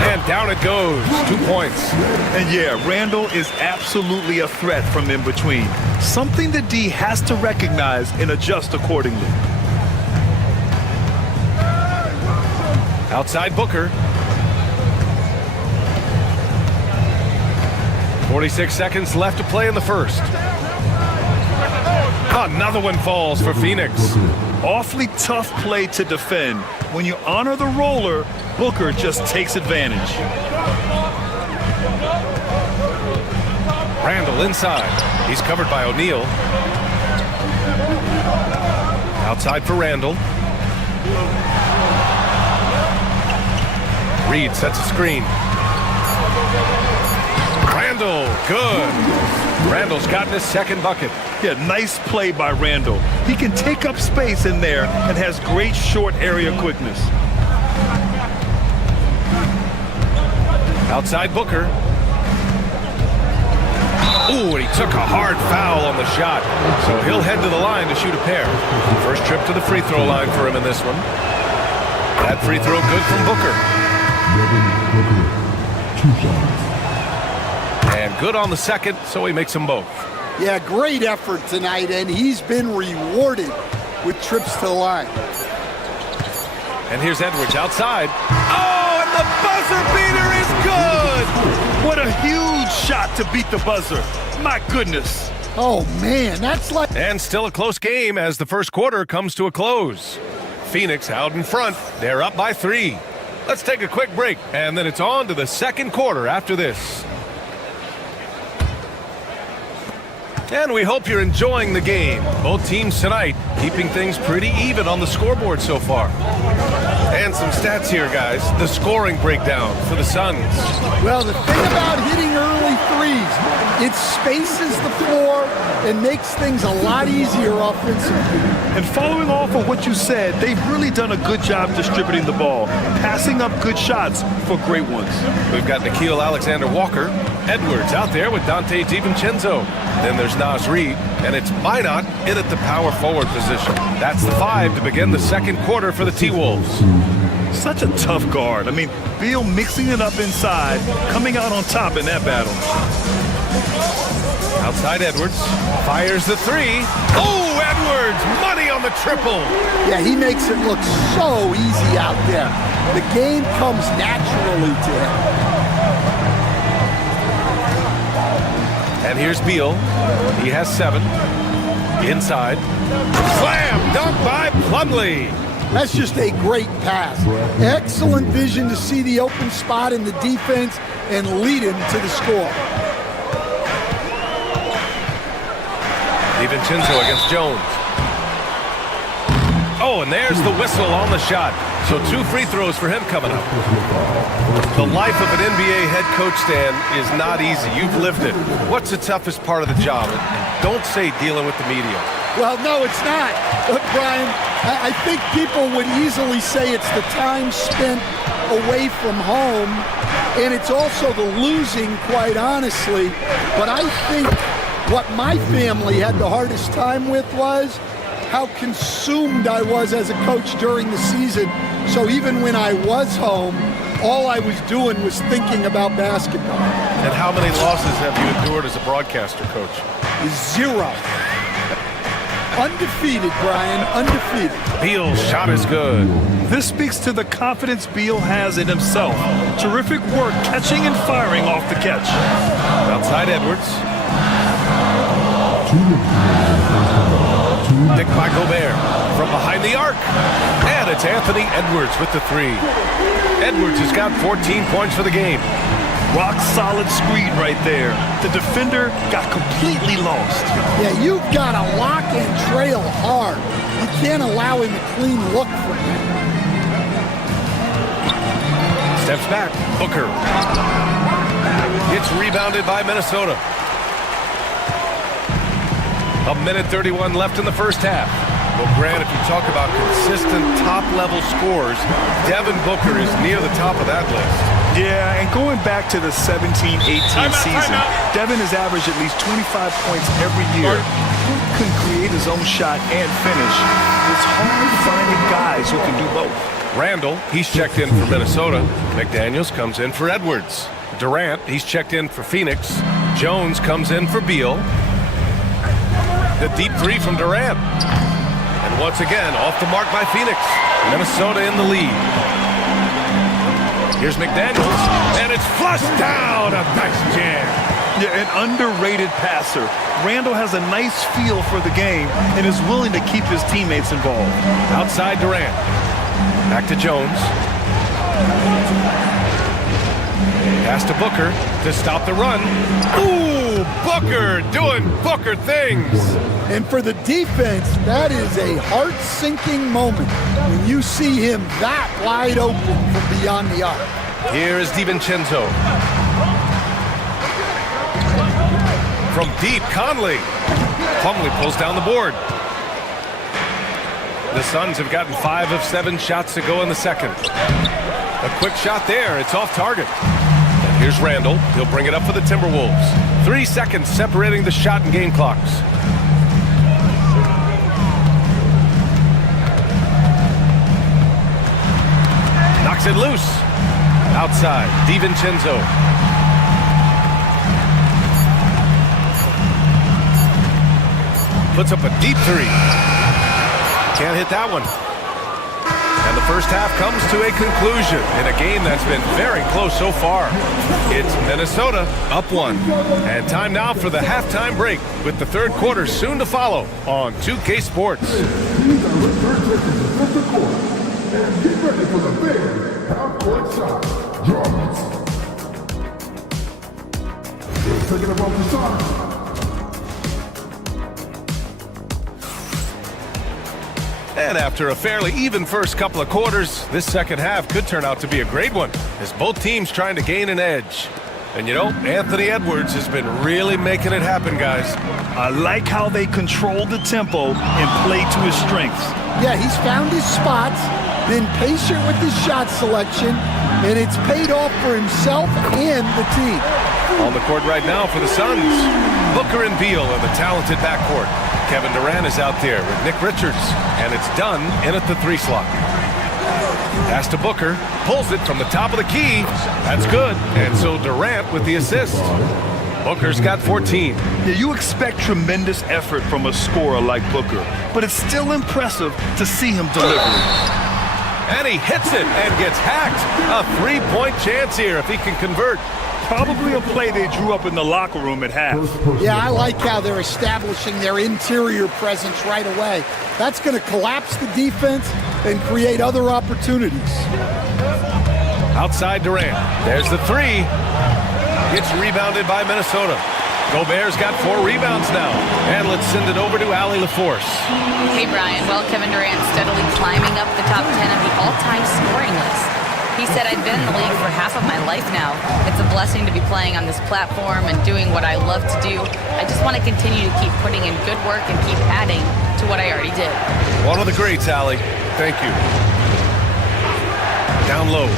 and down it goes. 2 points. And yeah, Randall is absolutely a threat from in between. Something that D has to recognize and adjust accordingly. Outside Booker. 46 seconds left to play in the first. Another one falls for Phoenix. Awfully tough play to defend. When you honor the roller, Booker just takes advantage. Randall inside. He's covered by O'Neal. Outside for Randall. Reed sets a screen. Randall, good. Randall's gotten his second bucket. Yeah, nice play by Randall. He can take up space in there and has great short area quickness. Outside Booker. Ooh, and he took a hard foul on the shot. So he'll head to the line to shoot a pair. First trip to the free throw line for him in this one. That free throw good from Booker. And good on the second, so he makes them both. Yeah, great effort tonight, and he's been rewarded with trips to the line. And here's Edwards outside. Oh, and the buzzer beater is good! What a huge shot to beat the buzzer. My goodness. Oh, man, that's like... And still a close game as the first quarter comes to a close. Phoenix out in front. They're up by 3. Let's take a quick break, and then it's on to the second quarter after this. And we hope you're enjoying the game. Both teams tonight keeping things pretty even on the scoreboard so far. And some stats here, guys. The scoring breakdown for the Suns. Well, the thing about hitting early threes, it spaces the floor and makes things a lot easier offensively. And following off of what you said, they've really done a good job distributing the ball, passing up good shots for great ones. We've got Nickeil Alexander-Walker. Edwards out there with Dante DiVincenzo. Then there's Naz Reid, and it's Minot in at the power forward position. That's the 5 to begin the second quarter for the T-Wolves. Such a tough guard. I mean, Beal mixing it up inside, coming out on top in that battle. Outside Edwards, fires the 3. Oh, Edwards, money on the triple. Yeah, he makes it look so easy out there. The game comes naturally to him. And here's Beal. He has 7. Inside. Slam dunk by Plumlee. That's just a great pass. Excellent vision to see the open spot in the defense and lead him to the score. DiVincenzo against Jones. Oh, and there's the whistle on the shot. So 2 free throws for him coming up. The life of an NBA head coach, Stan, is not easy. You've lived it. What's the toughest part of the job? And don't say dealing with the media. Well, no, it's not. Brian, I think people would easily say it's the time spent away from home, and it's also the losing, quite honestly. But I think what my family had the hardest time with was how consumed I was as a coach during the season. So even when I was home, all I was doing was thinking about basketball. And how many losses have you endured as a broadcaster, Coach? 0. Undefeated, Brian, undefeated. Beal's shot is good. This speaks to the confidence Beal has in himself. Terrific work catching and firing off the catch. Outside Edwards. Picked by Gobert from behind the arc. And it's Anthony Edwards with the 3. Edwards has got 14 points for the game. Rock solid screen right there. The defender got completely lost. Yeah, you've got to lock and trail hard. You can't allow him a clean look from him. Steps back. Booker. It's rebounded by Minnesota. 1:31 left in the first half. Well, Grant, if you talk about consistent top-level scores, Devin Booker is near the top of that list. Yeah, and going back to the 17-18 season, Devin has averaged at least 25 points every year. He can create his own shot and finish. It's hard finding guys who can do both. Randall, he's checked in for Minnesota. McDaniels comes in for Edwards. Durant, he's checked in for Phoenix. Jones comes in for Beal. The deep three from Durant. And once again, off the mark by Phoenix. Minnesota in the lead. Here's McDaniels, and it's flushed down. A nice jam. Yeah, an underrated passer. Randall has a nice feel for the game and is willing to keep his teammates involved. Outside Durant. Back to Jones. Pass to Booker to stop the run. Ooh, Booker doing Booker things. And for the defense, that is a heart-sinking moment when you see him that wide open from beyond the arc. Here is DiVincenzo. From deep, Conley. Plumlee pulls down the board. The Suns have gotten 5 of 7 shots to go in the second. A quick shot there. It's off target. And here's Randall. He'll bring it up for the Timberwolves. 3 seconds separating the shot and game clocks. Knocks it loose. Outside. DiVincenzo. Puts up a deep three. Can't hit that one. And the first half comes to a conclusion in a game that's been very close so far. It's Minnesota up 1. And time now for the halftime break with the third quarter soon to follow on 2K Sports. Get ready for the big half-court shot. Drums. Taking it off the side. And after a fairly even first couple of quarters, this second half could turn out to be a great one as both teams trying to gain an edge. And you know, Anthony Edwards has been really making it happen, guys. I like how they control the tempo and play to his strengths. Yeah, he's found his spots, been patient with his shot selection, and it's paid off for himself and the team. On the court right now for the Suns, Booker and Beal in the talented backcourt. Kevin Durant is out there with Nick Richards, and it's done in at the 3 slot. Pass to Booker, pulls it from the top of the key. That's good, and so Durant with the assist. Booker's got 14. Yeah, you expect tremendous effort from a scorer like Booker, but it's still impressive to see him deliver. And he hits it and gets hacked. A 3-point chance here if he can convert. Probably a play they drew up in the locker room at half. Yeah, I like how they're establishing their interior presence right away. That's going to collapse the defense and create other opportunities. Outside Durant. There's the 3. It's rebounded by Minnesota. Gobert's got 4 rebounds now. And let's send it over to Allie LaForce. Hey, Brian. Well, Kevin Durant steadily climbing up the top 10 of the all-time scoring list. He said, I've been in the league for half of my life now. It's a blessing to be playing on this platform and doing what I love to do. I just want to continue to keep putting in good work and keep adding to what I already did. One of the greats, Allie. Thank you. Down low.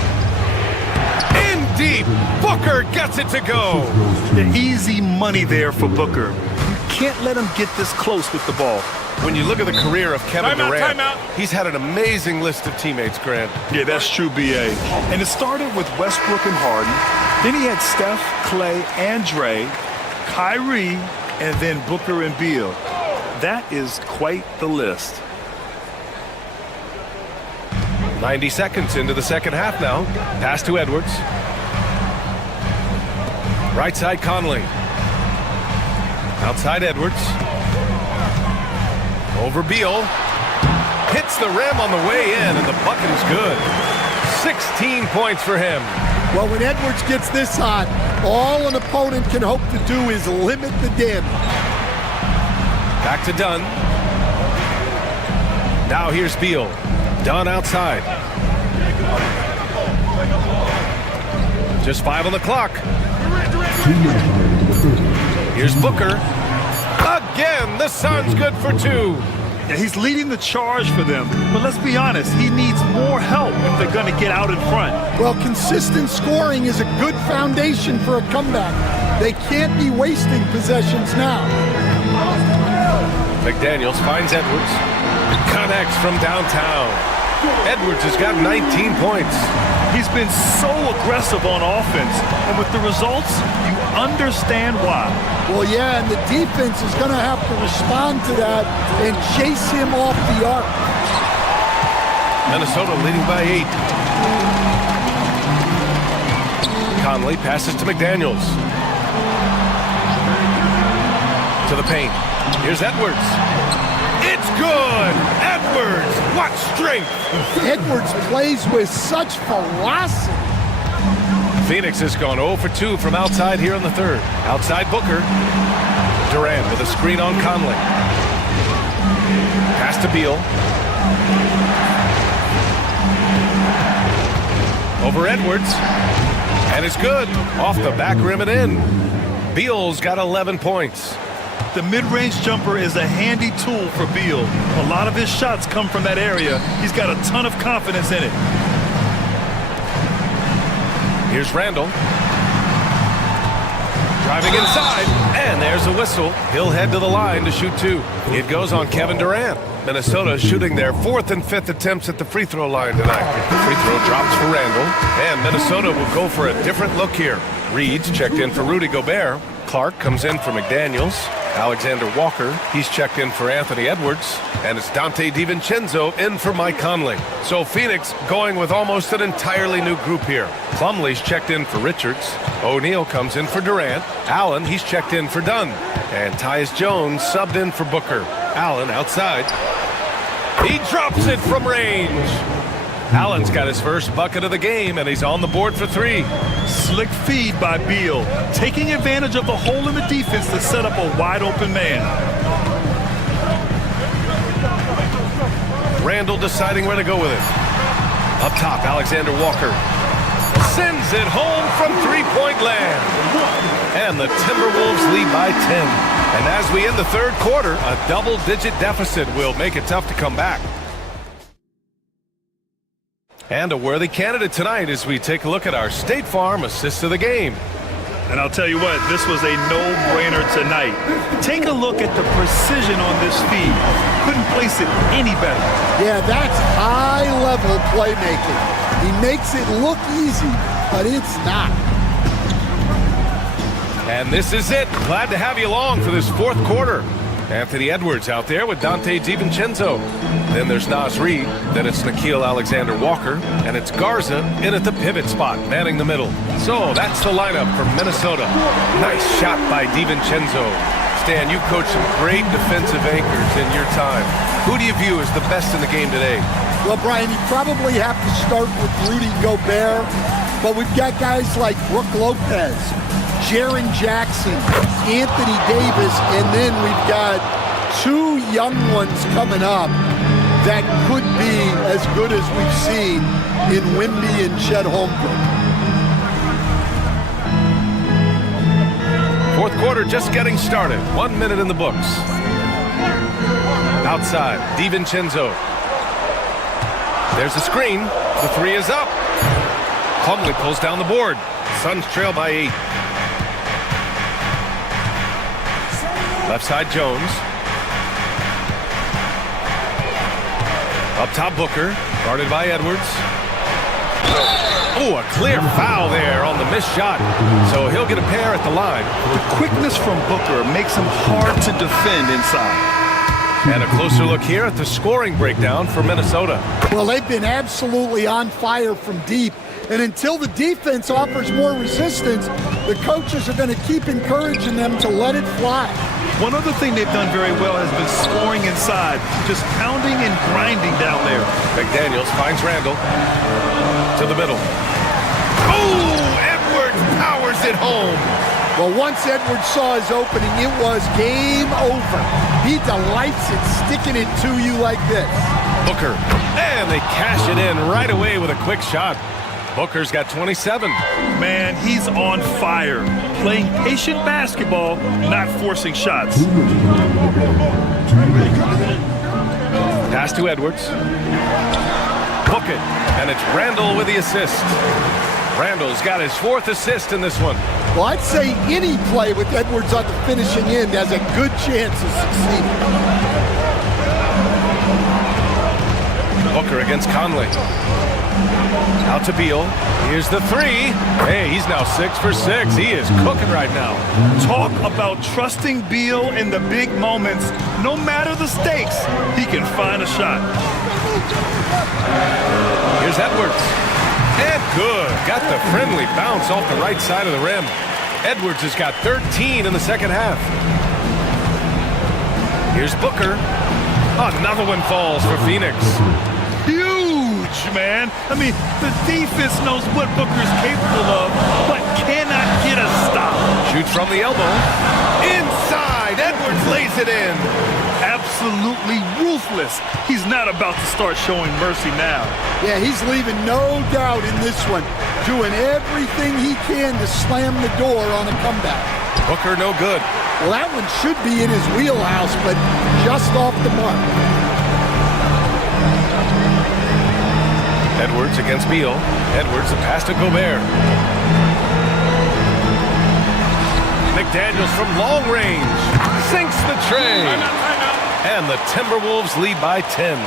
In deep. Booker gets it to go. The easy money there for Booker. You can't let him get this close with the ball. When you look at the career of Kevin Durant, he's had an amazing list of teammates, Grant. Yeah, that's true, B.A. And it started with Westbrook and Harden. Then he had Steph, Clay, and Dre, Kyrie, and then Booker and Beal. That is quite the list. 90 seconds into the second half now. Pass to Edwards. Right side Conley. Outside Edwards. Over Beal. Hits the rim on the way in, and the bucket is good. 16 points for him. Well, when Edwards gets this hot, all an opponent can hope to do is limit the damage. Back to Dunn. Now here's Beal. Dunn outside. Just 5 on the clock. Here's Booker. Again, the Suns good for 2. Yeah, he's leading the charge for them, but let's be honest, he needs more help if they're going to get out in front. Well, consistent scoring is a good foundation for a comeback. They can't be wasting possessions now. McDaniels finds Edwards. Connects from downtown. Edwards has got 19 points. He's been so aggressive on offense, and with the results, you understand why. Well, yeah, and the defense is going to have to respond to that and chase him off the arc. Minnesota leading by 8. Conley passes to McDaniels. To the paint. Here's Edwards. It's good! Edwards! What strength! Edwards plays with such velocity. Phoenix has gone 0 for 2 from outside here in the third. Outside Booker. Durant with a screen on Conley. Pass to Beal. Over Edwards. And it's good. Off the back rim and in. Beal's got 11 points. The mid-range jumper is a handy tool for Beal. A lot of his shots come from that area. He's got a ton of confidence in it. Here's Randall. Driving inside, and there's a whistle. He'll head to the line to shoot 2. It goes on Kevin Durant. Minnesota shooting their 4th and 5th attempts at the free throw line tonight. The free throw drops for Randall, and Minnesota will go for a different look here. Reed's checked in for Rudy Gobert. Clark comes in for McDaniels. Alexander Walker, he's checked in for Anthony Edwards. And it's Dante DiVincenzo in for Mike Conley. So Phoenix going with almost an entirely new group here. Plumlee's checked in for Richards. O'Neal comes in for Durant. Allen, he's checked in for Dunn. And Tyus Jones subbed in for Booker. Allen outside. He drops it from range. Allen's got his first bucket of the game, and he's on the board for 3. Slick feed by Beal, taking advantage of the hole in the defense to set up a wide-open man. Randall deciding where to go with it. Up top, Alexander Walker sends it home from three-point land. And the Timberwolves lead by 10. And as we end the third quarter, a double-digit deficit will make it tough to come back. And a worthy candidate tonight as we take a look at our State Farm assist of the game. And I'll tell you what, this was a no-brainer tonight. Take a look at the precision on this feed. Couldn't place it any better. Yeah, that's high-level playmaking. He makes it look easy, but it's not. And this is it. Glad to have you along for this fourth quarter. Anthony Edwards out there with Dante DiVincenzo. Then there's Naz Reid. Then it's Nickeil Alexander-Walker. And it's Garza in at the pivot spot, manning the middle. So that's the lineup for Minnesota. Nice shot by DiVincenzo. Stan, you coached some great defensive anchors in your time. Who do you view as the best in the game today? Well, Brian, you probably have to start with Rudy Gobert. But we've got guys like Brook Lopez, Jaren Jackson, Anthony Davis, and then we've got two young ones coming up that could be as good as we've seen in Wemby and Chet Holmgren. Fourth quarter just getting started. 1 minute in the books. Outside, DiVincenzo. There's a screen. The three is up. Plumlee pulls down the board. Suns trail by 8. Left side, Jones. Up top, Booker. Guarded by Edwards. Oh, a clear foul there on the missed shot. So he'll get a pair at the line. The quickness from Booker makes him hard to defend inside. And a closer look here at the scoring breakdown for Minnesota. Well, they've been absolutely on fire from deep. And until the defense offers more resistance, the coaches are going to keep encouraging them to let it fly. One other thing they've done very well has been scoring inside, just pounding and grinding down there. McDaniels finds Randall to the middle. Oh, Edwards powers it home. Well, once Edwards saw his opening, it was game over. He delights in sticking it to you like this. Booker, and they cash it in right away with a quick shot. Booker's got 27. Man, he's on fire. Playing patient basketball, not forcing shots. Pass to Edwards. Book it, and it's Randall with the assist. Randall's got his 4th assist in this one. Well, I'd say any play with Edwards on the finishing end has a good chance of succeeding. Booker against Conley. Out to Beal. Here's the 3. Hey, he's now 6 for 6. He is cooking right now. Talk about trusting Beal in the big moments. No matter the stakes, he can find a shot. Here's Edwards. And good. Got the friendly bounce off the right side of the rim. Edwards has got 13 in the second half. Here's Booker. Another one falls for Phoenix. Huge, man. I mean, the defense knows what Booker's capable of, but cannot get a stop. Shoots from the elbow. Inside. Edwards lays it in. Absolutely ruthless. He's not about to start showing mercy now. Yeah, he's leaving no doubt in this one, doing everything he can to slam the door on a comeback. Booker no good. Well, that one should be in his wheelhouse, but just off the mark. Edwards against Beal. Edwards, a pass to Gobert. McDaniels from long range. Sinks the tray. And the Timberwolves lead by 10.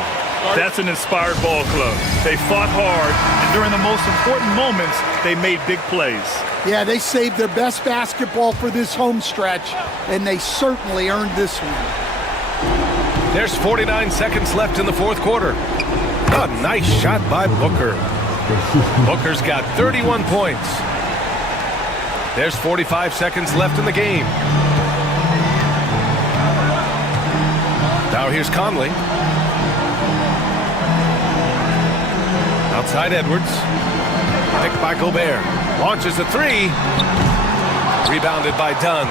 That's an inspired ball club. They fought hard, and during the most important moments, they made big plays. Yeah, they saved their best basketball for this home stretch, and they certainly earned this one. There's 49 seconds left in the 4th quarter. A nice shot by Booker. Booker's got 31 points. There's 45 seconds left in the game. Now here's Conley. Outside Edwards. Picked by Gobert. Launches a 3. Rebounded by Dunn.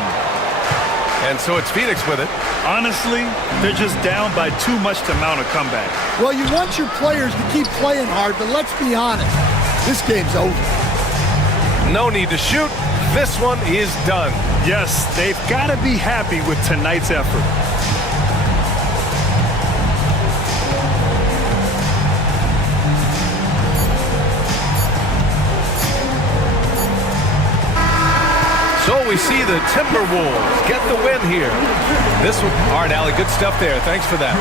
And so it's Phoenix with it. Honestly, they're just down by too much to mount a comeback. Well, you want your players to keep playing hard, but let's be honest. This game's over. No need to shoot. This one is done. Yes, they've got to be happy with tonight's effort. So we see the Timberwolves get the win here. This one, all right, Allie, good stuff there. Thanks for that.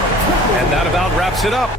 And that about wraps it up.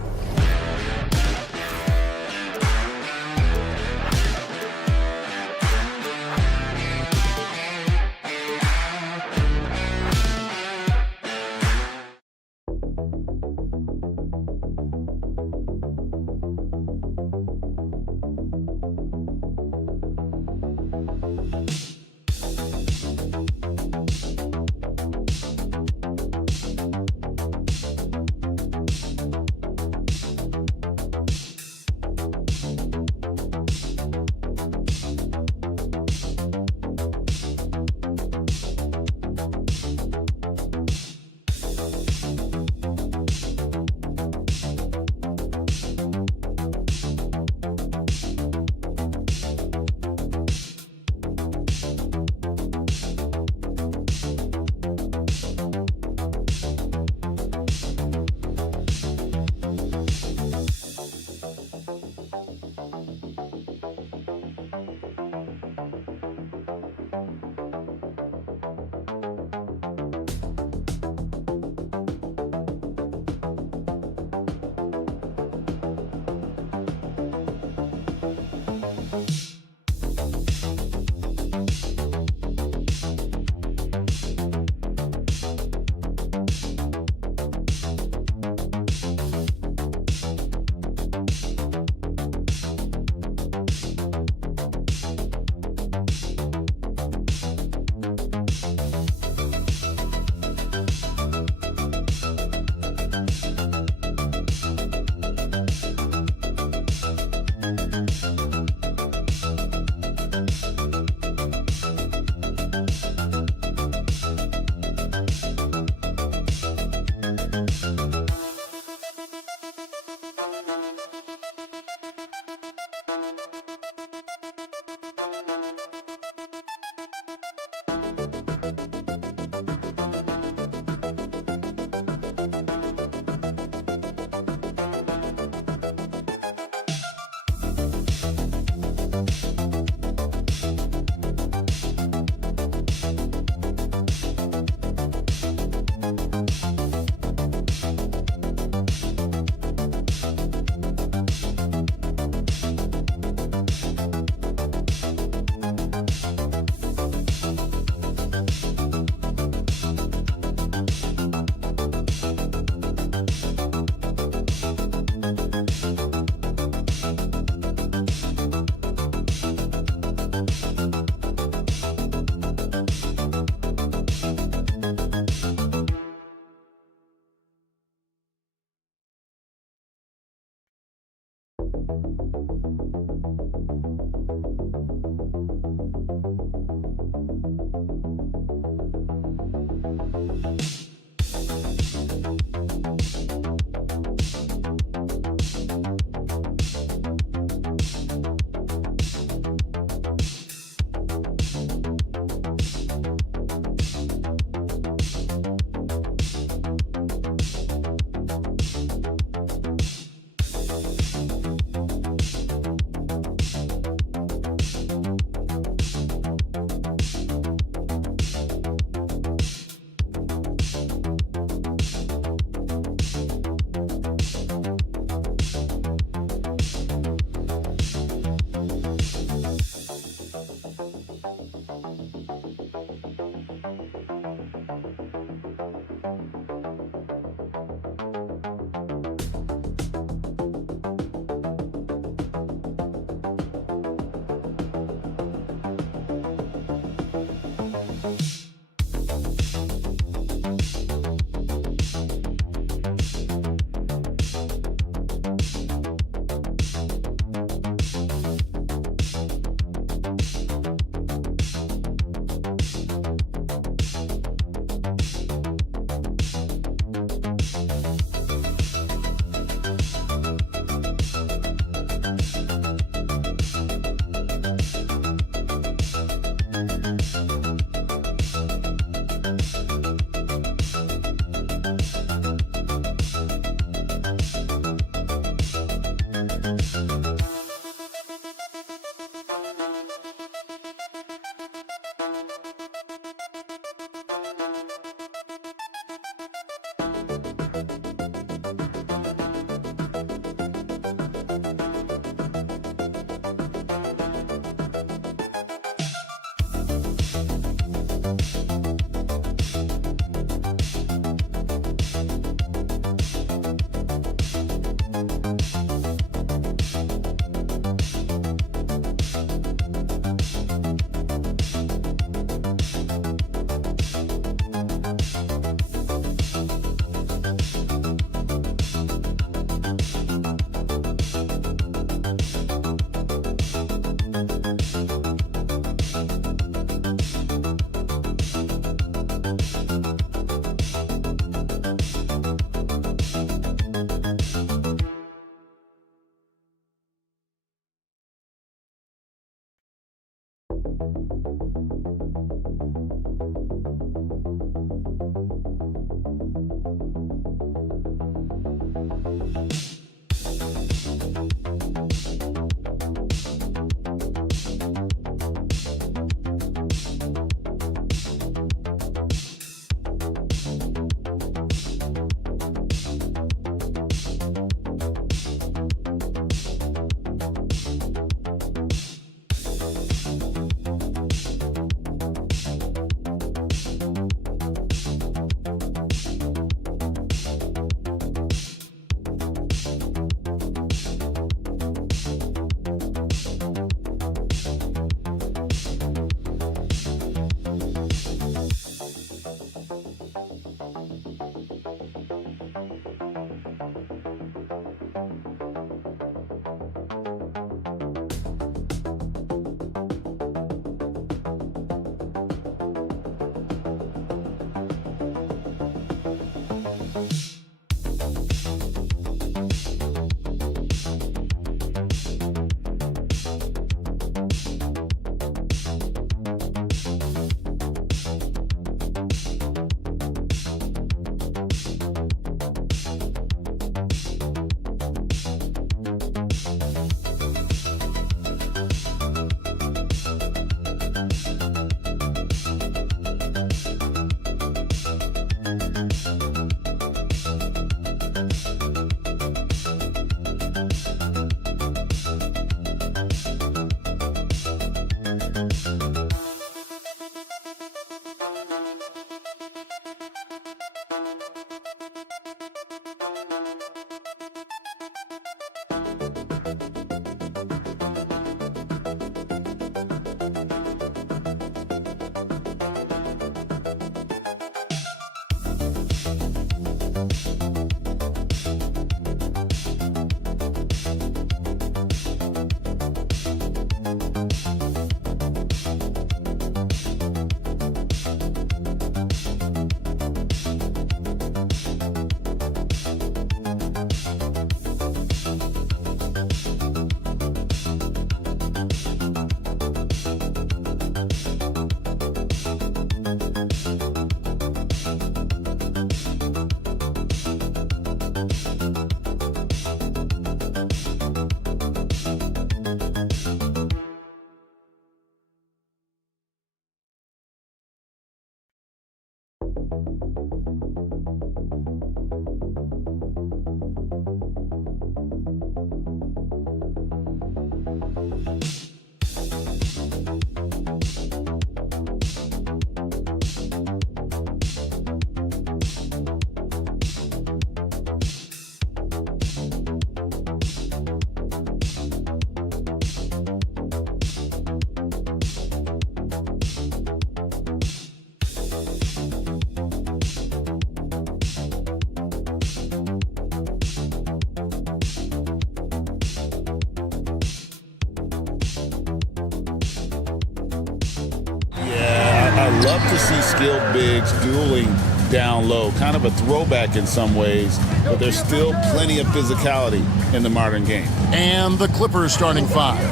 love to see skilled bigs dueling down low. Kind of a throwback in some ways, but there's still plenty of physicality in the modern game. And the Clippers starting five.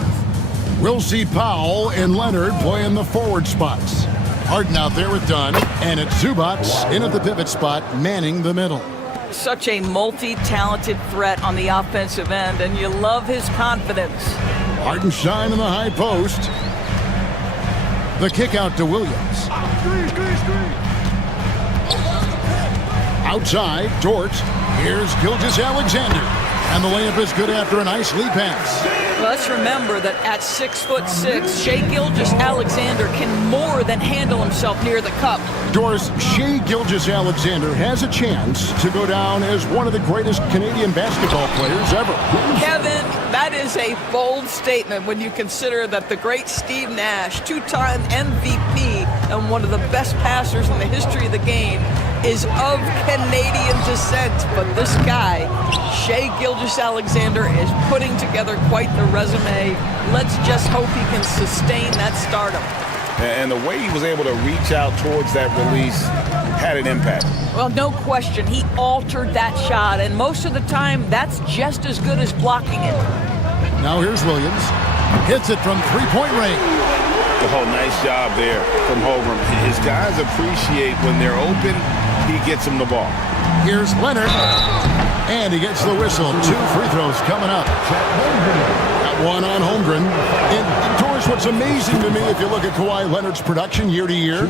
We'll see Powell and Leonard play in the forward spots. Harden out there with Dunn, and it's Zubac in at the pivot spot, manning the middle. Such a multi-talented threat on the offensive end, and you love his confidence. Hartenstein in the high post. The kick out to Williams. Outside, Dort. Here's Gilgeous-Alexander. And the layup is good after a nice lead pass. Let's remember that at 6'6", Shai Gilgeous-Alexander can more than handle himself near the cup. Doris, Shai Gilgeous-Alexander has a chance to go down as one of the greatest Canadian basketball players ever. Kevin, that is a bold statement when you consider that the great Steve Nash, two-time MVP and one of the best passers in the history of the game, is of Canadian descent. But this guy, Shai Gilgeous-Alexander, is putting together quite the resume. Let's just hope he can sustain that stardom. And the way he was able to reach out towards that release had an impact. Well, no question. He altered that shot, and most of the time, that's just as good as blocking it. Now here's Williams. Hits it from three-point range. Oh, nice job there from Holmgren. His guys appreciate when they're open, he gets them the ball. Here's Leonard. And he gets the whistle. 2 free throws coming up. Got one on Holmgren. And Doris, what's amazing to me, if you look at Kawhi Leonard's production year to year,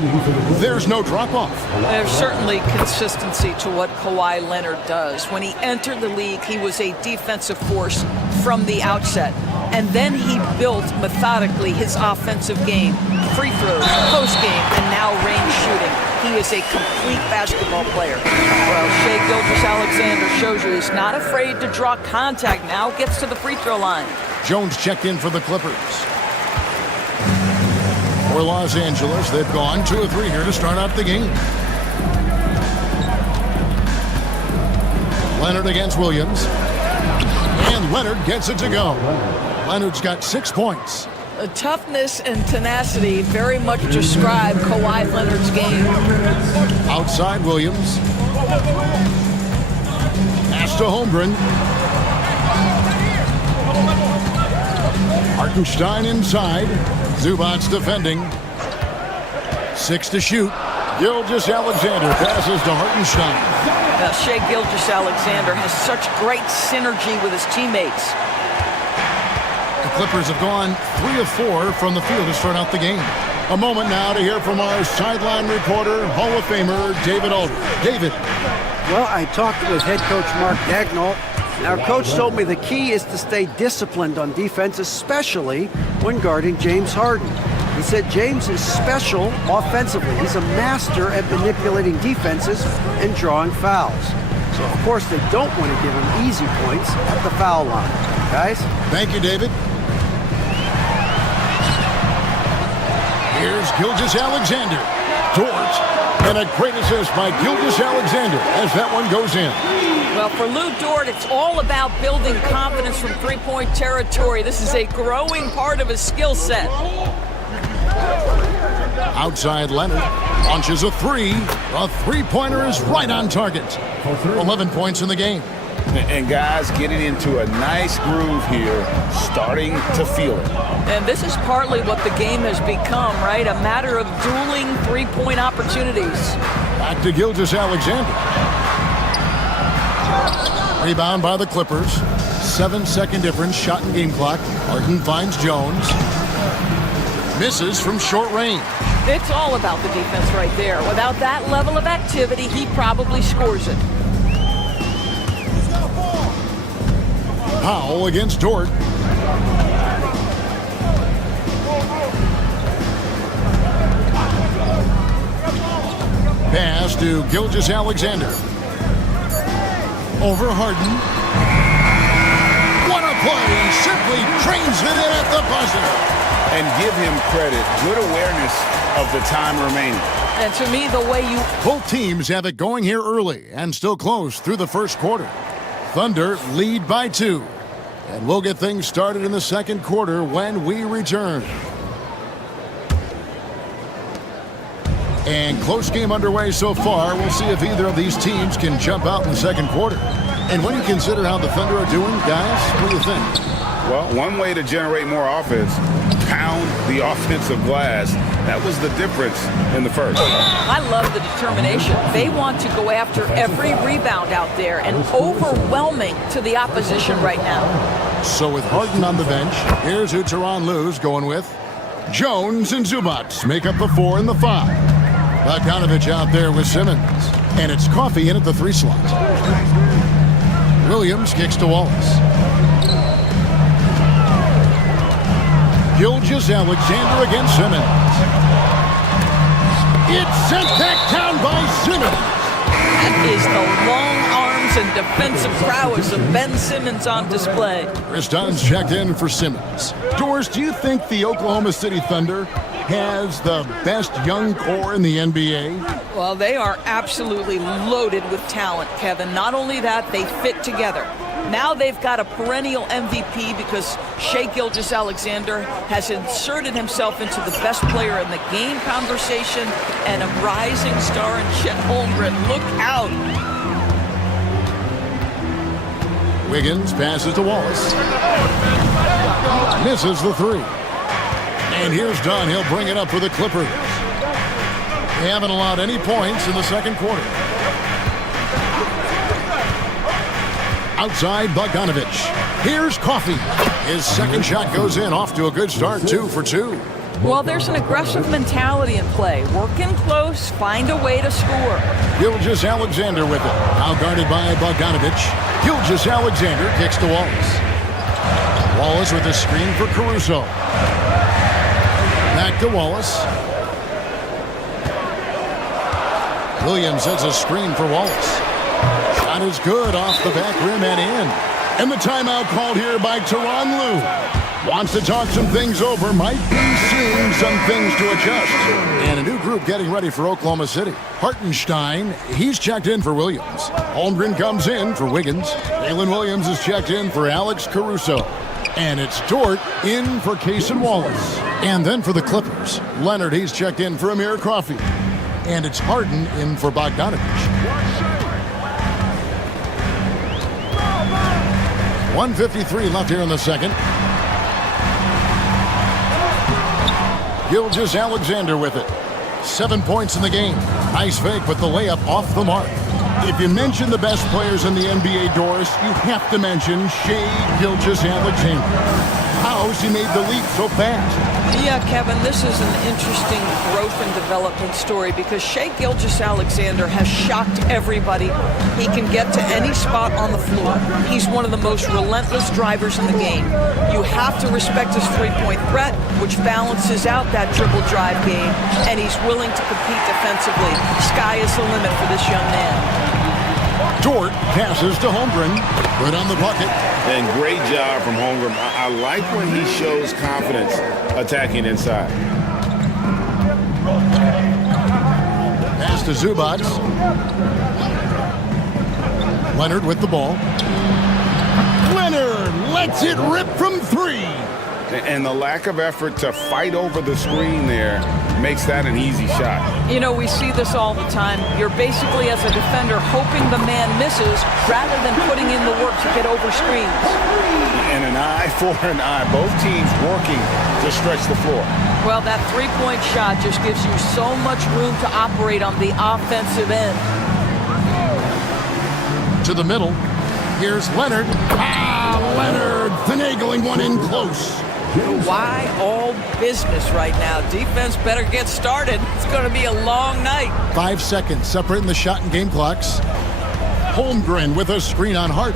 there's no drop-off. There's certainly consistency to what Kawhi Leonard does. When he entered the league, he was a defensive force from the outset. And then he built methodically his offensive game. Free throws, post-game, and now range shooting. He is a complete basketball player. Well, Shai Gilgeous-Alexander shows you he's not afraid to draw contact now, gets to the free throw line. Jones checked in for the Clippers. For Los Angeles, they've gone 2 of 3 here to start out the game. Leonard against Williams. And Leonard gets it to go. Leonard's got 6 points. Toughness and tenacity very much describe Kawhi Leonard's game. Outside Williams. Pass to Holmgren. Hartenstein inside. Zubac defending. 6 to shoot. Gilgeous-Alexander passes to Hartenstein. Now, Shai Gilgeous-Alexander has such great synergy with his teammates. The Clippers have gone 3 of 4 from the field to start out the game. A moment now to hear from our sideline reporter, Hall of Famer David Aldridge. David. Well, I talked with head coach Mark Dagnall. Our coach told me the key is to stay disciplined on defense, especially when guarding James Harden. He said James is special offensively. He's a master at manipulating defenses and drawing fouls. So, of course, they don't want to give him easy points at the foul line. Guys? Thank you, David. Here's Gilgeous-Alexander. Dort. And a great assist by Gilgeous-Alexander as that one goes in. Well, for Lou Dort, it's all about building confidence from three-point territory. This is a growing part of his skill set. Outside Leonard. Launches a 3. A three-pointer is right on target. 11 points in the game. And guys getting into a nice groove here, starting to feel it. And this is partly what the game has become, right? A matter of dueling three-point opportunities. Back to Gilgeous-Alexander. Rebound by the Clippers. 7-second difference, shot and game clock. Harden finds Jones. Misses from short range. It's all about the defense right there. Without that level of activity, he probably scores it. Powell against Dort. Pass to Gilgeous-Alexander. Over Harden. What a play! Simply trains it in at the buzzer. And give him credit. Good awareness of the time remaining. And to me, the way you... Both teams have it going here early and still close through the first quarter. Thunder lead by 2. And we'll get things started in the second quarter when we return. And close game underway so far. We'll see if either of these teams can jump out in the second quarter. And when you consider how the Thunder are doing, guys, what do you think? Well, one way to generate more offense, pound the offensive glass. That was the difference in the first. I love the determination. They want to go after every rebound out there and overwhelming to the opposition right now. So with Harden on the bench, here's who Tyronn Lue's going with. Jones and Zubac make up the 4 and the 5. Bogdanovich out there with Simmons. And it's Coffey in at the 3 slot. Williams kicks to Wallace. Gilgeous-Alexander against Simmons. It's sent back down by Simmons. That is the long arms and defensive prowess of Ben Simmons on display. Chris Dunn's checked in for Simmons. Doris, do you think the Oklahoma City Thunder has the best young core in the NBA? Well, they are absolutely loaded with talent, Kevin. Not only that, they fit together. Now they've got a perennial MVP because Shai Gilgeous-Alexander has inserted himself into the best player in the game conversation and a rising star in Chet Holmgren. Look out. Wiggins passes to Wallace. Misses the 3. And here's Dunn. He'll bring it up for the Clippers. They haven't allowed any points in the second quarter. Outside Bogdanovich. Here's Coffey. His second shot goes in, off to a good start, 2 for 2. Well, there's an aggressive mentality in play. Work in close, find a way to score. Gilgeous-Alexander with it. Now guarded by Bogdanovich. Gilgeous-Alexander kicks to Wallace. Wallace with a screen for Caruso. Back to Wallace. Williams has a screen for Wallace. Shot is good off the back rim and in. And the timeout called here by Tyronn Lue. Wants to talk some things over. Might be seeing some things to adjust. And a new group getting ready for Oklahoma City. Hartenstein, he's checked in for Williams. Holmgren comes in for Wiggins. Jalen Williams is checked in for Alex Caruso. And it's Dort in for Cason Wallace. And then for the Clippers, Leonard, he's checked in for Amir Coffey. And it's Harden in for Bogdanovich. 1:53 left here in the second. Gilgeous-Alexander with it. 7 points in the game. Nice fake, but the layup off the mark. If you mention the best players in the NBA, Doris, you have to mention Shai Gilgeous-Alexander. How's he made the leap so fast? Yeah, Kevin, this is an interesting growth and development story because Shai Gilgeous-Alexander has shocked everybody. He can get to any spot on the floor. He's one of the most relentless drivers in the game. You have to respect his three-point threat, which balances out that dribble drive game, and he's willing to compete defensively. Sky is the limit for this young man. Dort passes to Holmgren. Good on the bucket. And great job from Holmgren. I like when he shows confidence attacking inside. Pass to Zubac. Leonard with the ball. Leonard lets it rip from 3. And the lack of effort to fight over the screen there makes that an easy shot. You know, we see this all the time. You're basically, as a defender, hoping the man misses rather than putting in the work to get over screens. And an eye for an eye. Both teams working to stretch the floor. Well, that three-point shot just gives you so much room to operate on the offensive end. To the middle. Here's Leonard. Leonard finagling one in close. Why all business right now? Defense better get started. It's going to be a long night. 5 seconds separating the shot and game clocks. Holmgren with a screen on Hart.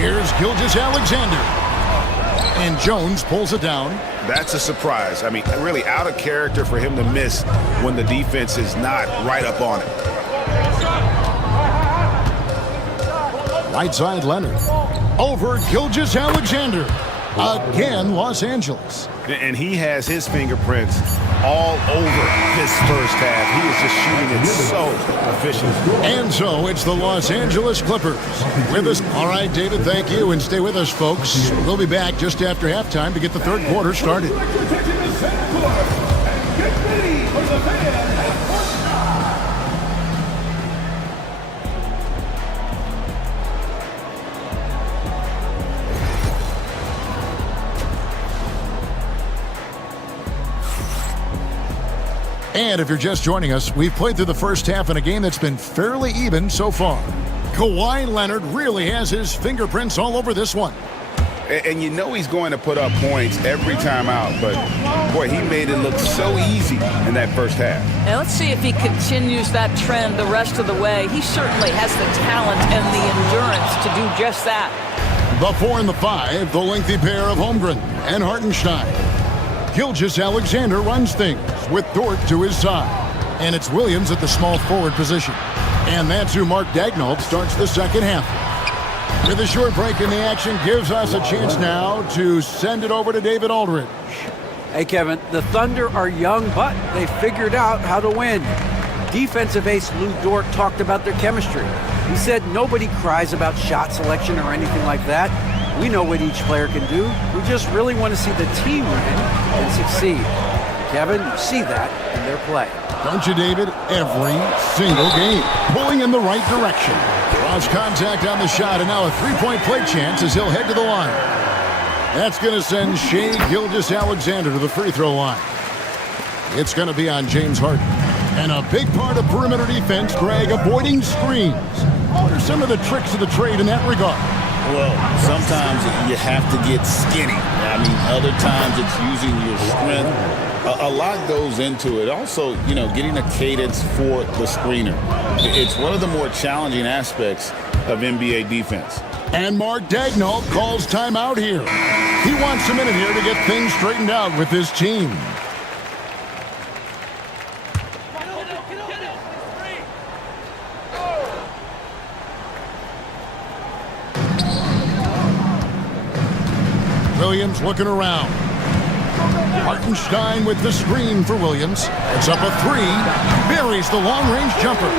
Here's Gilgeous-Alexander. And Jones pulls it down. That's a surprise. I mean, really out of character for him to miss when the defense is not right up on it. Right side Leonard. Over Gilgeous-Alexander. Again, Los Angeles. And he has his fingerprints all over this first half. He is just shooting it so efficient. And so it's the Los Angeles Clippers with us. All right, David, thank you. And stay with us, folks. We'll be back just after halftime to get the third quarter started. Get ready for the fan. And if you're just joining us, we've played through the first half in a game that's been fairly even so far. Kawhi Leonard really has his fingerprints all over this one. And you know he's going to put up points every time out, but boy, he made it look so easy in that first half. Now let's see if he continues that trend the rest of the way. He certainly has the talent and the endurance to do just that. The 4 and the 5, the lengthy pair of Holmgren and Hartenstein. Gilgeous-Alexander runs things with Dort to his side. And it's Williams at the small forward position. And that's who Mark Daigneault starts the second half. With a short break in the action, gives us a chance now to send it over to David Aldridge. Hey, Kevin, the Thunder are young, but they figured out how to win. Defensive ace Lou Dort talked about their chemistry. He said nobody cries about shot selection or anything like that. We know what each player can do. We just really want to see the team win and succeed. Kevin, you see that in their play. Don't you, David? Every single game. Pulling in the right direction. Draws contact on the shot, and now a three-point play chance as he'll head to the line. That's going to send Shai Gilgeous-Alexander to the free throw line. It's going to be on James Harden. And a big part of perimeter defense, Greg, avoiding screens. What are some of the tricks of the trade in that regard? Well, sometimes you have to get skinny. I mean, other times it's using your strength. A lot goes into it. Also, you know, getting a cadence for the screener. It's one of the more challenging aspects of NBA defense. And Mark Daigneault calls timeout here. He wants a minute here to get things straightened out with his team. Williams looking around. Hartenstein with the screen for Williams. It's up a three. Buries the long-range jumper.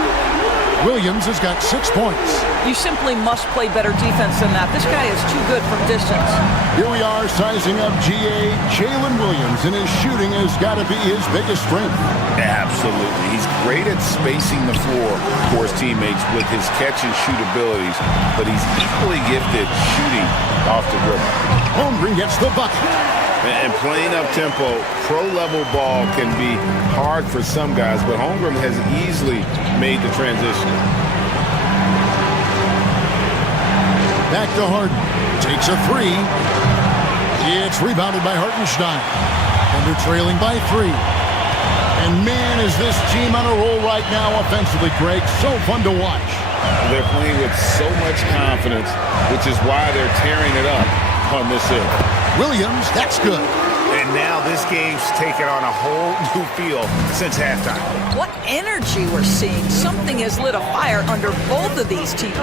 Williams has got 6 points. You simply must play better defense than that. This guy is too good from distance. Here we are sizing up GA Jalen Williams, and his shooting has got to be his biggest strength. Absolutely. He's great at spacing the floor for his teammates with his catch-and-shoot abilities, but he's equally gifted shooting off the dribble. Holmgren gets the bucket. And playing up-tempo, pro-level ball can be hard for some guys, but Holmgren has easily made the transition. Back to Harden. Takes a three. It's rebounded by Hartenstein. Thunder trailing by 3. And man, is this team on a roll right now offensively, Greg. So fun to watch. They're playing with so much confidence, which is why they're tearing it up on this end. Williams, that's good. And now this game's taken on a whole new feel since halftime. What energy we're seeing. Something has lit a fire under both of these teams.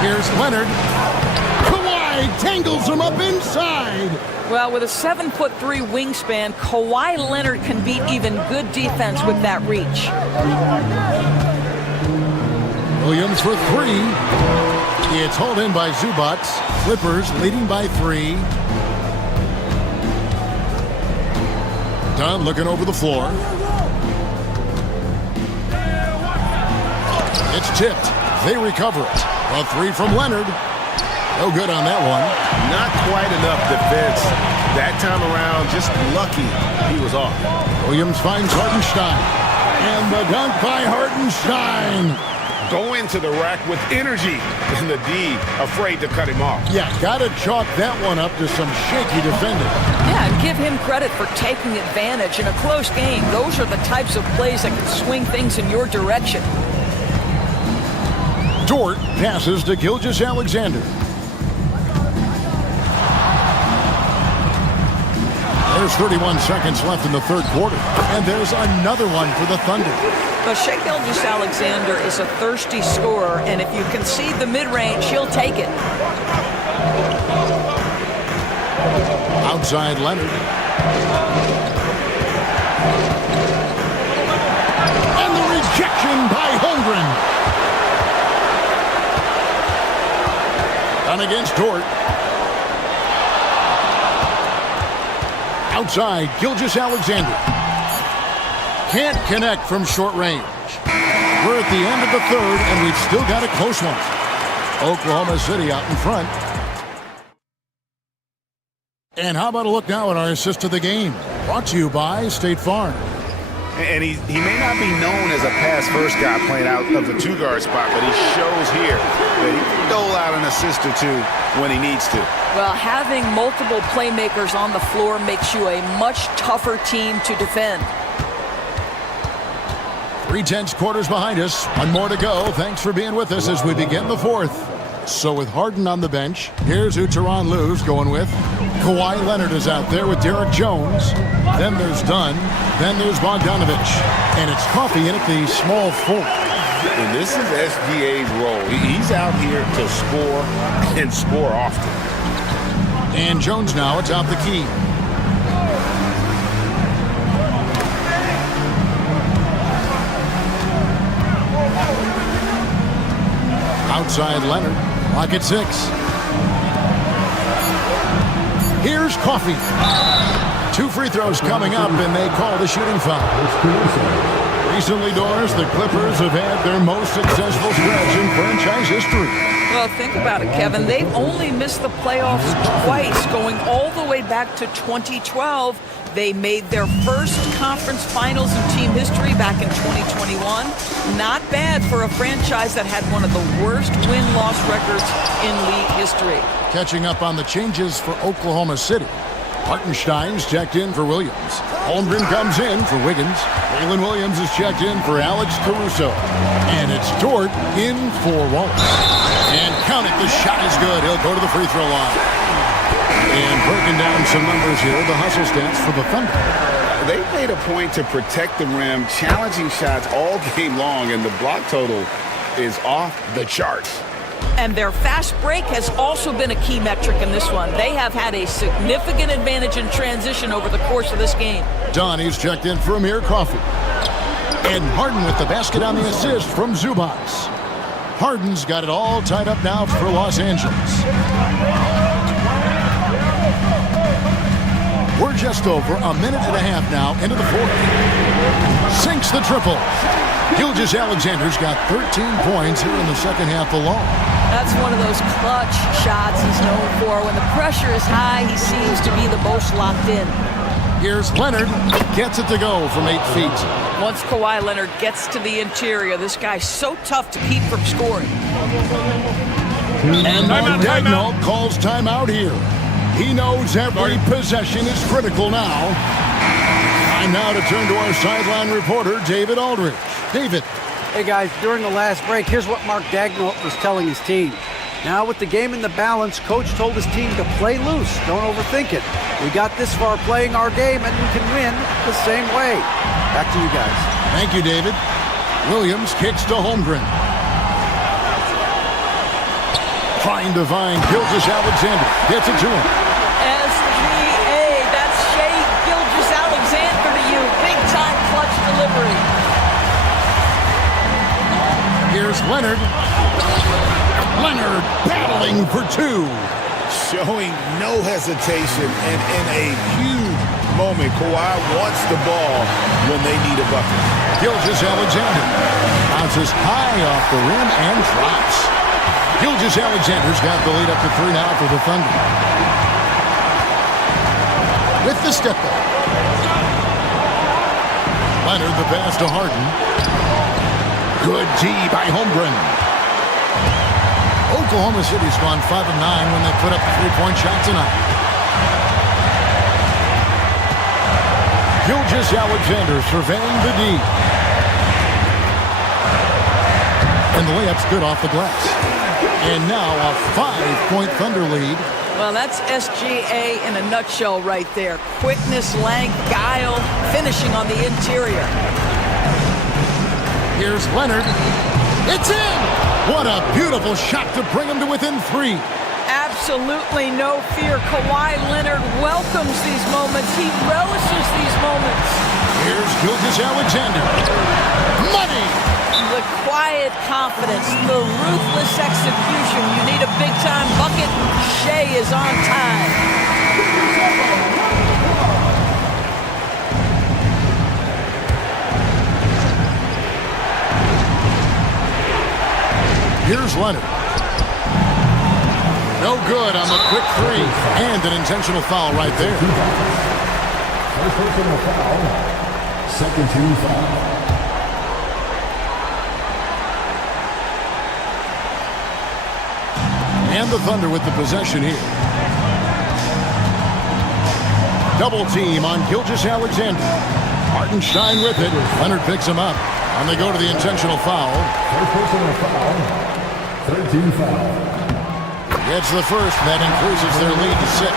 Here's Leonard. Kawhi tangles him up inside. Well, with a 7'3" wingspan, Kawhi Leonard can beat even good defense with that reach. Williams for 3. It's hauled in by Zubac. Clippers leading by 3. Dunn looking over the floor. It's tipped. They recover it. A 3 from Leonard. No good on that one. Not quite enough defense that time around. Just lucky he was off. Williams finds Hartenstein. And the dunk by Hartenstein. Going to the rack with energy. And the D afraid to cut him off. Yeah, got to chalk that one up to some shaky defending. Yeah, and give him credit for taking advantage in a close game. Those are the types of plays that can swing things in your direction. Dort passes to Gilgeous-Alexander. There's 31 seconds left in the third quarter. And there's another one for the Thunder. But Shai Gilgeous-Alexander is a thirsty scorer, and if you concede the mid-range, he'll take it. Outside Leonard. And the rejection by Holmgren. On against Dort. Outside, Gilgeous-Alexander. Can't connect from short range. We're at the end of the third, and we've still got a close one. Oklahoma City out in front. And how about a look now at our assist of the game? Brought to you by State Farm. And he may not be known as a pass-first guy playing out of the 2-guard spot, but he shows here that he can dole out an assist or two when he needs to. Well, having multiple playmakers on the floor makes you a much tougher team to defend. 3/10 quarters behind us. One more to go. Thanks for being with us as we begin the fourth. So with Harden on the bench, here's who Tyronn Lue's going with. Kawhi Leonard is out there with Derek Jones. Then there's Dunn. Then there's Bogdanovich. And it's Coffey in at the small forward. And this is SGA's role. He's out here to score and score often. And Jones now atop the key. Outside Leonard. Lock at 6. Here's Coffey. 2 free throws coming up, and they call the shooting foul. Recently, Doris, the Clippers have had their most successful stretch in franchise history. Well, think about it, Kevin. They've only missed the playoffs twice, going all the way back to 2012. They made their first conference finals in team history back in 2021. Not bad for a franchise that had one of the worst win-loss records in league history. Catching up on the changes for Oklahoma City. Hartenstein's checked in for Williams. Holmgren comes in for Wiggins. Waylon Williams is checked in for Alex Caruso. And it's Dort in for Wallace. And count it, the shot is good. He'll go to the free throw line. And breaking down some numbers here, the hustle stats for the Thunder. They made a point to protect the rim, challenging shots all game long, and the block total is off the charts. And their fast break has also been a key metric in this one. They have had a significant advantage in transition over the course of this game. Donnie's checked in for Amir Coffey. And Harden with the basket on the assist from Zubac. Harden's got it all tied up now for Los Angeles. We're just over a minute and a half now into the fourth. Sinks the triple. Gilgeous-Alexander's got 13 points here in the second half alone. That's one of those clutch shots he's known for. When the pressure is high, he seems to be the most locked in. Here's Leonard. Gets it to go from 8 feet. Once Kawhi Leonard gets to the interior, this guy's so tough to keep from scoring. And Mark Dagnall calls timeout here. He knows every possession is critical now. Time now to turn to our sideline reporter, David Aldridge. David. Hey, guys, during the last break, here's what Mark Dagnall was telling his team. Now, with the game in the balance, Coach told his team to play loose. Don't overthink it. We got this far playing our game, and we can win the same way. Back to you guys. Thank you, David. Williams kicks to Holmgren. Trying to find Gilgeous-Alexander. Gets it to him. SGA, that's Shai Gilgeous-Alexander to you. Big-time clutch delivery. Here's Leonard. Leonard battling for 2. Showing no hesitation, and in a huge moment, Kawhi wants the ball when they need a bucket. Gilgeous-Alexander bounces high off the rim and drops. Gilgeous-Alexander's got the lead up to 3 now for the Thunder. With the step back. Leonard the pass to Harden. Good D by Holmgren. Oklahoma City's gone 5 of 9 when they put up a 3-point shot tonight. Gilgeous-Alexander surveying the D. And the layup's good off the glass. And now a 5-point Thunder lead. Well, that's SGA in a nutshell right there. Quickness, length, guile, finishing on the interior. Here's Leonard. It's in! What a beautiful shot to bring him to within 3. Absolutely no fear. Kawhi Leonard welcomes these moments. He relishes these moments. Here's Gilgeous-Alexander. Money! The quiet confidence, the ruthless execution. You need a big-time bucket. Shai is on time. Here's Leonard. No good on the quick three. And an intentional foul right there. First personal foul. Second team foul. And the Thunder with the possession here. Double team on Gilgeous-Alexander. Hartenstein with it. Leonard picks him up. And they go to the intentional foul. First personal foul. Third team foul. Gets the first, and that increases their lead to 6.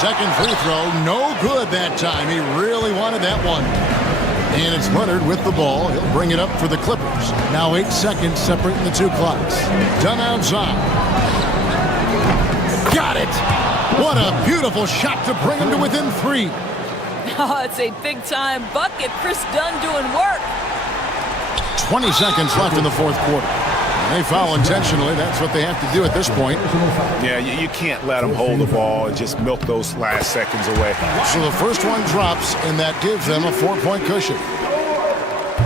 Second free throw, no good that time. He really wanted that one. And it's Leonard with the ball. He'll bring it up for the Clippers. Now 8 seconds separating the two clocks. Done outside. Got it! What a beautiful shot to bring him to within 3. Oh, it's a big-time bucket. Chris Dunn doing work. 20 seconds left in the fourth quarter. They foul intentionally. That's what they have to do at this point. Yeah, you can't let them hold the ball and just milk those last seconds away. So the first one drops, and that gives them a 4-point cushion.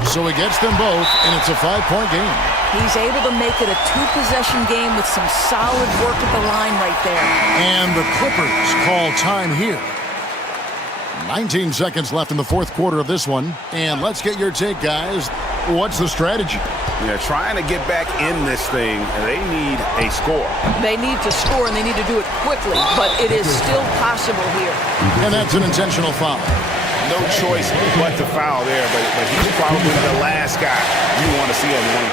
So he gets them both, and it's a 5-point game. He's able to make it a 2-possession game with some solid work at the line right there. And the Clippers call time here. 19 seconds left in the fourth quarter of this one. And let's get your take, guys. What's the strategy? Yeah, trying to get back in this thing, they need a score. They need to score, and they need to do it quickly, but it is still possible here. And that's an intentional foul. No choice but to foul there, but he's probably the last guy you want to see on the wing.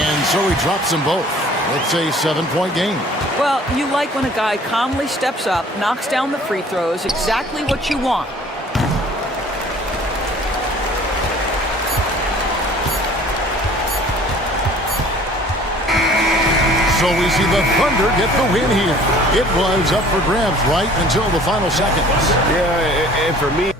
And so he drops them both. It's a 7-point game. Well, you like when a guy calmly steps up, knocks down the free throws, exactly what you want. So we see the Thunder get the win here. It was up for grabs right until the final seconds. Yeah, and for me,